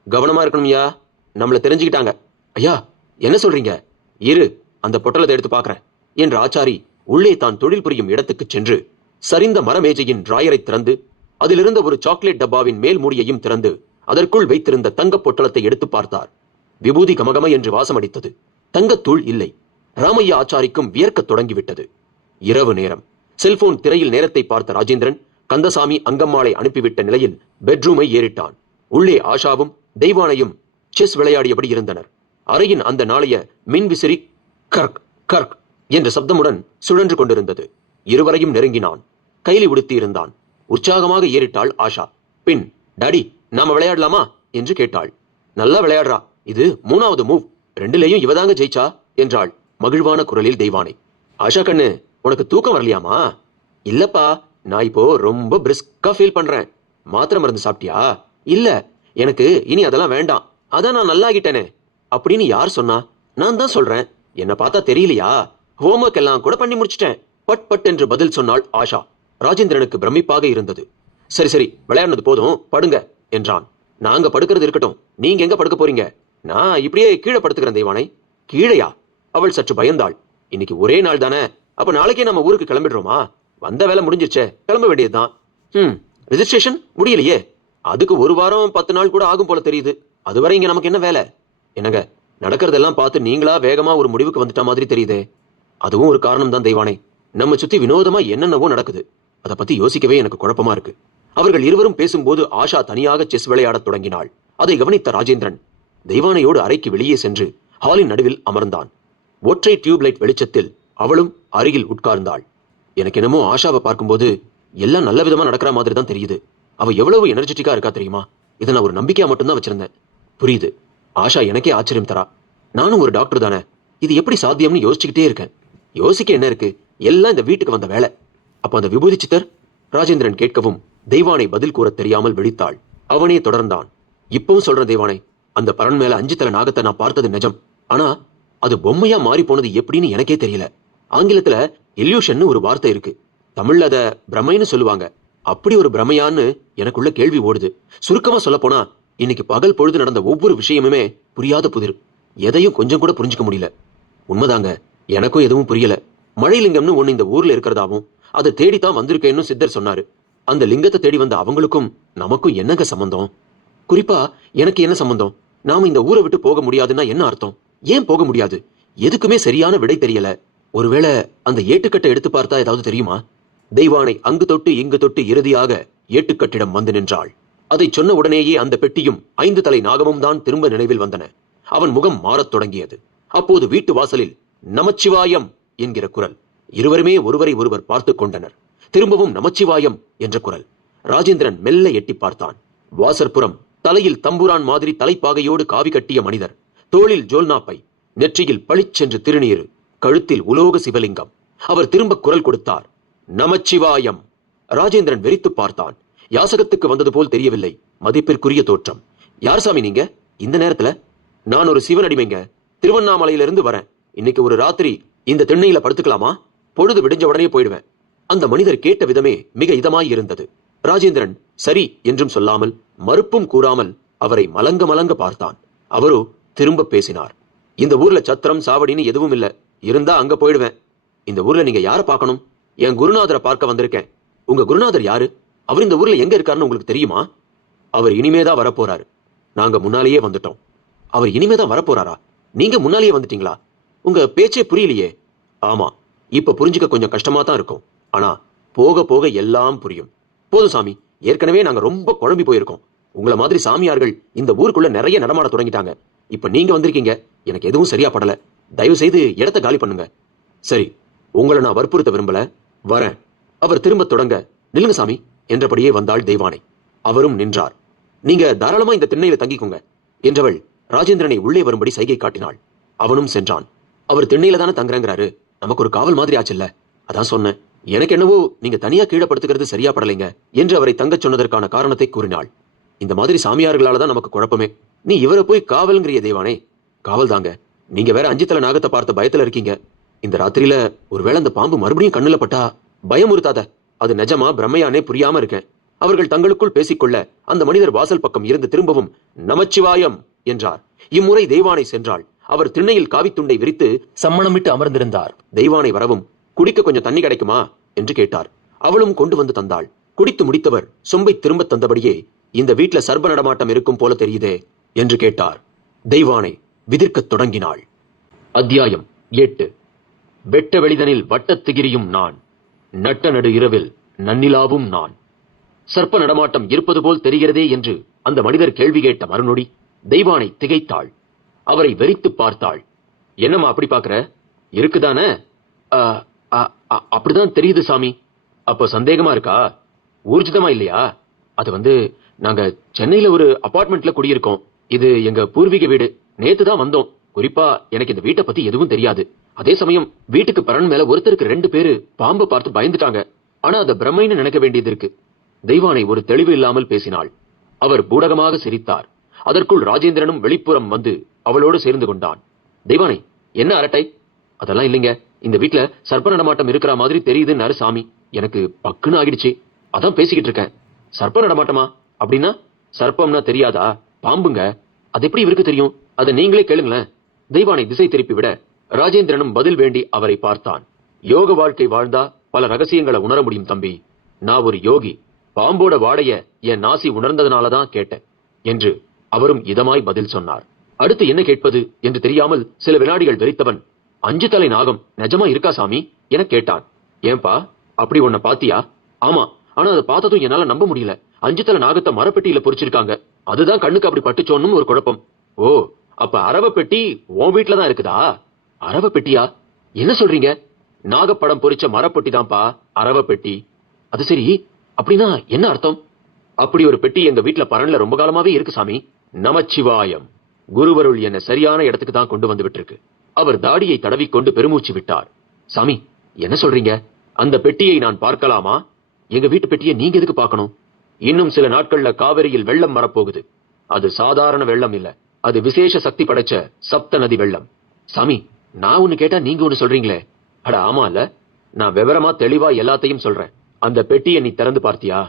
கவனமா இருக்கணும்யா, நம்மள தெரிஞ்சுக்கிட்டாங்க. ஐயா, என்ன சொல்றீங்க? இரு, அந்த பொட்டலத்தை எடுத்து பாக்குறேன் என்ற ஆச்சாரி உள்ளே தான் தொழில் புரியும் இடத்துக்கு சென்று சரிந்த மரமேஜையின் டிராயரை திறந்து அதிலிருந்த ஒரு சாக்லேட் டப்பாவின் மேல் மூடியையும் திறந்து அதற்குள் வைத்திருந்த தங்கப் பொட்டலத்தை எடுத்து பார்த்தார். விபூதி கமகம என்று வாசம் அடித்தது. தங்கத்தூள் இல்லை. ராமையா ஆச்சாரிக்கும் வியர்க்கத் தொடங்கிவிட்டது. இரவு நேரம். செல்போன் திரையில் நேரத்தை பார்த்த ராஜேந்திரன் கந்தசாமி அங்கம்மாளை அனுப்பிவிட்ட நிலையில் பெட்ரூமை ஏறிட்டான். உள்ளே ஆஷாவும் தெய்வானையும் செஸ் விளையாடியபடி இருந்தனர். அறையின் அந்த நாளைய மின்விசிறி கர்க் கர்க் என்ற சப்தமுடன் சுழன்று கொண்டிருந்தது. இருவரையும் நெருங்கினான். கைலி உடுத்தி இருந்தான். உற்சாகமாக ஏறிட்டாள் ஆஷா. பின், டாடி நாம விளையாடலாமா என்று கேட்டாள். நல்லா விளையாடுறா, இது 3வது மூவ், 2லேயும் இவதாங்க ஜெயிச்சா என்றாள் மகிழ்வான குரலில் தெய்வானை. ஆஷா கண்ணு, உனக்கு தூக்கம் வரலையாமா? இல்லப்பா, நான் இப்போ ரொம்ப பிரிஸ்கா ஃபீல் பண்றேன். மாத்திரை மருந்து சாப்பிட்டியா? இல்ல, எனக்கு இனி அதெல்லாம் வேண்டாம், அதான் நான் நல்லாகிட்டேனே. அப்படின்னு யார் சொன்னா? நான் தான் சொல்றேன். என்ன பார்த்தா தெரியலையா? ஹோம்ஒர்க் எல்லாம் கூட பண்ணி முடிச்சிட்டேன். பட் பட் என்று பதில் சொன்னாள் ஆஷா. ராஜேந்திரனுக்கு பிரமிப்பாக இருந்தது. சரி சரி, விளையாடுனது போதும், படுங்க என்றான். நாங்க படுக்கிறது இருக்கட்டும், நீங்க எங்க படுக்க போறீங்க? நான் இப்படியே கீழே படுத்துக்கிறேன் தெய்வானை. கீழையா? அவள் சற்று பயந்தாள். இன்னைக்கு ஒரே நாள் தானே, அப்ப நாளைக்கே நம்ம ஊருக்கு கிளம்பிடுறோமா? வந்த வேலை முடிஞ்சிருச்சே, கிளம்ப வேண்டியதுதான். ரெஜிஸ்ட்ரேஷன் முடியலையே, அதுக்கு 1 வாரம் 10 நாள் கூட ஆகும் போல தெரியுது. அதுவரை இங்க நமக்கு என்ன வேலை? என்னங்க, நடக்கிறதெல்லாம் பார்த்து நீங்களா வேகமா ஒரு முடிவுக்கு வந்துட்ட மாதிரி தெரியுதே. அதுவும் ஒரு காரணம் தான் தெய்வானை. நம்ம சுத்தி வினோதமா என்னென்னவோ நடக்குது. அதை பத்தி யோசிக்கவே எனக்கு குழப்பமா இருக்கு. அவர்கள் இருவரும் பேசும்போது ஆஷா தனியாக செஸ் விளையாடத் தொடங்கினாள். அதை கவனித்த ராஜேந்திரன் தெய்வானையோடு அறைக்கு வெளியே சென்று ஹாலின் நடுவில் அமர்ந்தான். ஒற்றை டியூப்லைட் வெளிச்சத்தில் அவளும் அருகில் உட்கார்ந்தாள். எனக்கு என்னமோ ஆஷாவை பார்க்கும்போது எல்லாம் நல்ல விதமா நடக்கிற மாதிரி தான் தெரியுது. அவ எவ்வளவு எனர்ஜெட்டிக்கா இருக்கா தெரியுமா? இதை நான் ஒரு நம்பிக்கையா மட்டும்தான் வச்சிருந்தேன். புரியுது, ஆஷா எனக்கே ஆச்சரியம் தரா. நானும் ஒரு டாக்டர் தானே, இது எப்படி சாத்தியம்னு யோசிச்சுக்கிட்டே இருக்கேன். யோசிக்க என்ன இருக்கு, எல்லாம் இந்த வீட்டுக்கு வந்த வேலை. அப்ப அந்த விபூதி சித்தர்? ராஜேந்திரன் கேட்கவும் தெய்வானை பதில் கூற தெரியாமல் வெடித்தாள். அவனே தொடர்ந்தான். இப்பவும் சொல்றேன் தெய்வானை, அந்த பரன் மேல 5 தலை நாகத்தை நான் பார்த்தது நிஜம். ஆனா அது பொம்மையா மாறி போனது எப்படின்னு எனக்கே தெரியல. ஆங்கிலத்துல இல்யூஷன் ஒரு வார்த்தை இருக்கு, தமிழ்ல அத பிரமைன்னு சொல்லுவாங்க. அப்படி ஒரு பிரமையான்னு எனக்குள்ள கேள்வி ஓடுது. சுருக்கமா சொல்ல போனா, இன்னைக்கு பகல் பொழுது நடந்த ஒவ்வொரு விஷயமுமே புரியாத புதிர். எதையும் கொஞ்சம் கூட புரிஞ்சுக்க முடியல. உண்மைதாங்க, எனக்கும் எதுவும் புரியல. மழைலிங்கம்னு ஒண்ணு இந்த ஊர்ல இருக்கிறதாவும் அதை தேடித்தான் வந்திருக்கேன்னு சித்தர் சொன்னாரு. அந்த லிங்கத்தை தேடி வந்த அவங்களுக்கும் நமக்கும் என்னங்க சம்பந்தம்? குறிப்பா எனக்கு என்ன சம்பந்தம்? நாம இந்த ஊரை விட்டு போக முடியாதுன்னா என்ன அர்த்தம்? ஏன் போக முடியாது? எதுக்குமே சரியான விடை தெரியல. ஒருவேளை அந்த ஏட்டுக்கட்டை எடுத்து பார்த்தா ஏதாவது தெரியுமா? தெய்வானை அங்கு தொட்டு இங்கு தொட்டு இறுதியாக ஏட்டுக்கட்டிடம் வந்து நின்றாள். அதை சொன்ன உடனேயே அந்த பெட்டியும் 5 தலை நாகமும் தான் திரும்ப நினைவில் வந்தன. அவன் முகம் மாறத் தொடங்கியது. அப்போது வீட்டு வாசலில் நமச்சிவாயம் என்கிற குரல். இருவருமே ஒருவரை ஒருவர் பார்த்து கொண்டனர். திரும்பவும் நமச்சிவாயம் என்ற குரல். ராஜேந்திரன் மெல்ல எட்டி பார்த்தான். வாசற்புறம் தலையில் தம்புரான் மாதிரி தலைப்பாகையோடு காவி கட்டிய மனிதர், தோளில் ஜோல்னாப்பை, நெற்றியில் பளிச்சென்று திருநீரு, கழுத்தில் உலோக சிவலிங்கம். அவர் திரும்ப குரல் கொடுத்தார், நமச்சிவாயம். ராஜேந்திரன் வெறித்து பார்த்தான். யாசகத்துக்கு வந்தது போல் தெரியவில்லை. மதிப்பிற்குரிய தோற்றம். யார் சாமி நீங்க இந்த நேரத்துல? நான் ஒரு சிவனடிமைங்க, திருவண்ணாமலையிலிருந்து வரேன். இன்னைக்கு ஒரு ராத்திரி இந்த திண்ணையில படுத்துக்கலாமா? பொழுது விடிஞ்ச உடனே போயிடுவேன். அந்த மனிதர் கேட்ட விதமே மிக இதமாய் இருந்தது. ராஜேந்திரன் சரி என்றும் சொல்லாமல் மறுப்பும் கூறாமல் அவரை மலங்க மலங்க பார்த்தான். அவரோ திரும்ப பேசினார். இந்த ஊர்ல சத்திரம் சாவடின்னு எதுவும் இல்ல. இருந்தா அங்க போயிடுவேன். இந்த ஊர்ல நீங்க யாரை பார்க்கணும்? என் குருநாதரை பார்க்க வந்திருக்கேன். உங்க குருநாதர் யாரு? அவர் இந்த ஊர்ல எங்க இருக்காருன்னு உங்களுக்கு தெரியுமா? அவர் இனிமேதான் வரப்போறாரு. நாங்க முன்னாலேயே வந்துட்டோம். அவர் இனிமேதான் வரப்போறாரா? நீங்க முன்னாலேயே வந்துட்டீங்களா? உங்க பேச்சே புரியலையே. ஆமா, இப்ப புரிஞ்சுக்க கொஞ்சம் கஷ்டமா தான் இருக்கும். ஆனா போக போக எல்லாம் புரியும். போதும் சாமி, ஏற்கனவே நாங்க ரொம்ப குழம்பி போயிருக்கோம். உங்களை மாதிரி சாமியார்கள் இந்த ஊருக்குள்ள நிறைய நடமாட தொடங்கிட்டாங்க. இப்ப நீங்க வந்திருக்கீங்க, எனக்கு எதுவும் சரியா படல. தயவு செய்து இடத்த காலி பண்ணுங்க. சரி, உங்களை நான் வற்புறுத்த விரும்பல, வரேன். அவர் திரும்ப தொடங்க, நில்லுங்க சாமி என்றபடியே வந்தாள் தெய்வானை. அவரும் நின்றார். நீங்க தாராளமா இந்த திண்ணையில தங்கிக்கோங்க என்றவள் ராஜேந்திரனை உள்ளே வரும்படி சைகை காட்டினாள். அவனும் சென்றான். அவர் திண்ணையில தானே தங்குறேங்கிறாரு, நமக்கு ஒரு காவல் மாதிரி ஆச்சுல்ல, அதான் சொன்னேன். எனக்கு என்னவோ நீங்க தனியா கீழே படுத்துக்கிறது சரியா படலைங்க என்று அவரை தங்கச் சொன்னதற்கான காரணத்தை கூறினாள். இந்த மாதிரி சாமியார்களால தான் நமக்கு குழப்பமே. நீ இவரை போய் காவல்ங்கிறிய தெய்வானே? காவல் தாங்க. நீங்க வேற 5 தலை நாகத்தை பார்த்த பயத்துல இருக்கீங்க. இந்த ராத்திரியில ஒருவேளை அந்த பாம்பு மறுபடியும் கண்ணுல பட்டா பயமுறுத்தாத. அது நிஜமா பிரம்மையானே புரியாம இருக்கேன். அவர்கள் தங்களுக்குள் பேசிக்கொள்ள அந்த மனிதர் வாசல் பக்கம் இருந்து திரும்பவும் நமச்சிவாயம் என்றார். இம்முறை தெய்வானை சென்றாள். அவர் திண்ணையில் காவித்துண்டை விரித்து சம்மணமிட்டு அமர்ந்திருந்தார். தெய்வானை வரவும், குடிக்க கொஞ்சம் தண்ணி கிடைக்குமா என்று கேட்டார். அவளும் கொண்டு வந்து தந்தாள். குடித்து முடித்தவர் சொம்பை திரும்ப தந்தபடியே இந்த வீட்ல சர்ப்ப நடமாட்டம் இருக்கும் போல தெரியுதே என்று கேட்டார். தெய்வானை விதிர்க்கத் தொடங்கினாள். அத்தியாயம் 8. வெட்ட வெளிதனில் வட்டத்திகிரியும் நான், நட்ட நடு இரவில் நன்னிலாவும் நான். சர்ப்ப நடமாட்டம் இருப்பது போல் தெரிகிறதே என்று அந்த மனிதர் கேள்வி கேட்ட மறுநொடி தெய்வானை திகைத்தாள். அவரை வெறித்து பார்த்தாள். என்னம்மா அப்படி பாக்குற? இருக்குதானே? அப்படிதான் தெரியுது சாமி. அப்ப சந்தேகமா இருக்கா? ஊர்ஜிதமா இல்லையா? அது நாங்க சென்னையில ஒரு அபார்ட்மெண்ட்ல குடியிருக்கோம். இது எங்க பூர்வீக வீடு. நேத்து தான் வந்தோம். குறிப்பா எனக்கு இந்த வீட்டை பத்தி எதுவும் தெரியாது. அதே சமயம் வீட்டுக்கு பரன் மேல ஒருத்தருக்கு 2 பேரு பாம்பை பார்த்து பயந்துட்டாங்க. ஆனா அதை பிரம்மைன்னு நினைக்க வேண்டியது இருக்கு. தெய்வானை ஒரு தெளிவு இல்லாமல் பேசினாள். அவர் பூடகமாக சிரித்தார். அதற்குள் ராஜேந்திரனும் வெளிப்புறம் வந்து அவளோடு சேர்ந்து கொண்டான். தெய்வானை, என்ன அரட்டை? அதெல்லாம் இல்லைங்க. இந்த வீட்ல சர்ப்ப நடமாட்டம் இருக்கிற மாதிரி தெரியுதுன்னு சாமி. எனக்கு பக்குன்னு ஆகிடுச்சு. அதான் பேசிக்கிட்டு இருக்கேன். சர்ப்ப நடமாட்டமா? அப்படின்னா சர்ப்பம்னா தெரியாதா? பாம்புங்க. அது எப்படி இவருக்கு தெரியும்? அதை நீங்களே கேளுங்களேன். தெய்வானை திசை திருப்பி விட ராஜேந்திரனும் பதில் வேண்டி அவரை பார்த்தான். யோக வாழ்க்கை வாழ்ந்தா பல ரகசியங்களை உணர முடியும் தம்பி. நான் ஒரு யோகி. பாம்போட வாடைய என் நாசி உணர்ந்ததுனாலதான் கேட்டேன் என்று அவரும் இதமாய் பதில் சொன்னார். அடுத்து என்ன கேட்பது என்று தெரியாமல் சில வினாடிகள் வெறித்தவன், 5 தலை நாகம் நிஜமா இருக்கா சாமி என கேட்டான். ஏன்பா, அப்படி உன்னை பாத்தியா? ஆமா, ஆனா அதை பார்த்ததும் என்னால நம்ப முடியல. 5 தலை நாகத்தை மரப்பெட்டியில பொறிச்சிருக்காங்க. அதுதான் கண்ணுக்கு அப்படி பட்டுச்சோன்னு ஒரு குழப்பம். ஓ, அப்ப அரவ பெட்டி உன் வீட்டுலதான் இருக்குதா? அரவ பெட்டியா? என்ன சொல்றீங்க? நாகப்படம் பொறிச்ச மரப்பெட்டி தான்ப்பா அரவ பெட்டி. அது சரி, அப்படின்னா என்ன அர்த்தம்? அப்படி ஒரு பெட்டி எங்க வீட்டுல பரன்ல ரொம்ப காலமாவே இருக்கு சாமி. நமச்சிவாயம். குருவருள் என்ன சரியான இடத்துக்கு தான் கொண்டு வந்து விட்டுருக்கு. அவர் தாடியை தடவிக்கொண்டு பெருமூச்சு விட்டார். சாமி, என்ன சொல்றீங்க? அந்த பெட்டியை நான் பார்க்கலாமா? எங்க வீட்டு பெட்டியை நீங்க எதுக்கு பார்க்கணும்? இன்னும் சில நாட்கள்ல காவிரியில் வெள்ளம் வரப்போகுது. அது சாதாரண வெள்ளம் இல்ல, அது விசேஷ சக்தி படைச்ச சப்த நதி வெள்ளம். சாமி, நான் ஒண்ணு கேட்டா நீங்க ஒண்ணு சொல்றீங்களே. அட ஆமா இல்ல, நான் விவரமா தெளிவா எல்லாத்தையும் சொல்றேன். அந்த பெட்டியை நீ திறந்து பார்த்தியா?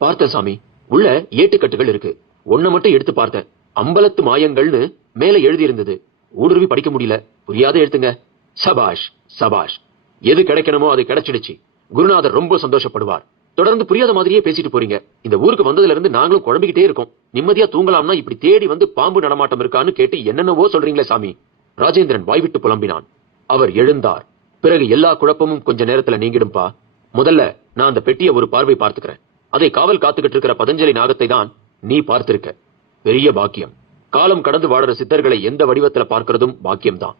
பார்த்த சாமி. உள்ள ஏட்டுக்கட்டுகள் இருக்கு. ஒன்ன மட்டும் எடுத்து பார்த்தேன். அம்பலத்து மாயங்கள்னு மேல எழுதி இருந்தது. ஊடுருவி படிக்க முடியல. புரியாத எழுத்துங்க. சபாஷ் சபாஷ். எது கிடைக்கணுமோ அது கிடைச்சிடுச்சு. குருநாதர் ரொம்ப சந்தோஷப்படுவார். தொடர்ந்து புரியாத மாதிரியே பேசிட்டு போறீங்க. இந்த ஊருக்கு வந்ததுல இருந்து நாங்களும் குழம்பிக்கிட்டே இருக்கோம். நிம்மதியா தூங்கலாம்னா இப்படி தேடி வந்து பாம்பு நடமாட்டம் இருக்கான்னு கேட்டு என்னென்னவோ சொல்றீங்களே சாமி. ராஜேந்திரன் வாய்விட்டு புலம்பினான். அவர் எழுந்தார். பிறகு எல்லா குழப்பமும் கொஞ்ச நேரத்துல நீங்கிடும்பா. முதல்ல நான் அந்த பெட்டியை ஒரு பார்வை பார்த்துக்கிறேன். அதை காவல் காத்துக்கிட்டு இருக்கிற பதஞ்சலி நாகத்தை தான் நீ பார்த்திருக்க. பெரிய பாக்கியம். காலம் கடந்து வாழற சித்தர்களை எந்த வடிவத்துல பார்க்கிறதும் பாக்கியம்தான்.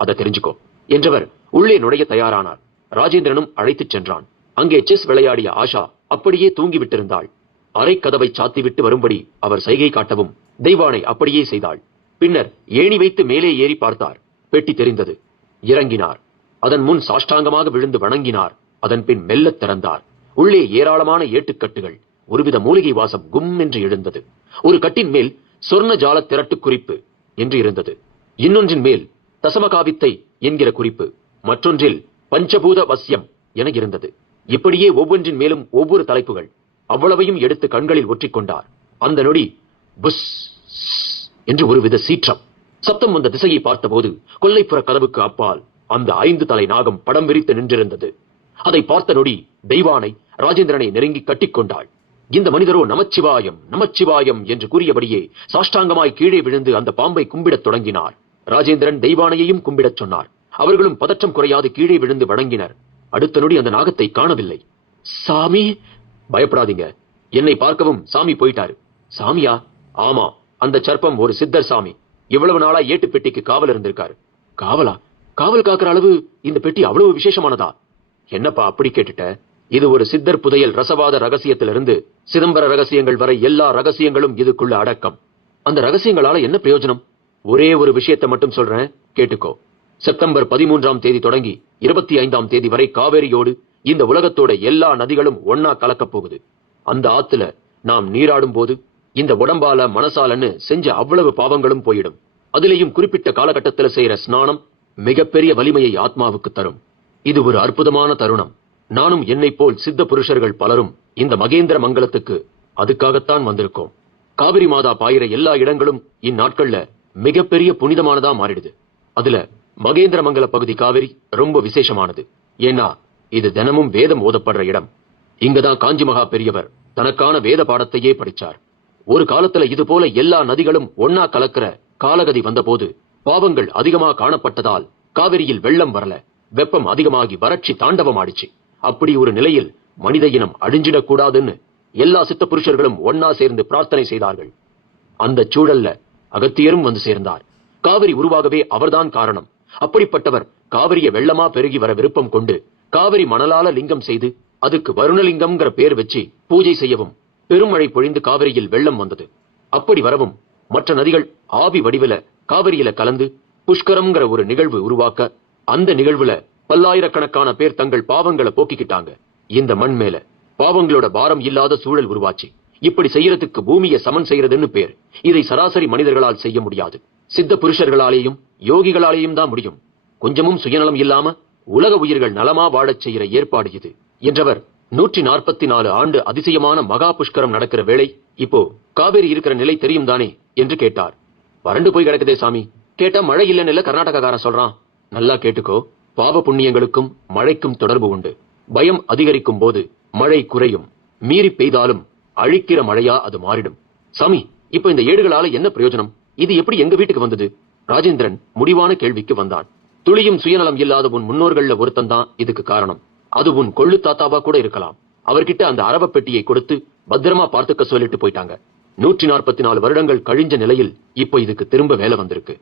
அதை தெரிஞ்சுக்கோ என்றவர் உள்ளே நுழைய தயாரானார். ராஜேந்திரனும் அழைத்துச் சென்றான். அங்கே செஸ் விளையாடிய ஆஷா அப்படியே தூங்கிவிட்டிருந்தாள். அரை கதவை சாத்திவிட்டு வரும்படி அவர் சைகை காட்டவும் தெய்வானை அப்படியே செய்தாள். பின்னர் ஏணி வைத்து மேலே ஏறி பார்த்தார். பெட்டி தெரிந்தது. இறங்கினார். அதன் முன் சாஷ்டாங்கமாக விழுந்து வணங்கினார். அதன் பின் மெல்லத் திறந்தார். உள்ளே ஏராளமான ஏட்டுக்கட்டுகள். ஒருவித மூலிகை வாசம் கும் என்று எழுந்தது. ஒரு கட்டின் மேல் சொர்ண ஜால திரட்டு குறிப்பு என்று இருந்தது. இன்னொன்றின் மேல் தசமகாவித்தை என்கிற குறிப்பு, மற்றொன்றில் பஞ்சபூத வசியம் என இருந்தது. இப்படியே ஒவ்வொன்றின் மேலும் ஒவ்வொரு தலைப்புகள். அவ்வளவையும் எடுத்து கண்களில் ஒற்றிக்கொண்டார். அந்த நொடி புஸ் என்று ஒருவித சீற்றம். சப்தம் வந்த திசையை பார்த்தபோது கொல்லைப்புற கதவுக்கு அப்பால் அந்த 5 தலை நாகம் படம் விரித்து நின்றிருந்தது. அதை பார்த்த நொடி தெய்வானை ராஜேந்திரனை நெருங்கி கட்டிக்கொண்டாள். இந்த மனிதரோ நமச்சிவாயம் நமச்சிவாயம் என்று கூறியபடியே சாஷ்டாங்கமாய் கீழே விழுந்து அந்த பாம்பை கும்பிடத் தொடங்கினார். ராஜேந்திரன் தெய்வானையையும் கும்பிடச் சொன்னார். அவர்களும் பதற்றம் குறையாது கீழே விழுந்து வணங்கினர். அடுத்த நொடி அந்த நாகத்தை காணவில்லை. சாமி, பயப்படாதீங்க. என்னை பார்க்கவும் சாமி போயிட்டாரு. சாமியா? ஆமா, அந்த சர்ப்பம் ஒரு சித்தர் சாமி. இவ்வளவு நாளா ஏட்டு பெட்டிக்கு காவல் இருந்திருக்காரு. காவலா? காவல் காக்கிற அளவு இந்த பெட்டி அவ்வளவு விசேஷமானதா? என்னப்பா அப்படி கேட்டுட்ட? இது ஒரு சித்தர் புதையல். ரசவாத ரகசியத்திலிருந்து சிதம்பர ரகசியங்கள் வரை எல்லா ரகசியங்களும் இதுக்குள்ள அடக்கம். அந்த ரகசியங்களால என்ன பிரயோஜனம்? ஒரே ஒரு விஷயத்தை மட்டும் சொல்றேன், கேட்டுக்கோ. செப்டம்பர் 13ஆம் தேதி தொடங்கி 25ஆம் தேதி வரை காவேரியோடு இந்த உலகத்தோட எல்லா நதிகளும் ஒன்னா கலக்க போகுது. அந்த ஆத்துல நாம் நீராடும் போது இந்த உடம்பால மனசாலன்னு செஞ்ச அவ்வளவு பாவங்களும் போயிடும். அதிலேயும் குறிப்பிட்ட காலகட்டத்துல செய்யற ஸ்நானம் மிகப்பெரிய வலிமையை ஆத்மாவுக்கு தரும். இது ஒரு அற்புதமான தருணம். நானும் என்னை போல் சித்த புருஷர்கள் பலரும் இந்த மகேந்திர மங்கலத்துக்கு அதுக்காகத்தான் வந்திருக்கோம். காவிரி மாதா பாயிர எல்லா இடங்களும் இந்நாட்கள்ல மிகப்பெரிய புனிதமானதா மாறிடுது. அதுல மகேந்திர மங்கல பகுதி காவிரி ரொம்ப விசேஷமானது. ஏன்னா இது தினமும் வேதம் ஓதப்படுற இடம். இங்கதான் காஞ்சி மகா பெரியவர் தனக்கான வேத பாடத்தையே படிச்சார். ஒரு காலத்துல இது போல எல்லா நதிகளும் ஒன்னா கலக்கிற காலகதி வந்தபோது பாவங்கள் அதிகமா காணப்பட்டதால் காவிரியில் வெள்ளம் வரல, வெப்பம் அதிகமாகி வறட்சி தாண்டவமாடிச்சு. அப்படி ஒரு நிலையில் மனித இனம் அழிஞ்சிடக் கூடாதுன்னு எல்லா சித்த புருஷர்களும் ஒன்னா சேர்ந்து பிரார்த்தனை செய்தார்கள். அந்த சூழல்ல அகத்தியரும் வந்து சேர்ந்தார். காவிரி உருவாகவே அவர்தான் காரணம். அப்படிப்பட்டவர் காவிரிய வெள்ளமா பெருகி வர விருப்பம் கொண்டு காவிரி மணலால லிங்கம் செய்து அதுக்கு வருணலிங்கம்ங்கிற பேர் வச்சு பூஜை செய்யவும் பெருமழை பொழிந்து காவிரியில் வெள்ளம் வந்தது. அப்படி வரவும் மற்ற நதிகள் ஆவி வடிவில காவிரியில கலந்து புஷ்கரம்ங்கிற ஒரு நிகழ்வு உருவாக்க, அந்த நிகழ்வுல பல்லாயிரக்கணக்கான பேர் தங்கள் பாவங்களை போக்கிக்கிட்டாங்க. இந்த மண் மேல பாவங்களோட பாரம் இல்லாத சூழல் உருவாச்சு. இப்படி செய்யறதுக்கு பூமியை சமன் செய்யறதுன்னு பேர். இதை சராசரி மனிதர்களால் செய்ய முடியாது. சித்த புருஷர்களாலேயும் யோகிகளாலேயும் தான் முடியும். கொஞ்சமும் சுயநலம் இல்லாம உலக உயிர்கள் நலமா வாழச் செய்யற ஏற்பாடு இது என்றவர் 144 ஆண்டு அதிசயமான மகா புஷ்கரம் நடக்கிற வேளை இப்போ காவேரி இருக்கிற நிலை தெரியும் தானே என்று கேட்டார். வறண்டு போய் கிடக்குதே சாமி. கேட்டா மழை இல்லைன்னு கர்நாடகக்காரன் சொல்றான். நல்லா கேட்டுக்கோ. பாவ புண்ணியங்களுக்கும் மழைக்கும் தொடர்பு உண்டு. பயம் அதிகரிக்கும் போது மழை குறையும். மீறி பெய்தாலும் அழிக்கிற மழையா அது மாறிடும். சாமி, இப்ப இந்த ஏடுகளால என்ன பிரயோஜனம்? இது எப்படி எங்க வீட்டுக்கு வந்தது? ராஜேந்திரன் முடிவான கேள்விக்கு வந்தான். துளியும் சுயநலம் இல்லாத உன் முன்னோர்கள்ல ஒருத்தன் தான் இதுக்கு காரணம். அது உன் கொள்ளு தாத்தாவா கூட இருக்கலாம். அவர்கிட்ட அந்த அரவ பெட்டியை கொடுத்து பத்திரமா பார்த்துக்க சொல்லிட்டு போயிட்டாங்க. 144 வருடங்கள் கழிஞ்ச நிலையில் இப்போ இதுக்கு திரும்ப வேலை வந்திருக்கு.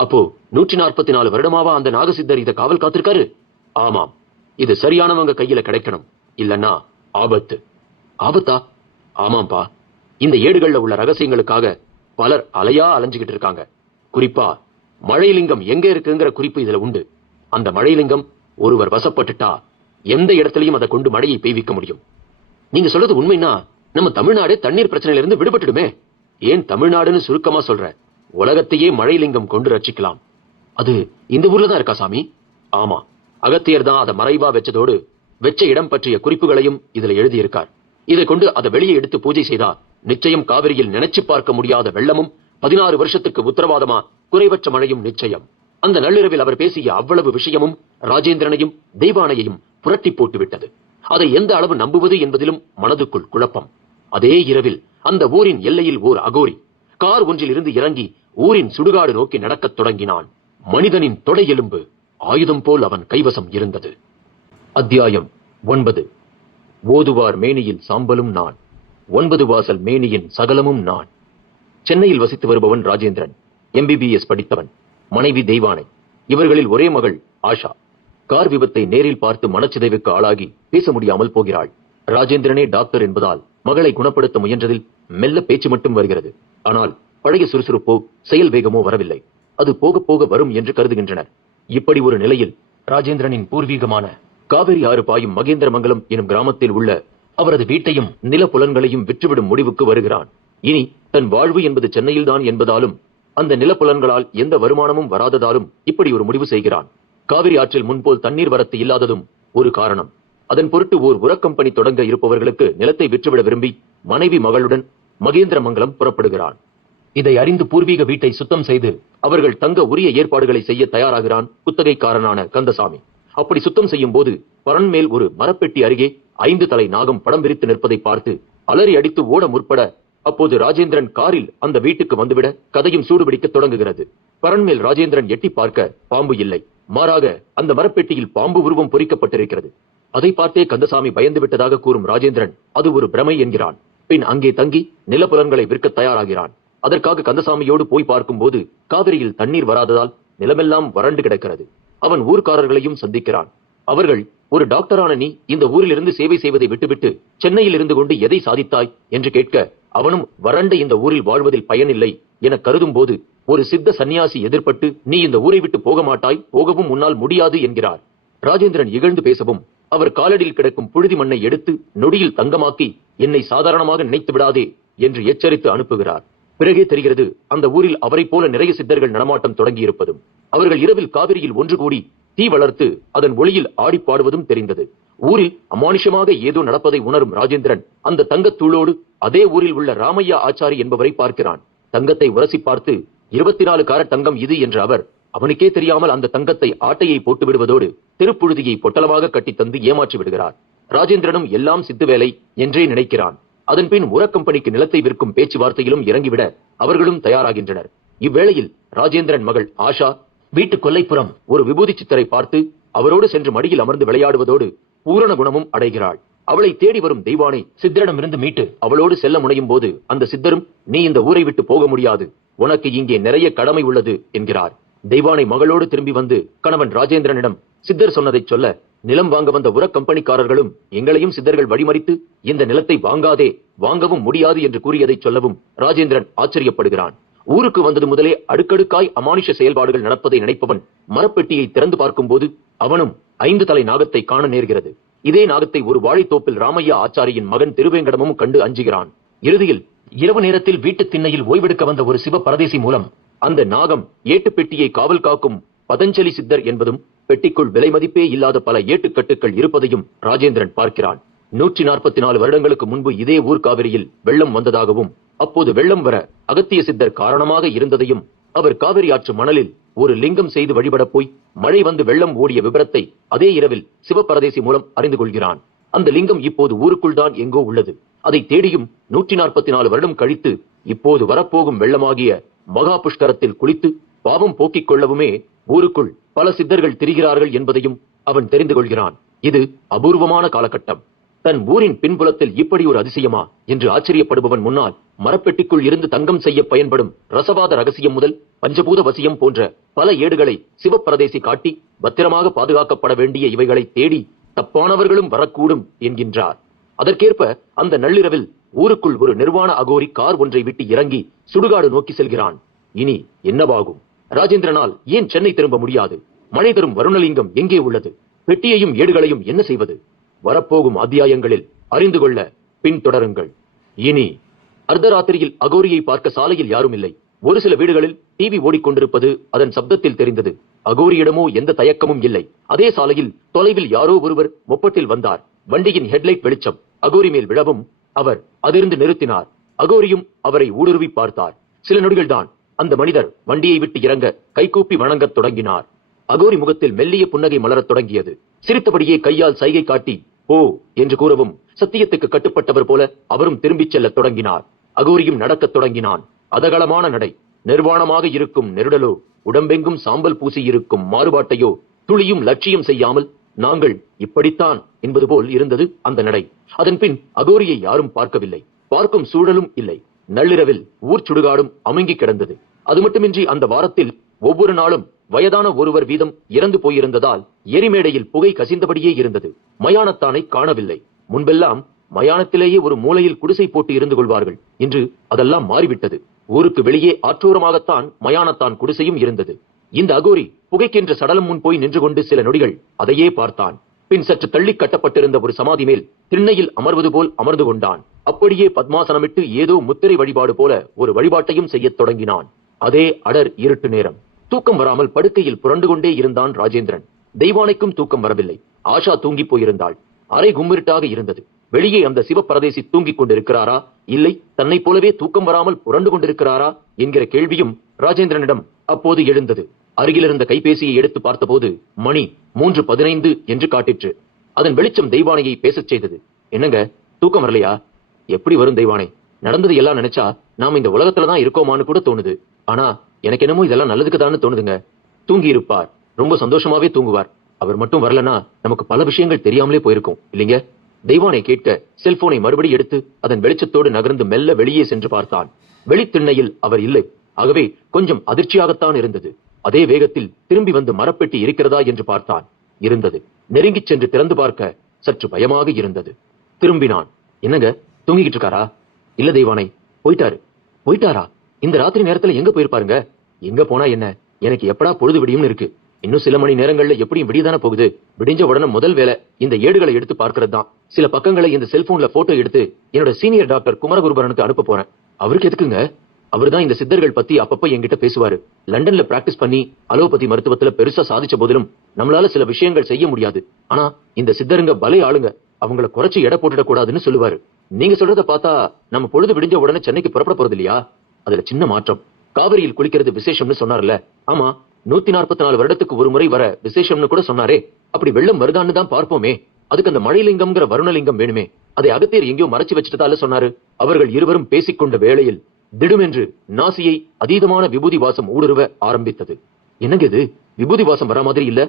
அப்போ 144 வருடமாவா அந்த நாகசித்தர் இதை காவல் காத்திருக்காரு? ஆமாம். இது சரியானவங்க கையில கிடைக்கணும், இல்லன்னா ஆபத்து. ஆபத்தா? ஆமாம்பா. இந்த ஏடுகள்ல உள்ள ரகசியங்களுக்காக பலர் அலையா அலைஞ்சுகிட்டு இருக்காங்க. குறிப்பா மழைலிங்கம் எங்க இருக்குங்கிற குறிப்பு இதுல உண்டு. அந்த மழைலிங்கம் ஒருவர் வசப்பட்டுட்டா எந்த இடத்துலயும் அதை கொண்டு மழையை பெய்விக்க முடியும். நீங்க சொல்றது உண்மைன்னா நம்ம தமிழ்நாடு தண்ணீர் பிரச்சனையில இருந்து விடுபட்டுடுமே. ஏன் தமிழ்நாடுன்னு சுருக்கமா சொல்ற? உலகத்தையே மழைலிங்கம் கொண்டு ரட்சிக்கலாம். அது இந்த ஊர்ல தான் இருக்கா சாமி? ஆமா. அகத்தியர் தான் அதை மறைவா வச்சதோடு வெச்ச இடம் பற்றிய குறிப்புகளையும் இதுல எழுதியிருக்கார். இதை கொண்டு அதை வெளியே எடுத்து பூஜை செய்தா நிச்சயம் காவிரியில் நினைச்சு பார்க்க முடியாத வெள்ளமும் 16 வருஷத்துக்கு உத்தரவாதமா குறைவற்ற மழையும் நிச்சயம். அந்த நள்ளிரவில் அவர் பேசிய அவ்வளவு விஷயமும் ராஜேந்திரனையும் தெய்வானையையும் புரட்டி போட்டு விட்டது. அதை எந்த அளவு நம்புவது என்பதிலும் மனதுக்குள் குழப்பம். அதே இரவில் அந்த ஊரின் எல்லையில் ஓர் அகோரி கார் ஒன்றில் இருந்து இறங்கி ஊரின் சுடுகாடு நோக்கி நடக்கத் தொடங்கினான். மனிதனின் தொடை எலும்பு ஆயுதம் போல் அவன் கைவசம் இருந்தது. அத்தியாயம் 9. ஓதுவார் மேனியில் சாம்பலும் நான், 9 வாசல் மேனியின் சகலமும் நான். சென்னையில் வசித்து வருபவன் ராஜேந்திரன். MBBS படித்தவன். மனைவி தெய்வானை. இவர்களில் ஒரே மகள் ஆஷா. கார் விபத்தை நேரில் பார்த்து மனச்சிதைவுக்கு ஆளாகி பேச முடியாமல் போகிறாள். ராஜேந்திரனே டாக்டர் என்பதால் மகளை குணப்படுத்த முயன்றதில் மெல்ல பேச்சு மட்டும் வருகிறது. ஆனால் பழைய சுறுசுறுப்போ செயல் வேகமோ வரவில்லை. அது போக போக வரும் என்று கருதுகின்றனர். இப்படி ஒரு நிலையில் ராஜேந்திரனின் பூர்வீகமான காவிரி ஆறு பாயும் மகேந்திரமங்கலம் எனும் கிராமத்தில் உள்ள அவரது வீட்டையும் நில புலன்களையும் விற்றுவிடும் முடிவுக்கு வருகிறான். இனி தன் வாழ்வு என்பது சென்னையில்தான் என்பதாலும் அந்த நிலப்புலன்களால் எந்த வருமானமும் வராததாலும் இப்படி ஒரு முடிவு செய்கிறான். காவிரி ஆற்றில் முன்போல் தண்ணீர் வரத்து இல்லாததும் ஒரு காரணம். அதன் பொருட்டு ஓர் உரக்கம்பெனி தொடங்க இருப்பவர்களுக்கு நிலத்தை விற்றுவிட விரும்பி மனைவி மகளுடன் மகேந்திரமங்கலம் புறப்படுகிறான். இதை அறிந்து பூர்வீக வீட்டை சுத்தம் செய்து அவர்கள் தங்க உரிய ஏற்பாடுகளை செய்ய தயாராகிறான் குத்தகைக்காரனான கந்தசாமி. அப்படி சுத்தம் செய்யும் போது பரண்மேல் ஒரு மரப்பெட்டி அருகே 5 தலை நாகம் படம் விரித்து நிற்பதை பார்த்து அலறி அடித்து ஓட முற்பட, அப்போது ராஜேந்திரன் காரில் அந்த வீட்டுக்கு வந்துவிட கதையும் சூடுபிடிக்க தொடங்குகிறது. பரண்மேல் ராஜேந்திரன் எட்டி பார்க்க பாம்பு இல்லை. மாறாக அந்த மரப்பெட்டியில் பாம்பு உருவம் பொறிக்கப்பட்டிருக்கிறது. அதை பார்த்தே கந்தசாமி பயந்து விட்டதாக கூறும் ராஜேந்திரன் அது ஒரு பிரமை என்கிறான். பின் அங்கே தங்கி நிலப்புலன்களை விற்க தயாராகிறான். அதற்காக கந்தசாமியோடு போய் பார்க்கும் போது காவிரியில் தண்ணீர் வராததால் நிலமெல்லாம் வறண்டு கிடக்கிறது. அவன் ஊர்க்காரர்களையும் சந்திக்கிறான். அவர்கள், ஒரு டாக்டரான நீ இந்த ஊரிலிருந்து சேவை செய்வதை விட்டுவிட்டு சென்னையில் இருந்து கொண்டு எதை சாதித்தாய் என்று கேட்க, அவனும் வறண்ட இந்த ஊரில் வாழ்வதில் பயனில்லை என கருதும் போது ஒரு சித்த சன்னியாசி எதிர்பட்டு நீ இந்த ஊரை விட்டு போக மாட்டாய், போகவும் உன்னால் முடியாது என்கிறார். ராஜேந்திரன் இகழ்ந்து பேசவும் அவர் காலடியில் கிடக்கும் புழுதி மண்ணை எடுத்து நொடியில் தங்கமாக்கி என்னை சாதாரணமாக நினைத்து விடாதே என்று எச்சரித்து அனுப்புகிறார். பிறகே தெரிகிறது அந்த ஊரில் அவரை போல நிறைய சித்தர்கள் நடமாட்டம் தொடங்கியிருப்பதும் அவர்கள் இரவில் காவிரியில் ஒன்று கூடி தீ வளர்த்து அதன் ஒளியில் ஆடி பாடுவதும் தெரிந்தது. ஊரில் அமானுஷமாக ஏதோ நடப்பதை உணரும் ராஜேந்திரன் அந்த தங்கத்தூளோடு அதே ஊரில் உள்ள ராமையா ஆச்சாரி என்பவரை பார்க்கிறான். தங்கத்தை உரசி பார்த்து 24 காரட் தங்கம் இது என்ற அவர் அவனுக்கே தெரியாமல் அந்த தங்கத்தை ஆட்டையை போட்டு விடுவதோடு திருப்புழுதியை பொட்டலமாக கட்டி தந்து ஏமாற்றி விடுகிறார். ராஜேந்திரனும் எல்லாம் சித்து வேலை என்றே நினைக்கிறான். அதன் பின் உர கம்பெனிக்கு நிலத்தை விற்கும் பேச்சுவார்த்தையிலும் இறங்கிவிட அவர்களும் தயாராகின்றனர். இவ்வேளையில் ராஜேந்திரன் மகள் ஆஷா வீட்டு கொல்லைப்புறம் ஒரு விபூதி சித்தரை பார்த்து அவரோடு சென்று மடியில் அமர்ந்து விளையாடுவதோடு பூரண குணமும் அடைகிறாள். அவளை தேடி வரும் தெய்வானை சித்தரிடமிருந்து மீட்டு அவளோடு செல்ல முனையும் போது அந்த சித்தரும், நீ இந்த ஊரை விட்டு போக முடியாது, உனக்கு இங்கே நிறைய கடமை உள்ளது என்கிறார். தெய்வானை மகளோடு திரும்பி வந்து கணவன் ராஜேந்திரனிடம் சித்தர் சொன்னதை சொல்ல, நிலம் வாங்க வந்த உர கம்பெனிக்காரர்களும் எங்களையும் சித்தர்கள் வழிமறித்து இந்த நிலத்தை வாங்காதே, வாங்கவும் முடியாது என்று கூறியதை சொல்லவும் ராஜேந்திரன் ஆச்சரியப்படுகிறான். ஊருக்கு வந்தது முதலே அடுக்கடுக்காய் அமானுஷ செயல்பாடுகள் நடப்பதை நினைப்பவன் மரப்பெட்டியை திறந்து பார்க்கும் போது அவனும் 5 தலை நாகத்தை காண நேர்கிறது. இதே நாகத்தை ஒரு வாழைத்தோப்பில் ராமையா ஆச்சாரியின் மகன் திருவேங்கடமும் கண்டு அஞ்சுகிறான். இறுதியில் இரவு நேரத்தில் வீட்டு திண்ணையில் ஓய்வெடுக்க வந்த ஒரு சிவ பரதேசி மூலம் அந்த நாகம் ஏட்டு பெட்டியை காவல் காக்கும் பதஞ்சலி சித்தர் என்பதும் பெட்டிக்குள் விலை மதிப்பே இல்லாத பல ஏட்டுக்கட்டுக்கள் இருப்பதையும் ராஜேந்திரன் பார்க்கிறான். 144 வருடங்களுக்கு முன்பு இதே ஊர்காவிரியில் வெள்ளம் வந்ததாகவும் அப்போது வெள்ளம் வர அகத்திய சித்தர் காரணமாக இருந்ததையும் அவர் காவிரி ஆற்று மணலில் ஒரு லிங்கம் செய்து வழிபட போய் மழை வந்து வெள்ளம் ஓடிய விபரத்தை அதே இரவில் சிவபரதேசி மூலம் அறிந்து கொள்கிறான். அந்த லிங்கம் இப்போது ஊருக்குள் தான் எங்கோ உள்ளது. அதை தேடியும் 144 வருடம் கழித்து இப்போது வரப்போகும் வெள்ளமாகிய மகா புஷ்கரத்தில் குளித்து பாவம் போக்கிக் கொள்ளவுமே ஊருக்குள் பல சித்தர்கள் திரிகிறார்கள் என்பதையும் அவன் தெரிந்து கொள்கிறான். இது அபூர்வமான காலகட்டம். தன் ஊரின் பின்புலத்தில் இப்படி ஒரு அதிசயமா என்று ஆச்சரியப்படுபவன் முன்னால் மரப்பெட்டிக்குள் இருந்து தங்கம் செய்ய பயன்படும் ரசவாத ரகசியம் முதல் பஞ்சபூத வசியம் போன்ற பல ஏடுகளை சிவப்பரதேசி காட்டி பத்திரமாக பாதுகாக்கப்பட வேண்டிய இவைகளை தேடி தப்பானவர்களும் வரக்கூடும் என்கின்றார். அதற்கேற்ப அந்த நள்ளிரவில் ஊருக்குள் ஒரு நிர்வாண அகோரி கார் ஒன்றை விட்டு இறங்கி சுடுகாடு நோக்கி செல்கிறான். இனி என்னவாகும்? ராஜேந்திரனால் ஏன் சென்னை திரும்ப முடியாது? மழை தரும் வருணலிங்கம் எங்கே உள்ளது? பெட்டியையும் ஏடுகளையும் என்ன செய்வது? வரப்போகும் அத்தியாயங்களில் அறிந்து கொள்ள பின்தொடருங்கள். இனி அர்த்தராத்திரியில் அகோரியை பார்க்க சாலையில் யாரும் இல்லை. ஒரு சில வீடுகளில் டிவி ஓடிக்கொண்டிருப்பது அதன் சப்தத்தில் தெரிந்தது. அகோரியிடமோ எந்த தயக்கமும் இல்லை. அதே சாலையில் தொலைவில் யாரோ ஒருவர் மொப்பட்டில் வந்தார். வண்டியின் ஹெட்லைட் வெளிச்சம் அகோரி மேல் விழவும் அவர் அதிர்ந்து நிறுத்தினார். அகோரியும் அவரை ஊடுருவி பார்த்தார். சில நொடிகள் தான் அந்த மனிதர் வண்டியை விட்டு இறங்க கைகூப்பி வணங்கத் தொடங்கினார். அகோரி முகத்தில் மெல்லிய புன்னகை மலரத் தொடங்கியது. சிரித்தபடியே கையால் சைகை காட்டி ஓ என்று கூறவும் சத்தியத்துக்கு கட்டுப்பட்டவர் போல அவரும் திரும்பிச் செல்லத் தொடங்கினார். அகோரியும் நடக்கத் தொடங்கினான். அதகளமான நடை. நிர்வாணமாக இருக்கும் நெருடலோ உடம்பெங்கும் சாம்பல் பூசி இருக்கும் மாறுபாட்டையோ துளியும் லட்சியம் செய்யாமல் நாங்கள் இப்படித்தான் என்பது போல் இருந்தது அந்த நடை. அதன் பின் அகோரியை யாரும் பார்க்கவில்லை. பார்க்கும் சூழலும் இல்லை. நள்ளிரவில் ஊர் சுடுகாடும் அமுங்கி கிடந்தது. அது மட்டுமின்றி அந்த வாரத்தில் ஒவ்வொரு நாளும் வயதான ஒருவர் வீதம் இறந்து போயிருந்ததால் எரிமேடையில் புகை கசிந்தபடியே இருந்தது. மயானத்தானை காணவில்லை. முன்பெல்லாம் மயானத்திலேயே ஒரு மூலையில் குடிசை போட்டு இருந்து கொள்வார்கள். இன்று அதெல்லாம் மாறிவிட்டது. ஊருக்கு வெளியே ஆற்றோரமாகத்தான் மயானத்தான் குடிசையும் இருந்தது. இந்த அகோரி புகைக்கென்ற சடலம் முன் போய் நின்று கொண்டு சில நொடிகள் அதையே பார்த்தான். பின் சற்று தள்ளி கட்டப்பட்டிருந்த ஒரு சமாதி மேல் திண்ணையில் அமர்வது போல் அமர்ந்து கொண்டான். அப்படியே பத்மாசனமிட்டு ஏதோ முத்திரை வழிபாடு போல ஒரு வழிபாட்டையும் செய்யத் தொடங்கினான். அதே அடர் இருட்டு நேரம். தூக்கம் வராமல் படுக்கையில் புரண்டு கொண்டே இருந்தான் ராஜேந்திரன். தெய்வானைக்கும் தூக்கம் வரவில்லை. ஆஷா தூங்கி போயிருந்தாள். அரை கும்மிருட்டாக இருந்தது. வெளியே அந்த சிவபரதேசி தூங்கிக் கொண்டிருக்கிறாரா, இல்லை தன்னை போலவே தூக்கம் வராமல் புரண்டு கொண்டிருக்கிறாரா என்கிற கேள்வியும் ராஜேந்திரனிடம் அப்போது எழுந்தது. அருகிலிருந்த கைபேசியை எடுத்து பார்த்தபோது மணி 3:15 என்று காட்டிற்று. அதன் வெளிச்சம் தெய்வானையை பேசச் செய்தது. என்னங்க, தூக்கம் வரலையா? எப்படி வரும் தெய்வானை? நடந்தது எல்லாம் நினைச்சா நாம இந்த உலகத்துலதான் இருக்கோமான்னு கூட தோணுது. ஆனா எனக்கு என்னமோ இதெல்லாம் நல்லதுக்குதான்னு தோணுதுங்க. தூங்கி இருப்பார். ரொம்ப சந்தோஷமாவே தூங்குவார். அவர் மட்டும் வரலனா நமக்கு பல விஷயங்கள் தெரியாமலே போயிருக்கும் இல்லைங்க? தெய்வானை கேட்க செல்போனை மறுபடி எடுத்து அதன் வெளிச்சத்தோடு நகர்ந்து மெல்ல வெளியே சென்று பார்த்தான். வெளித்திண்ணையில் அவர் இல்லை. ஆகவே கொஞ்சம் அதிர்ச்சியாகத்தான் இருந்தது. அதே வேகத்தில் திரும்பி வந்து மரப்பெட்டி இருக்கிறதா என்று பார்த்தான். இருந்தது. நெருங்கிச் சென்று திறந்து பார்க்க சற்று பயமாக இருந்தது. திரும்பினான். என்னங்க, தூங்கிக்கிட்டு இருக்காரா? இல்ல தெய்வானை, போயிட்டாரா? இந்த ராத்திரி நேரத்துல எங்க போயிருப்பாருங்க? எங்க போனா என்ன, எனக்கு எப்படா பொழுது விடியும்னு இருக்கு. இன்னும் சில மணி நேரங்கள்ல எப்படியும் விடியதான போகுது. விடிஞ்ச உடனே முதல் வேலை இந்த ஏடுகளை எடுத்து பார்க்கறது தான். சில பக்கங்களை இந்த செல்போன்ல போட்டோ எடுத்து என்னோட சீனியர் டாக்டர் குமரகுருபரனுக்கு அனுப்ப போறேன். அவருக்கு எதுக்குங்க? அவர்தான் இந்த சித்தர்கள் பத்தி அப்பப்ப என்கிட்ட பேசுவாரு. லண்டன்ல பிராக்டிஸ் பண்ணி அலோபதி மருத்துவத்துல பெருசா சாதிச்ச போதிலும் நம்மளால சில விஷயங்கள் செய்ய முடியாது. ஆனா இந்த சித்தருங்க பலே ஆளுங்க, அவங்கள குறைச்சு எடை போட்டுடக் கூடாதுன்னு சொல்லுவாரு. நீங்க சொல்றத பார்த்தா நம்ம பொழுது விடிஞ்ச உடனே சென்னைக்கு புறப்பட போறது இல்லையா? அதுல சின்ன மாற்றம். காவிரியில் குளிக்கிறது விசேஷம்னு சொன்னார்ல. ஆமா, 144 வருடத்துக்கு ஒரு முறை வர விசேஷம்னு கூட சொன்னாரே. அப்படி வெள்ளம் வருதான்னு தான் பார்ப்போமே. அதுக்கு அந்த மழைலிங்கம்ங்கிற வருணலிங்கம் வேணுமே. அதை அகத்தியர் எங்கேயோ மறைச்சு வச்சுட்டதால சொன்னாரு. அவர்கள் இருவரும் பேசிக்கொண்ட வேளையில் திடுமென்று நாசியை அதீதமான விபூதி வாசம் ஊடுருவ ஆரம்பித்தது. என்னங்க இது, விபூதி வாசம் வர மாதிரி இல்ல?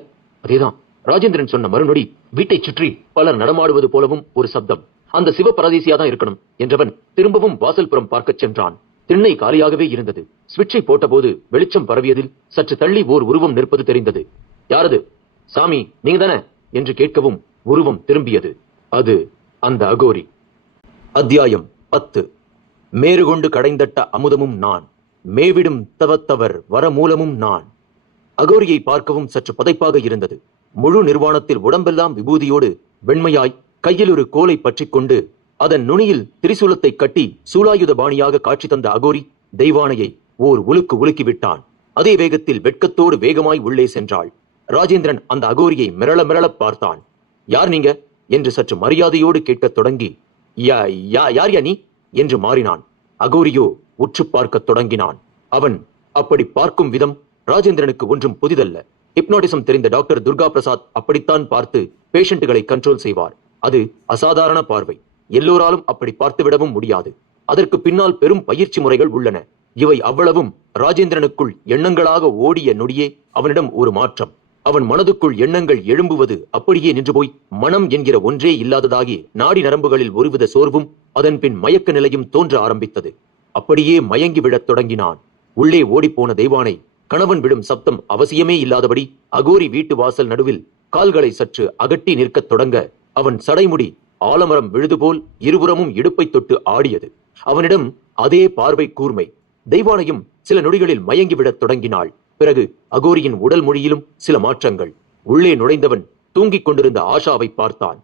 அதேதான். ராஜேந்திரன் சொன்ன மறுநொடி வீட்டை சுற்றி பலர் நடமாடுவது போலவும் ஒரு சப்தம். அந்த சிவ பரதேசியா தான் இருக்கணும் என்றவன் திரும்பவும் வாசல் புறம் பார்க்கச் சென்றான். திண்ணை காலியாகவே இருந்தது. சுவிட்சை போட்டபோது வெளிச்சம் பரவியதில் சற்று தள்ளி ஓர் உருவம் நிற்பது தெரிந்தது. யாரது? சாமி நீங்க தானே என்று கேட்கவும் உருவம் திரும்பியது. அது அந்த அகோரி. அத்தியாயம் 10. மேறுகொண்டு கடைந்தட்ட அமுதமும் நான், மேவிடும் தவத்தவர் வரமூலமும் நான். அகோரியை பார்க்கவும் சற்று பதைப்பாக இருந்தது. முழு நிர்வாணத்தில் உடம்பெல்லாம் விபூதியோடு வெண்மையாய் கையில் ஒரு கோலை பற்றிக் கொண்டு அதன் நுனியில் திரிசூலத்தை கட்டி சூலாயுத பாணியாக காட்சி தந்த அகோரி தெய்வானையை ஓர் உலுக்கு உலுக்கிவிட்டான். அதே வேகத்தில் வெட்கத்தோடு வேகமாய் உள்ளே சென்றாள். ராஜேந்திரன் அந்த அகோரியை மிரள மிரள பார்த்தான். யார் நீங்க என்று சற்று மரியாதையோடு கேட்கத் தொடங்கி, யார் யா நீ என்று மாறினான். அகோரியோ உற்று பார்க்கத் தொடங்கினான். அவன் அப்படி பார்க்கும் விதம் ராஜேந்திரனுக்கு ஒன்றும் புதிதல்ல. ஹிப்னாட்டிசம் தெரிந்த டாக்டர் துர்கா பிரசாத் அப்படித்தான் பார்த்து பேஷண்ட்டுகளை கண்ட்ரோல் செய்வார். அது அசாதாரண பார்வை. எல்லோராலும் அப்படி பார்த்துவிடவும் முடியாது. அதற்கு பின்னால் பெரும் பயிற்சி முறைகள் உள்ளன. இவை அவ்வளவும் ராஜேந்திரனுக்குள் எண்ணங்களாக ஓடிய நொடியே அவனிடம் ஒரு மாற்றம். அவன் மனதுக்குள் எண்ணங்கள் எழும்புவது அப்படியே நின்று போய் மனம் என்கிற ஒன்றே இல்லாததாகி நாடி நரம்புகளில் ஒருவித சோர்வும் அதன் பின் மயக்க நிலையும் தோன்ற ஆரம்பித்தது. அப்படியே மயங்கி விழத் தொடங்கினான். உள்ளே ஓடிப்போன தெய்வானை கணவன் விடும் சப்தம் அவசியமே இல்லாதபடி அகோரி வீட்டு வாசல் நடுவில் கால்களை சற்று அகட்டி நிற்கத் தொடங்க அவன் சடைமுடி ஆலமரம் விழுது போல் இருபுறமும் இடுப்பை தொட்டு ஆடியது. அவனிடம் அதே பார்வை கூர்மை. தெய்வானையும் சில நொடிகளில் மயங்கி விடத் தொடங்கினாள். பிறகு அகோரியின் உடல் மொழியிலும் சில மாற்றங்கள். உள்ளே நுழைந்தவன் தூங்கிக் கொண்டிருந்த ஆஷாவை பார்த்தான்.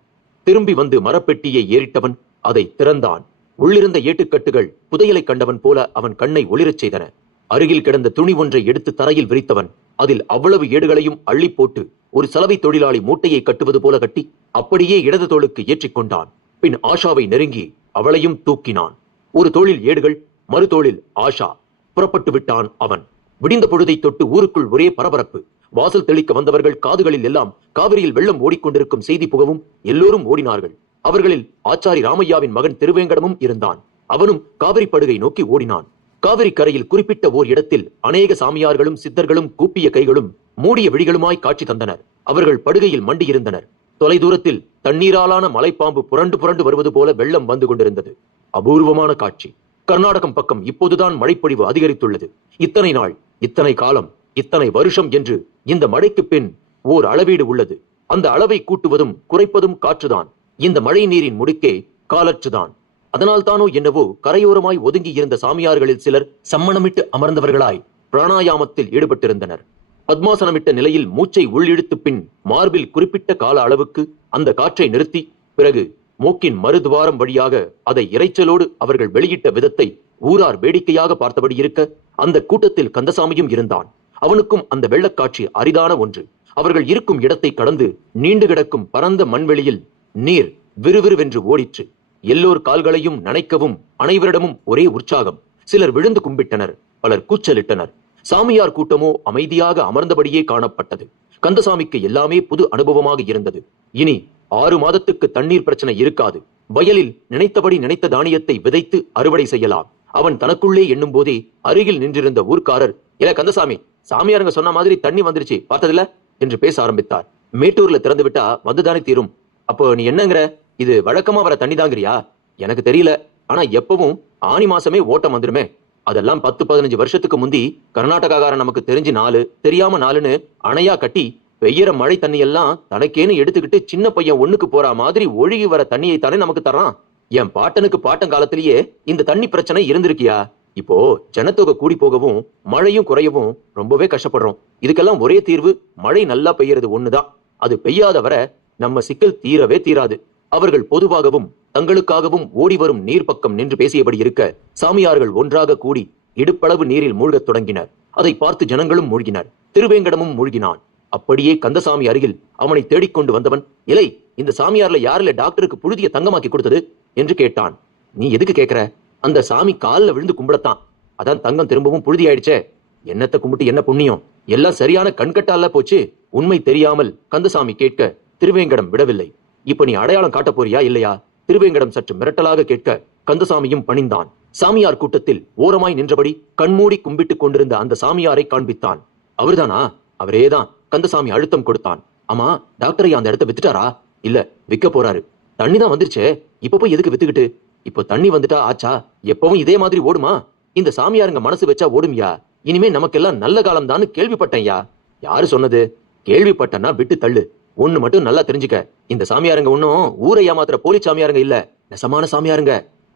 திரும்பி வந்து மரப்பெட்டியை ஏறிட்டவன் அதை திறந்தான். உள்ளிருந்த ஏட்டுக்கட்டுகள் புதையலை கண்டவன் போல அவன் கண்ணை ஒளிரச் செய்தன. அருகில் கிடந்த துணி ஒன்றை எடுத்து தரையில் விரித்தவன் அதில் அவ்வளவு ஏடுகளையும் அள்ளி போட்டு ஒரு சலவை தொழிலாளி மூட்டையை கட்டுவது போல கட்டி அப்படியே இடது தோளுக்கு ஏற்றிக்கொண்டான். பின் ஆஷாவை நெருங்கி அவளையும் தூக்கினான். ஒரு தோளில் ஏடுகள், மறு தோளில் ஆஷா. புறப்பட்டு விட்டான் அவன். விடிந்த பொழுதை தொட்டு ஊருக்குள் ஒரே பரபரப்பு. வாசல் தெளிக்க வந்தவர்கள் காதுகளில் எல்லாம் காவிரியில் வெள்ளம் ஓடிக்கொண்டிருக்கும் செய்தி புகவும் எல்லோரும் ஓடினார்கள். அவர்களில் ஆச்சாரி ராமையாவின் மகன் திருவேங்கடமும் இருந்தான். அவனும் காவிரி படுகை நோக்கி ஓடினான். காவிரி கரையில் குறிப்பிட்ட ஓர் இடத்தில் அநேக சாமியார்களும் சித்தர்களும் கூப்பிய கைகளும் மூடிய விழிகளுமாய் காட்சி தந்தனர். அவர்கள் படுகையில் மண்டியிருந்தனர். தொலைதூரத்தில் தண்ணீராலான மலைப்பாம்பு புரண்டு புரண்டு வருவது போல வெள்ளம் வந்து கொண்டிருந்தது. அபூர்வமான காட்சி. கர்நாடகம் பக்கம் இப்போதுதான் மழைப்பொழிவு அதிகரித்துள்ளது. இத்தனை நாள், இத்தனை காலம், இத்தனை வருஷம் என்று இந்த மழைக்கு பின் ஓர் அளவீடு உள்ளது. அந்த அளவை கூட்டுவதும் குறைப்பதும் காற்றுதான். இந்த மழை நீரின் முடுக்கே காலற்றுதான். அதனால் தானோ என்னவோ கரையோரமாய் ஒதுங்கி இருந்த சாமியார்களில் சிலர் சம்மணமிட்டு அமர்ந்தவர்களாய் பிராணாயாமத்தில் ஈடுபட்டிருந்தனர். பத்மாசனமிட்ட நிலையில் மூச்சை உள்ளிழுத்து பின் மார்பில் குறிப்பிட்ட கால அளவுக்கு அந்த காற்றை நிறுத்தி பிறகு மூக்கின் மறுதுவாரம் வழியாக அதை இறைச்சலோடு அவர்கள் வெளியிட்ட விதத்தை ஊரார் வேடிக்கையாக பார்த்தபடி இருக்க அந்த கூட்டத்தில் கந்தசாமியும் இருந்தான். அவனுக்கும் அந்த வெள்ளக்காட்சி அரிதான ஒன்று. அவர்கள் இருக்கும் இடத்தை கடந்து நீண்டு கிடக்கும் பரந்த மண்வெளியில் நீர் விறுவிறுவென்று ஓடிற்று. எல்லோர் கால்களையும் நனைக்கவும் அனைவரிடமும் ஒரே உற்சாகம். சிலர் விழுந்து கும்பிட்டனர், பலர் கூச்சலிட்டனர். சாமியார் கூட்டமோ அமைதியாக அமர்ந்தபடியே காணப்பட்டது. கந்தசாமிக்கு எல்லாமே புது அனுபவமாக இருந்தது. இனி 6 மாதத்துக்கு தண்ணீர் பிரச்சனை இருக்காது. வயலில் நினைத்தபடி நினைத்த தானியத்தை விதைத்து அறுவடை செய்யலாம். அவன் தனக்குள்ளே எண்ணும் போதே அருகில் நின்றிருந்த ஊர்க்காரர், "இல்ல கந்தசாமி, சாமியாருங்க சொன்ன மாதிரி தண்ணி வந்துருச்சு, பார்த்ததில்ல?" என்று பேச ஆரம்பித்தார். "மேட்டூர்ல திறந்து விட்டா வந்துதானே தீரும். அப்போ நீ என்னங்கிற? இது வழக்கமா வர தண்ணி தாங்கிறியா?" "எனக்கு தெரியல, ஆனா எப்பவும் ஆனி மாசமே ஓட்டம் வந்துருமே. அதெல்லாம் 10-15 வருஷத்துக்கு முந்தி கர்நாடகாக்காரன் நமக்கு தெரிஞ்சு 4 தெரியாம 4ன்னு அணையா கட்டி பெய்யற மழை தண்ணி எல்லாம் தனக்கேன்னு எடுத்துக்கிட்டு சின்ன பையன் ஒண்ணுக்கு போற மாதிரி ஒழுகி வர தண்ணியை தானே நமக்கு தரான். என் பாட்டனுக்கு பாட்டங்காலத்திலேயே இந்த தண்ணி பிரச்சனை இருந்திருக்கியா? இப்போ ஜனத்தொகை கூடி போகவும் மழையும் குறையவும் ரொம்பவே கஷ்டப்படுறோம். இதுக்கெல்லாம் ஒரே தீர்வு மழை நல்லா பெய்யறது ஒண்ணுதான். அது பெய்யாத வர நம்ம சிக்கல் தீரவே தீராது." அவர்கள் பொதுவாகவும் தங்களுக்காகவும் ஓடி வரும் நீர் பக்கம் நின்று பேசியபடி இருக்க சாமியார்கள் ஒன்றாக கூடி இடுப்பளவு நீரில் மூழ்கத் தொடங்கினர். அதை பார்த்து ஜனங்களும் மூழ்கினர். திருவேங்கடமும் மூழ்கினான். அப்படியே கந்தசாமி அருகில் அவனை தேடிக்கொண்டு வந்தவன், "இலை, இந்த சாமியார்ல யாரில் டாக்டருக்கு புழுதிய தங்கமாக்கி கொடுத்தது?" என்று கேட்டான். "நீ எதுக்கு கேட்கிற? அந்த சாமி காலில் விழுந்து கும்பிடத்தான். அதான் தங்கம் திரும்பவும் புழுதி ஆயிடுச்சே. என்னத்தை கும்பிட்டு என்ன புண்ணியம்? எல்லாம் சரியான கண்கட்டால போச்சு." உண்மை தெரியாமல் கந்தசாமி கேட்க திருவேங்கடம் விடவில்லை. "இப்ப நீ அடையாளம் காட்ட போறியா இல்லையா?" திருவேங்கடம் சற்று மிரட்டலாக கேட்க கந்தசாமியும் பணிந்தான். சாமியார் கூட்டத்தில் ஓரமாய் நின்றபடி கண்மூடி கும்பிட்டுக் கொண்டிருந்த அந்த சாமியாரை காண்பித்தான். அவர்தானா? அவரேதான். கந்தசாமி அழுத்தம் கொடுத்தான். ஆமா, டாக்டர் ஐயா அந்த இடத்த வித்துட்டாரா? இல்ல, விற்க போறாரு. தண்ணி தான் வந்துருச்சே, இப்ப போய் எதுக்கு வித்துக்கிட்டு? இப்போ தண்ணி வந்துட்டா ஆச்சா? எப்பவும் இதே மாதிரி ஓடுமா? இந்த சாமியாருங்க மனசு வச்சா ஓடும்யா. இனிமே நமக்கெல்லாம் நல்ல காலம் தான் கேள்விப்பட்டேன்யா. யாரு சொன்னது? கேள்விப்பட்டனா விட்டு தள்ளு. ஒண்ணு மட்டும் நல்லா தெரிஞ்சுக்க, இந்த சாமியாருங்க ஒன்னும் ஊரை ஏமாத்துற போலி சாமியாருங்க இல்ல, நெசமான சாமியாருங்க.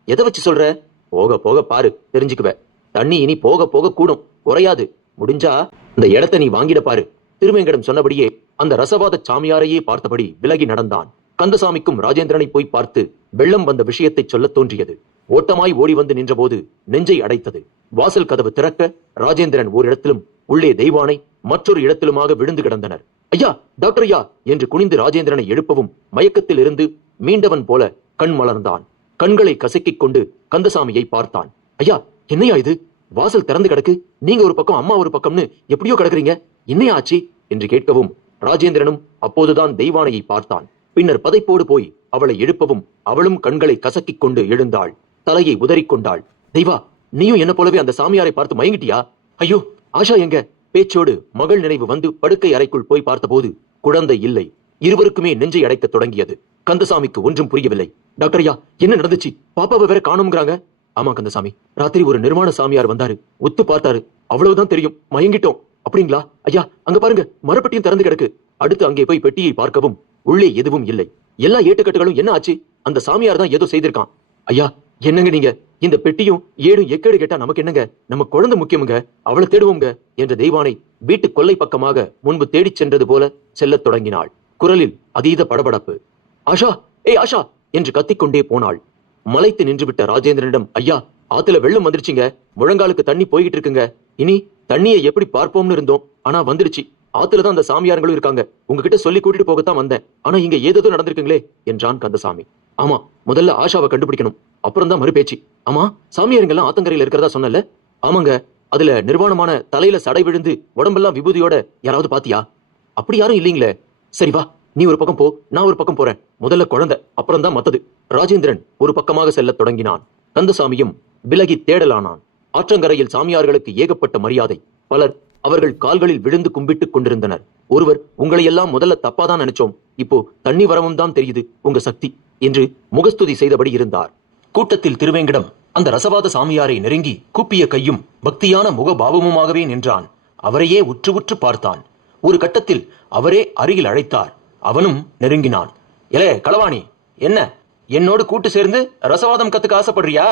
எதை வச்சு சொல்ற? போக போக பாரு, தெரிஞ்சுக்குவ. தண்ணி இனி போக போக கூடும், குறையாது. முடிஞ்சா இந்த இடத்தை நீ வாங்கிட பாரு. திருவேங்கடம் சொன்னபடியே அந்த ரசவாத சாமியாரையே பார்த்தபடி விலகி நடந்தான். கந்தசாமிக்கும் ராஜேந்திரனை போய் பார்த்து வெள்ளம் வந்த விஷயத்தை சொல்ல தோன்றியது. ஓட்டமாய் ஓடி வந்து நின்றபோது நெஞ்சை அடைத்தது. வாசல் கதவு திறக்க ராஜேந்திரன் ஒரு இடத்திலும், உள்ளே தெய்வானை மற்றொரு இடத்திலுமாக விழுந்து கிடந்தனர். ஐயா, டாக்டர் ஐயா என்று குனிந்து ராஜேந்திரனை எழுப்பவும் மயக்கத்தில் இருந்து மீண்டவன் போல கண் மலர்ந்தான். கண்களை கசக்கிக் கொண்டு கந்தசாமியை பார்த்தான். ஐயா, என்னையா இது? வாசல் திறந்து கிடக்கு, நீங்க ஒரு பக்கம் அம்மா ஒரு பக்கம்னு எப்படியோ கிடக்குறீங்க, என்னையா ஆச்சு என்று கேட்கவும் ராஜேந்திரனும் அப்போதுதான் தெய்வானையை பார்த்தான். பின்னர் பதைப்போடு போய் அவளை எழுப்பவும் அவளும் கண்களை கசக்கிக் கொண்டு எழுந்தாள். தலையை உதறிக்கொண்டாள். தெய்வா, நீயும் என்ன போலவே அந்த சாமியாரை பார்த்து மயங்கிட்டியா? ஐயோ, ஆஷா எங்க? பேச்சோடு மகள் நினைவு வந்து படுக்கை அறைக்குள் போய் பார்த்தபோது குழந்தை இல்லை. இருவருக்குமே நெஞ்சை அடைக்க தொடங்கியது. கந்தசாமிக்கு ஒன்றும் புரியவில்லை. டாக்டர் ஐயா, என்ன நடந்துச்சு? பாப்பாவை வேற காணும்ங்கறாங்க. ஆமா கந்தசாமி, ராத்திரி ஒரு நிர்வாண சாமியார் வந்தாரு, ஒத்து பார்த்தாரு, அவ்வளவுதான் தெரியும், மயங்கிட்டோம். அப்படிங்களா? ஐயா, அங்க பாருங்க, மரப்பெட்டியும் திறந்து கிடக்கு. அடுத்து அங்கே போய் பெட்டியை பார்க்கவும் உள்ளே எதுவும் இல்லை. எல்லா ஏட்டுக்கட்டுகளும் என்ன ஆச்சு? அந்த சாமியார் தான் ஏதோ செய்திருக்கான். ஐயா, என்னங்க நீங்க? இந்த பெட்டியும் ஏடும் எக்கேடு கேட்டா நமக்கு என்னங்க? நம்ம குழந்தை முக்கியமுங்க, அவளை தேடுவோங்க என்ற தெய்வானை வீட்டு கொல்லை பக்கமாக முன்பு தேடிச் சென்றது போல செல்லத் தொடங்கினாள். குரலில் அதீத படபடப்பு. ஆஷா, ஏய் ஆஷா என்று கத்திக்கொண்டே போனாள். மலைத்து நின்றுவிட்ட ராஜேந்திரனிடம், ஐயா, ஆத்துல வெள்ளம் வந்துருச்சுங்க, முழங்காலுக்கு தண்ணி போய்கிட்டு இருக்குங்க. இனி தண்ணியை எப்படி பார்ப்போம்னு இருந்தோம், ஆனா வந்துடுச்சு. ஆத்துலதான் அந்த சாமியார்களும் இருக்காங்க. உங்ககிட்ட சொல்லி கூட்டிட்டு போகத்தான் வந்தேன், ஆனா இங்க ஏதோ நடந்திருக்குங்களே என்றான் கந்தசாமி. ஆமா, முதல்ல ஆஷாவை கண்டுபிடிக்கணும், அப்புறம் தான் மறுபேச்சு. ஆமா, சாமியாருங்கெல்லாம் ஆத்தங்கரையில இருக்கிறதா சொன்னல? ஆமாங்க, அதுல நிர்வாணமான தலையில சடை விழுந்து உடம்பெல்லாம் விபூதியோட யாராவது பாத்தியா? அப்படி யாரும் இல்லீங்களே. சரி வா, நீ ஒரு பக்கம் போ, நான் ஒரு பக்கம் போறேன். முதல்ல குழந்தை, அப்புறம் தான் மத்தது. ராஜேந்திரன் ஒரு பக்கமாக செல்லத் தொடங்கினான். கந்தசாமியும் விலகி தேடலானான். ஆற்றங்கரையில் சாமியார்களுக்கு ஏகப்பட்ட மரியாதை. பலர் அவர்கள் கால்களில் விழுந்து கும்பிட்டுக் கொண்டிருந்தனர். ஒருவர், உங்களை எல்லாம் முதல்ல தப்பாதான் நினைச்சோம், இப்போ தண்ணி வரவும் தான் தெரியுது உங்க சக்தி என்று முகஸ்துதி செய்தபடி இருந்தார். கூட்டத்தில் திருவேங்கடம் அந்த ரசவாத சாமியாரை நெருங்கி கூப்பிய கையும் பக்தியான முகபாவமுமாகவே நின்றான். அவரையே உற்று உற்று பார்த்தான். ஒரு கட்டத்தில் அவரே அருகில் அழைத்தார். அவனும் நெருங்கினான். எலே களவாணி, என்ன என்னோடு கூட்டு சேர்ந்து ரசவாதம் கத்துக்க ஆசைப்படுறியா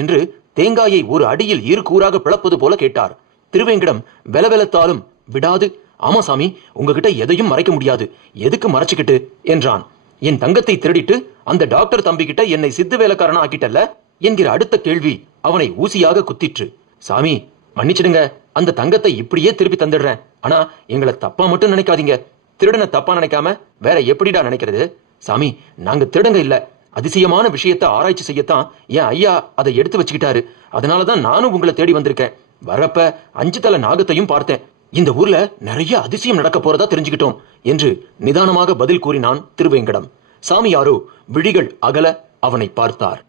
என்று தேங்காயை ஒரு அடியில் இரு கூறாக பிளப்பது போல கேட்டார். திருவேங்கடம் வெலவெலத்தாலும் விடாது, ஆமா சாமி, உங்ககிட்ட எதையும் மறைக்க முடியாது, எதுக்கு மறைச்சுக்கிட்டு என்றான். என் தங்கத்தை திருடிட்டு அந்த டாக்டர் தம்பி கிட்ட என்னை சித்து வேலைக்காரனா ஆக்கிட்டல்ல என்கிற அடுத்த கேள்வி அவனை ஊசியாக குத்திற்று. சாமி மன்னிச்சிடுங்க, அந்த தங்கத்தை இப்படியே திருப்பி தந்துடுறேன், ஆனா எங்களை தப்பா மட்டும் நினைக்காதீங்க. திருடனை தப்பா நினைக்காம வேற எப்படிடா நினைக்கிறது? சாமி, நாங்க திருடங்க இல்ல, அதிசயமான விஷயத்தை ஆராய்ச்சி செய்யத்தான் என் ஐயா அதை எடுத்து வச்சுக்கிட்டாரு. அதனாலதான் நானும் உங்களை தேடி வந்திருக்கேன். வரப்ப 5 தலை நாகத்தையும் பார்த்தேன். இந்த ஊர்ல நிறைய அதிசயம் நடக்க போறதா தெரிஞ்சுக்கிட்டோம் என்று நிதானமாக பதில் கூறினான் திருவேங்கடம். சாமியாரோ விழிகள் அகல அவனை பார்த்தார்.